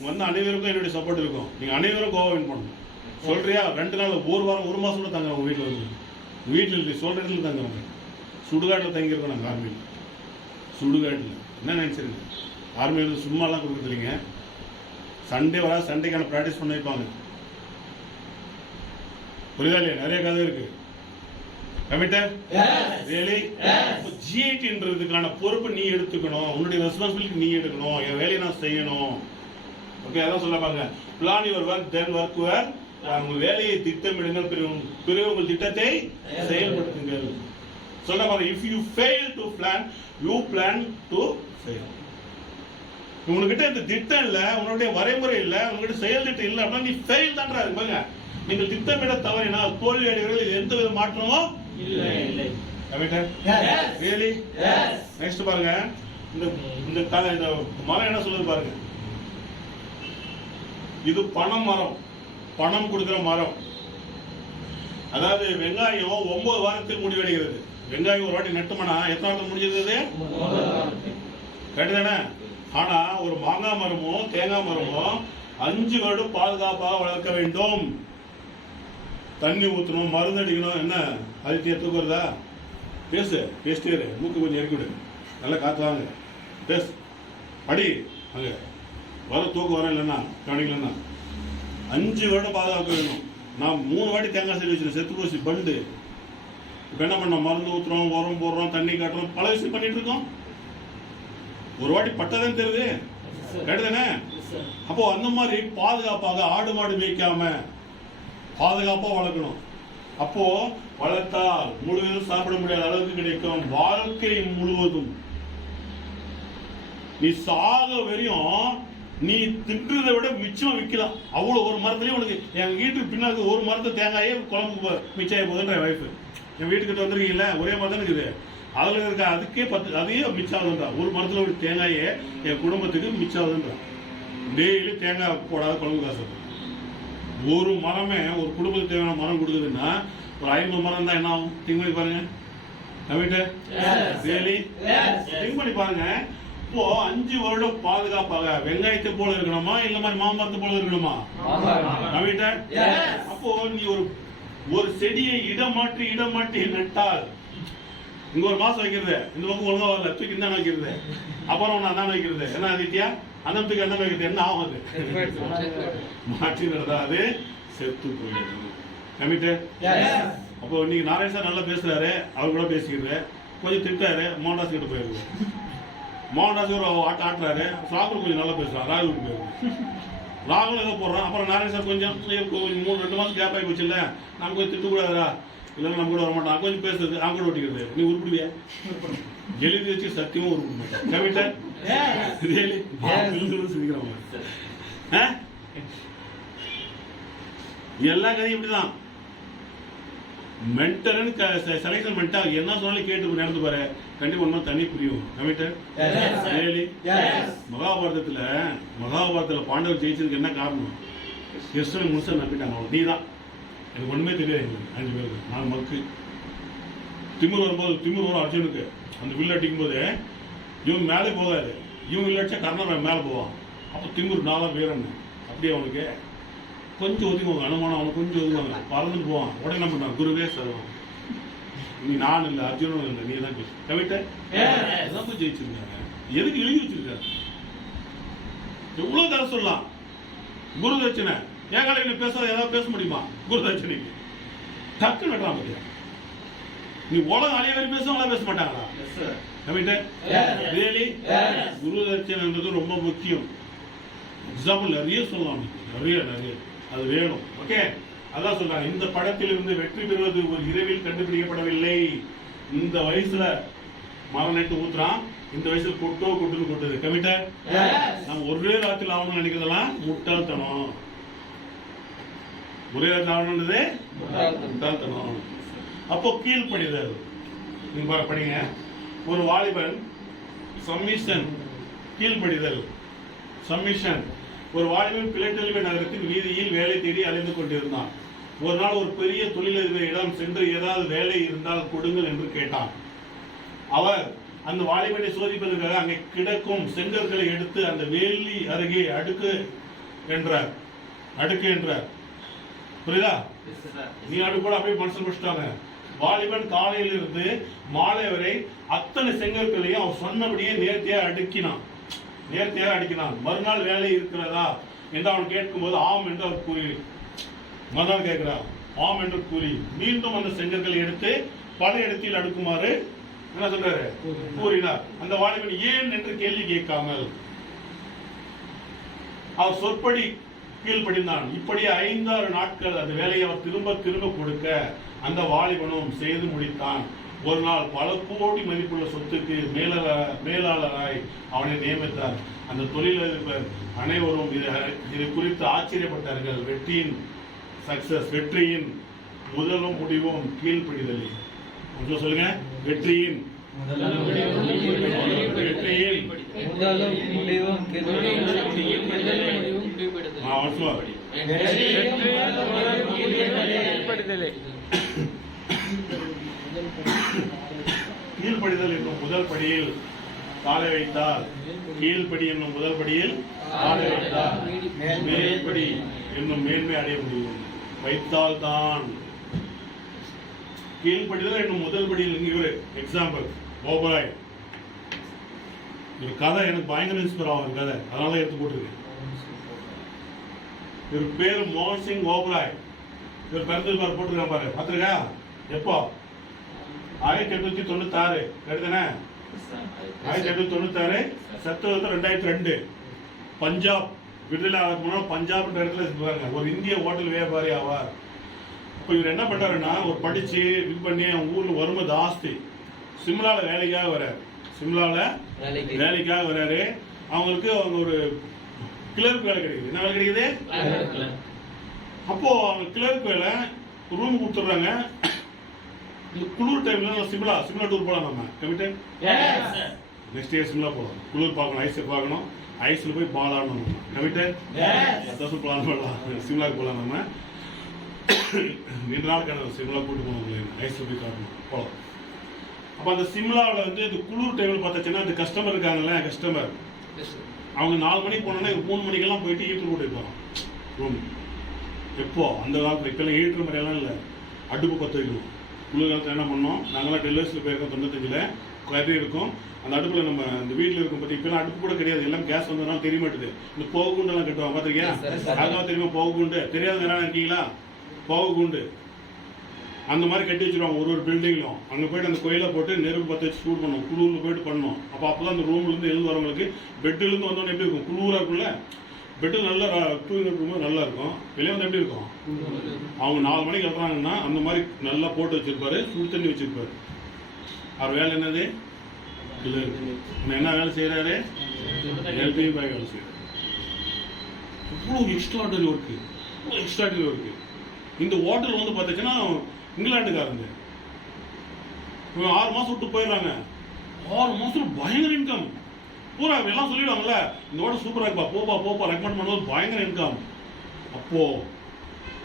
வந்து அனைவருக்கும் என்னுடைய சப்போர்ட் இருக்கும். நீங்க அனைவரும் கோவா வின் பண்ணணும். சொல்றியா? 2 நாள், 1 வாரம், 1 மாசம் கூட தங்குறோம். உங்க வீட்டுல வந்து வீட்டுல இருக்கு சொல்ற இடத்துல தங்குறோம். சுடுகாட்டில் தங்கியிருக்கோம் நாங்கள். ஆர்மியில் சுடுகாட்டில் என்ன நினைச்சிருங்க? ஆர்மியில் சும்மாலாம் கொடுக்குறது இல்லைங்க. சண்டே வராது, சண்டேக்கான ப்ராக்டிஸ் பண்ண வைப்பாங்க. புரியுதா இல்லையா? நிறைய கதை இருக்கு. கமிட்டட்? ரியலி? GITன்றதுக்கான பொறுப்பு நீ எடுத்துக்கணும். உன்னுடைய ரெஸ்பான்சிபிலிட்டி நீ எடுக்கணும். என் வேலையை நான் செய்யணும். ஓகே, அதான் சொல்லுவாங்க. Plan your work then work your. உங்கள் வேலையை திட்டமிடுங்கள், பிறகு உங்கள் திட்டத்தை செயல்படுத்துங்கள். சொல்ல பாருங்க, if you fail to plan, you plan to fail. உங்ககிட்ட இந்த திட்டம் இல்ல, உன்னுடைய வரைமுறை இல்ல, உங்ககிட்ட செயல் திட்டம் இல்ல அப்படின்னா நீ ஃபெயில் தான்றாரு. பாருங்க, நீங்கள் திட்டமிட தவறினால் தோல்வி அடைவதில் எந்த வித மாற்றமோ இல்லை. கமிட்டட்? ரியலி? நெக்ஸ்ட் பாருங்க, இந்த இந்த மரம் என்ன சொல்லுது பாருங்க. இது பணம் மரம், பணம் கொடுக்கிற மரம். அதாவது வெங்காயம் 9 வாரத்தில் முடிவடைகிறது. வெங்காயம் ஒரு வாட்டி நட்டுமனா எத்தனை வாரத்தில் முடிஞ்சது? கேட்டுதானே? ஆனா ஒரு மாங்காய் மரமோ தேங்காய் மரமோ 5 வருடம் பாதுகாப்பாக வளர்க்க வேண்டும். தண்ணி ஊற்றணும், மருந்து அடிக்கணும். என்ன அதுக்கு தூக்குறதா? பேசிட்டே மூக்கு கொஞ்சம் இறக்கி விடு, நல்லா காத்து வாங்க, பேசு, அடி அங்க வர தூக்கு வர இல்லைன்னா கவனிக்கலன்னா 5 வருடம் பாதுகாக்க வேணும். நான் 3 வாட்டி தேங்காய் செடி வச்சிருக்கேன், செத்து போச்சு பண்டு. இப்போ என்ன பண்ணோம்? மருந்து ஊற்றுறோம், உரம் போடுறோம், தண்ணி காட்டுறோம், பல விஷயம் பண்ணிட்டு இருக்கோம். ஒரு வாட்டி பட்டதான் தெரியுது. கேட்டுதானே? அப்போ அந்த மாதிரி பாதுகாப்பாக ஆடு மாடு மேய்க்காம பாதுகாப்பா வளர்க்கணும். அப்போ வளர்த்தால் முழுவதும் சாப்பிட முடியாத அளவுக்கு கிடைக்கும். வாழ்க்கை முழுவதும் நீ சாக வரையும் நீ தின்றதை விட மிச்சம் விற்கலாம். அவ்வளவு ஒரு மரத்துலயும் உனக்கு என் வீட்டுக்கு பின்னாடி ஒரு மரத்தை தேங்காயே குழம்புக்கு மிச்சாய போதுன்ற என் வைஃப். என் வீட்டுக்கிட்ட வந்துருக்கீங்களா, ஒரே மரம் தான் இருக்குது. அதுல இருக்க அதுக்கே 10 அதையே மிச்சம் ஆகுதுன்றா. ஒரு மரத்துல ஒரு தேங்காயே என் குடும்பத்துக்கு மிச்சம் ஆகுதுன்றா. டெய்லி தேங்காய் போடாத குழம்பு காசு. ஒரு மரமே ஒரு குடும்பத்துக்கு தேவையான மரம் கொடுக்குதுன்னா ஒரு 500 மரம் தான் என்ன ஆகும்? திங்க் பண்ணி பாருங்க. டெய்லி திங்க் பண்ணி பாருங்க. இப்போ 5 வருடம் பாதுகாப்பாக வெங்காயத்தை போல இருக்கணுமா இல்ல மாதிரி மாமரத்தை போல இருக்கணுமா? அப்போ நீ ஒரு செடியை இடம் மாற்றி நட்டால் இங்க ஒரு மாசம் வைக்கிறது, இந்த பக்கம் ஒழுங்கா வரல தூக்கி தான் வைக்கிறது, அப்புறம் நான் தான் வைக்கிறது என்ன ஆதித்யா அந்த தூக்கி அந்த வைக்கிறது என்ன ஆகுது? மாற்றி நடந்தா அது செத்து போயிடுது. அப்போ நீங்க நாராயண சார் நல்லா பேசுறாரு, அவர் கூட பேசிக்கிறது, கொஞ்சம் திட்டாரு, மோகன்தாஸ் கிட்ட போயிருக்கு. மோகன்தாஸ் ஒரு ஆட்டுறாரு, ராகுல் கொஞ்சம் நல்லா பேசுறான், ராகுல் போயிருக்கு. ராகுல் ஏதோ போடுறான், அப்புறம் நாராயண சார் கொஞ்சம் 3-2 மாசம் கேப் ஆகி போச்சு இல்ல, நம்ம கொஞ்சம் திட்டக்கூடாதா, இல்லைன்னா நம்ம கூட வரமாட்டான், கொஞ்சம் பேசுறது, அவங்க கூட ஒட்டிக்கிறது. நீ உருப்பிடுவியா? எழுதி வச்சு சத்தியமும் உருப்பிட மாட்டேன். கவிட்டர் எல்லா கதையும் இப்படிதான். மென்டர்னு செலக்ஷன் பண்ணிட்டா என்ன சொன்னாலும் கேட்டு நடந்து பாரு, கண்டிப்பா ஒன்னும் தனி புரியும். மகாபாரதத்துல பாண்டவர் ஜெயிச்சதுக்கு என்ன காரணம்? கிருஷ்ணன் முழுசா நம்பிட்டாங்க. நீ தான் எனக்கு ஒண்ணுமே தெரியாது. எங்களுக்கு 5 பேருக்கு 4 மக்கு திமிர் வரும் அர்ஜுனுக்கு. அந்த வில் அடிக்கும் போது இவன் மேலே போகாது, இவன் வில் அடிச்சா கர்ணன் மேலே போவான். அப்போ திமிர் நாளாக வீரன் அப்படியே அவனுக்கு கொஞ்சம் ஒதுங்குவாங்க. அனுமானம் அவனுக்கு கொஞ்சம் ஒதுங்குவாங்க, பறந்துட்டு போவான். உடனே என்ன பண்ணான்? குருவே சர்வம், நீ நான் இல்லை அர்ஜுனும் இல்லை, நீ தான் கவிட்ட போய் ஜெயிச்சிருக்காங்க. எதுக்கு எழுதி வச்சிருக்காரு? எவ்வளவு தர சொல்லலாம். குரு தட்சணை ஏன் காலையில் பேசாத, ஏதாவது பேச முடியுமா? குரு தட்சணைக்கு டக்கு நட்டுறான் பத்தியா. நீ உலகம் அழிய வரை பேசுவாங்களா, பேச மாட்டாங்களா? குரு தட்சணைன்றது ரொம்ப முக்கியம். எக்ஸாம்பிள் நிறைய சொல்லலாம், நிறைய அது வேணும். ஓகே, அதான் சொல்றாங்க. இந்த படத்திலிருந்து வெற்றி பெறுவது ஒரு இரவில் கண்டுபிடிக்கப்படவில்லை. இந்த வயசுல மரம் நட்டு ஊத்துறான், இந்த வயசுல கொட்டுன்னு கொட்டுது. கமிட்டர் நம்ம ஒரே ராத்திரில ஆகணும்னு நினைக்கிறதெல்லாம் முட்டாள்தனம். ஒரே ராத்திரி ஆகணும்ன்றது முட்டாள்தனம். அப்போ கீழ்ப்படிதல் நீங்க படிங்க. ஒரு வாலிபன் சம்மிஷன், கீழ்ப்படிதல் சம்மிஷன். ஒரு வாலிபன் பிலடெல்பியா நகரத்தின் வீதியில் வேலை தேடி அலைந்து கொண்டிருந்தான். ஒரு நாள் ஒரு பெரிய தொழிலதிபரிடம் சென்று ஏதாவது வேலை இருந்தால் கொடுங்கள் என்று கேட்டான். அவர் அந்த வாலிபனை சோதிப்பதற்காக அங்கே கிடக்கும் செங்கற்களை எடுத்து அந்த வேலி அருகே அடுக்கு என்றார். புரியுதா? நீ அடுக்கு கூட அப்படியே மனசில் முடிச்சிட்டாங்க. வாலிபன் காலையில் இருந்து மாலை வரை அத்தனை செங்கற்களையும் அவன் சொன்னபடியே நேர்த்தியாக அடிக்கினான். மறுநாள் வேலை இருக்கிறதா என்று அவன் கேட்கும் போது ஆம் என்று அவர் கூறி, மறுநாள் கேட்கிறார், ஆம் என்று கூறி மீண்டும் அந்த செங்கற்களை எடுத்து பல இடத்தில் அடுக்குமாறு என்ன சொல்றாரு கூறினார். அந்த வாலிபன் ஏன் என்று கேள்வி கேட்காமல் அவர் சொற்படி கீழ்ப்படிந்தான். இப்படி 5-6 நாட்கள் அந்த வேலையை அவர் திரும்ப கொடுக்க அந்த வாலிபனும் செய்து முடித்தான். ஒரு நாள் பல கோடி மதிப்புள்ள சொத்துக்கு மேலாளராய் அவனை நியமித்தார். அந்த தொழிலதிபர் அனைவரும் இது குறித்து ஆச்சரியப்பட்டார்கள். வெற்றியின் முதலும் முடிவும் கீழ்ப்படிதலே. கொஞ்சம் சொல்லுங்க. வெற்றியின் முதலும் முடிவும் கீழ்ப்படிதல் என்னும் முதல் படியில் காலை வைத்தால், கீழ்ப்படி என்னும் முதல் படியில் காலை வைத்தால் மேல்படி என்னும் மேன்மை அடைய முடியும். வைத்தால் தான் கீழ்ப்படிதல் என்னும் முதல் படியில். இவரு எக்ஸாம்பிள் ஓபராய். இவர் கதை எனக்கு பயங்கர இன்ஸ்பயர் ஆகும் கதை, அதனால எடுத்து போட்டிருக்கேன். இவர் பேரு மோகன் சிங் ஓபராய். இவர் பிறந்தது பாரு போட்டிருக்கான் பாரு, பார்த்துருக்கா? எப்போ? 1896 கருதுனே. 1896 செப்டம்பர் 2002 பஞ்சாப் விடுதலை ஆகிறதுக்கு முன்னாடி பஞ்சாப் இடத்துல இருப்பாங்க. ஒரு இந்திய ஹோட்டல் வியாபாரி ஆவார். அப்ப இவர் என்ன பண்றாருன்னா ஒரு படிச்சு இது பண்ணி அவங்க ஊர்ல வறுமை ஜாஸ்தி, சிம்லால வேலைக்காக வர்றாரு. சிம்லால வேலைக்காக வர்றாரு. அவங்களுக்கு அவங்க ஒரு கிளர்க் வேலை கிடைக்குது. என்ன வேலை கிடைக்குது? அப்போ அவங்க கிளர்க் வேலை ரூம் கொடுத்துட்றாங்க. இந்த குளிர் டைம்ல சிம்லா டூர் போகலாம். நம்ம கமிட்டட் நெக்ஸ்ட் இயர் சிம்லா போகலாம். குளிர் பார்க்கணும், ஐஸ் பார்க்கணும், ஐஸ்ல போய் பால் ஆடணும். கமிட்டட் பிளான் பண்ணலாம். சிம்லாக்கு போகலாம். நம்ம 2 நாள் கணக்கு சிம்லா கூட்டு போகணும், ஐஸ்ல போய் காட்டணும், போகலாம். அப்போ அந்த சிம்லாவில் வந்து இந்த குளிர் டைமில் பார்த்தாச்சுன்னா அந்த கஸ்டமர் இருக்காங்கல்ல, கஸ்டமர் அவங்க 4 மணிக்கு போனோன்னா 3 மணிக்கெல்லாம் போயிட்டு ஹீட்டர் போட்டு வைப்பாங்க ரூம். எப்போ அந்த காலத்தில் இப்போல்லாம் ஹீட்டர் மாதிரியெல்லாம் இல்லை, அடுப்பு பற்ற வைக்கணும். குளிர் காலத்தில் என்ன பண்ணோம், நாங்களாம் டெல்லர்ஸில் போயிருக்கோம் 95ல் கறி இருக்கும். அந்த அடுப்பில் நம்ம இந்த வீட்டில் இருக்கும் பற்றி இப்போலாம் அடுப்பு கூட கிடையாது, எல்லாம் கேஸ் வந்ததுனால தெரிய மாட்டுது. இந்த போகுகுண்டெல்லாம் கட்டுவாங்க, பார்த்துருக்கியா? அதெல்லாம் தெரியுமா போகுகுண்டு? தெரியாத நேரம் இருக்கீங்களா? போகுகுண்டு அந்த மாதிரி கட்டி வச்சிருவாங்க ஒரு பில்டிங்லும். அங்கே போயிட்டு அந்த கோயிலை போட்டு நெருப்பு பற்ற வச்சு சூட் பண்ணணும், குளூரில் போயிட்டு பண்ணணும். அப்போ அந்த ரூம்லேருந்து எழுந்து வரவங்களுக்கு பெட்டிலேருந்து வந்தோன்னு எப்படி இருக்கும்? குளூராக இருக்கும்ல, பெட்டில் நல்லா தூங்கி இருக்கும்போது நல்லா இருக்கும். வெளியே வந்து எப்படி இருக்கும்? அவங்க 4 மணிக்கு எழுறாங்கன்னா அந்த மாதிரி நல்லா போட்டு வச்சிருப்பாரு, சுடு தண்ணி வச்சிருப்பாரு. அவர் வேலை என்னது? என்ன வேலை செய்யறாரு? ஹெல்பிங் பாய் வேலை செய்யறாரு. இவ்வளோ எக்ஸ்ட்ராடனரி ஒர்க்கு, எக்ஸ்ட்ராடனரி ஒர்க்கு. இந்த ஹோட்டல் வந்து பார்த்துச்சுன்னா இங்கிலாந்துக்காரங்க 6 மாசம் விட்டு போயிடுறாங்க. 6 மாசம் பயங்கர இன்கம். பூரா எல்லாம் சொல்லிடுவாங்கல்ல, இந்த ஹோட்டல் சூப்பரா இருப்பா, போப்பா ரெக்கமெண்ட் பண்ணுவது பயங்கர இன்கம். அப்போ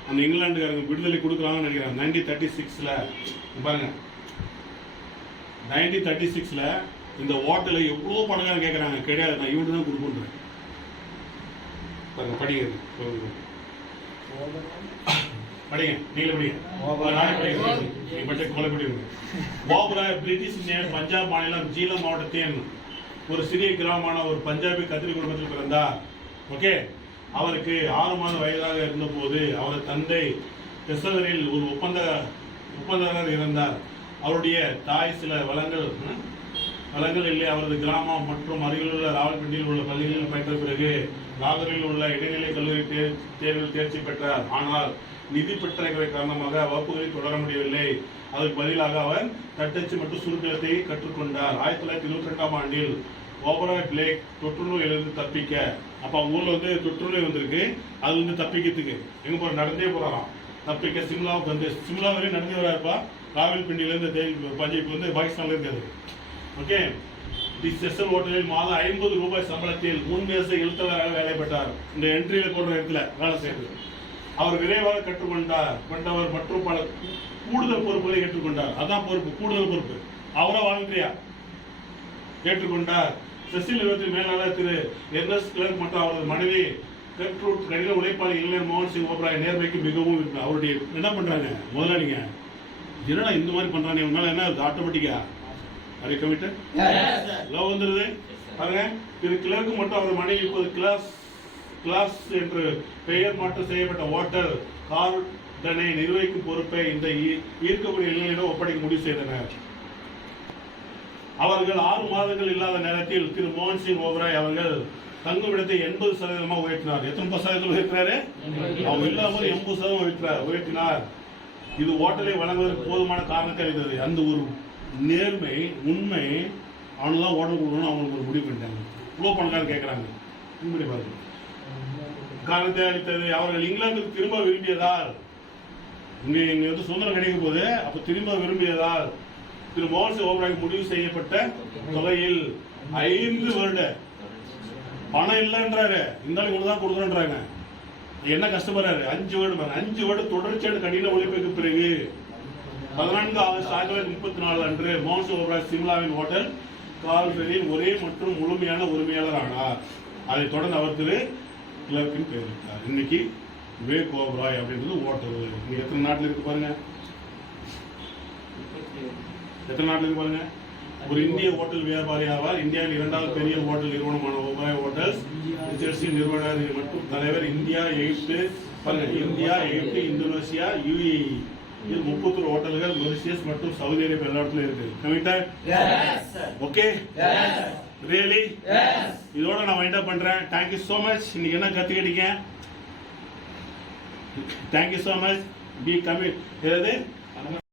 அந்த இங்கிலாந்துக்காரங்க விடுதலை கொடுக்குறாங்கன்னு நினைக்கிறேன் 1936ல. பாருங்க 1936ல இந்த ஹோட்டலை எவ்வளோ பணக்காரங்க கேட்குறாங்க. கிடையாது, நான் இவனுக்கு தான் கொடுப்பேன். பாருங்க படிக்கிறது படிங்க, நீங்களே படிங்க. ஓபரா பிரிட்டிஷ் பஞ்சாப் மாநிலம் ஜீலம் மாவட்டத்தின் ஒரு சிறிய கிராமமான ஒரு பஞ்சாபி கத்திரி குடும்பத்தில் பிறந்தார். ஓகே, அவருக்கு 6 மாத வயதாக இருந்தபோது அவரது தந்தை பெசவரில் ஒரு ஒப்பந்ததாரர் இருந்தார். அவருடைய தாய் சில வளங்கள் இல்லை. அவரது கிராமம் மற்றும் அருகிலுள்ள ராவல்பிண்டியில் உள்ள பள்ளிகளில் பயின்ற பிறகு லாகூரில் உள்ள இடைநிலை கல்லூரி தேர்வில் தேர்ச்சி பெற்றார். ஆனால் நிதி பற்றாக்குறை காரணமாக வகுப்புகளில் தொடர முடியவில்லை. அதற்கு பதிலாக அவர் தட்டச்சு மற்றும் சுருக்கத்தை கற்றுக்கொண்டார். 1922ஆம் ஆண்டில் ஓபரா பிளேக் தொற்றுநோயிலிருந்து தப்பிக்க, அப்ப அவங்க ஊர்ல வந்து தொற்றுநோய் வந்திருக்கு, அதுல இருந்து தப்பிக்கிறதுக்கு எங்க போற நடந்தே போறாராம். தப்பிக்க சிம்லாவுக்கு வந்து சிம்லா வரையும் நடந்தே வராருப்பா. ராவல்பிண்டியில இருந்து பஞ்சாப் வந்து பாகிஸ்தான்ல இருக்காரு. ஓகே, தி செசல் ஹோட்டலில் மாதம் 50 ரூபாய் சம்பளத்தில் 3 வருஷ எழுத்தாளராக வேலை பெற்றார். இந்த என்ட்ரியில போடுற இடத்துல வேலை செய்யறது. அவர் விரைவாக கற்றுக்கொண்டவர் மற்றும் பல கூடுதல் பொறுப்புகளை ஏற்றுக்கொண்டார். அதான் பொறுப்பு, கூடுதல் பொறுப்பு. அவரா வாலண்டரியா ஏற்றுக்கொண்டார். செசில் நிறுவனத்தின் மேலாளர் திரு எர்னஸ்ட் கிளர்க் மற்றும் அவரது மனைவி கெர்ட்ரூட் கடின உழைப்பாளி இளைஞர் மோகன் சிங் ஓபராய் நேர்மைக்கு மிகவும் இருக்கு. அவருடைய என்ன பண்றாங்க முதலாளிங்க, என்னடா இந்த மாதிரி பண்றாங்க, இவனால என்ன ஆட்டோமேட்டிக்கா அதை கமிட்டட் லவ் வந்துருது. பாருங்க, திரு கிளர்க்கு மட்டும் அவர் மனைவி இப்போது கிளாஸ் என்று பெயர் மாற்றம் செய்யப்பட்ட ஹோட்டல் கார்டனை நிர்வகிக்கும் பொறுப்பை இந்த ஈர்க்கக்கூடிய இளைஞரிடம் ஒப்படைக்க முடிவு செய்தனர். அவர்கள் 6 மாதங்கள் இல்லாத நேரத்தில் திரு மோகன் சிங் ஓபராய் அவர்கள் தங்கும் இடத்தை 80% உயர்த்தினார். எத்தனை % உயர்த்தினாரு? அவங்க இல்லாமல் 80% உயர்த்தினார். இது ஹோட்டலை வழங்குவதற்கு போதுமான காரணத்தை அளித்தது. அந்த ஒரு நேர்மை, உண்மை, அவனுதான் ஹோட்டல் கொடுக்கணும் அவங்களுக்கு ஒரு முடிவு பண்ணிட்டாங்க. இவ்வளோ பணக்காரங்க கேட்குறாங்க. காரணத்தை அளித்தது. அவர்கள் இங்கிலாந்துக்கு திரும்ப விரும்பியதால், இங்க வந்து சுதந்திரம் கிடைக்கும் போது அப்ப திரும்ப விரும்பியதால் திரு மோகன் சிங் ஓபராய்க்கு முடிவு செய்யப்பட்ட தொகையில் 5 வருட பணம் இல்லைன்றாரு, இருந்தாலும் இவ்வளவுதான் கொடுக்குறேன்றாங்க. என்ன கஷ்டப்படுறாரு? 5 வருடம் தொடர்ச்சியான கடின உழைப்புக்கு பிறகு 14 ஆகஸ்ட் 1934 அன்று மோகன் சிங் ஓபராய் சிம்லாவின் ஹோட்டல் கால்ஃபெரியின் ஒரே மற்றும் முழுமையான உரிமையாளர் ஆனார். அதைத் தொடர்ந்து அவர் திரு கிளர்க்கின் பெயர் வைத்தார். இன்னைக்கு விவேக் ஓபராய் அப்படின்றது ஹோட்டல். இங்க எத்தனை நாட்டில் இருக்கு பாருங்க, எத்தனை நாட்டில் இருக்கு பாருங்க. ஒரு இந்திய ஹோட்டல் வியாபாரி ஆவார். இந்தியாவில் 2வது பெரிய ஹோட்டல் நிறுவனமான ஓபராய் ஹோட்டல்ஸ் ரிசர்ச்சின் நிறுவனர் மற்றும் தலைவர். இந்தியா, எகிப்து பாருங்க, இந்தியா, எகிப்து, இந்தோனேசியா, UAE இது 33 ஹோட்டல்கள் மொரிஷியஸ் மற்றும் சவுதி அரேபியா எல்லா இடத்துலயும் இருக்கு. கமிட்டட்? Okay, really? இதோட நான் வைண்ட் அப் பண்றேன். Thank you so much. இன்னைக்கு என்ன கத்துக்கிட்டீங்க? Thank you so much. Be commit ஏதாவது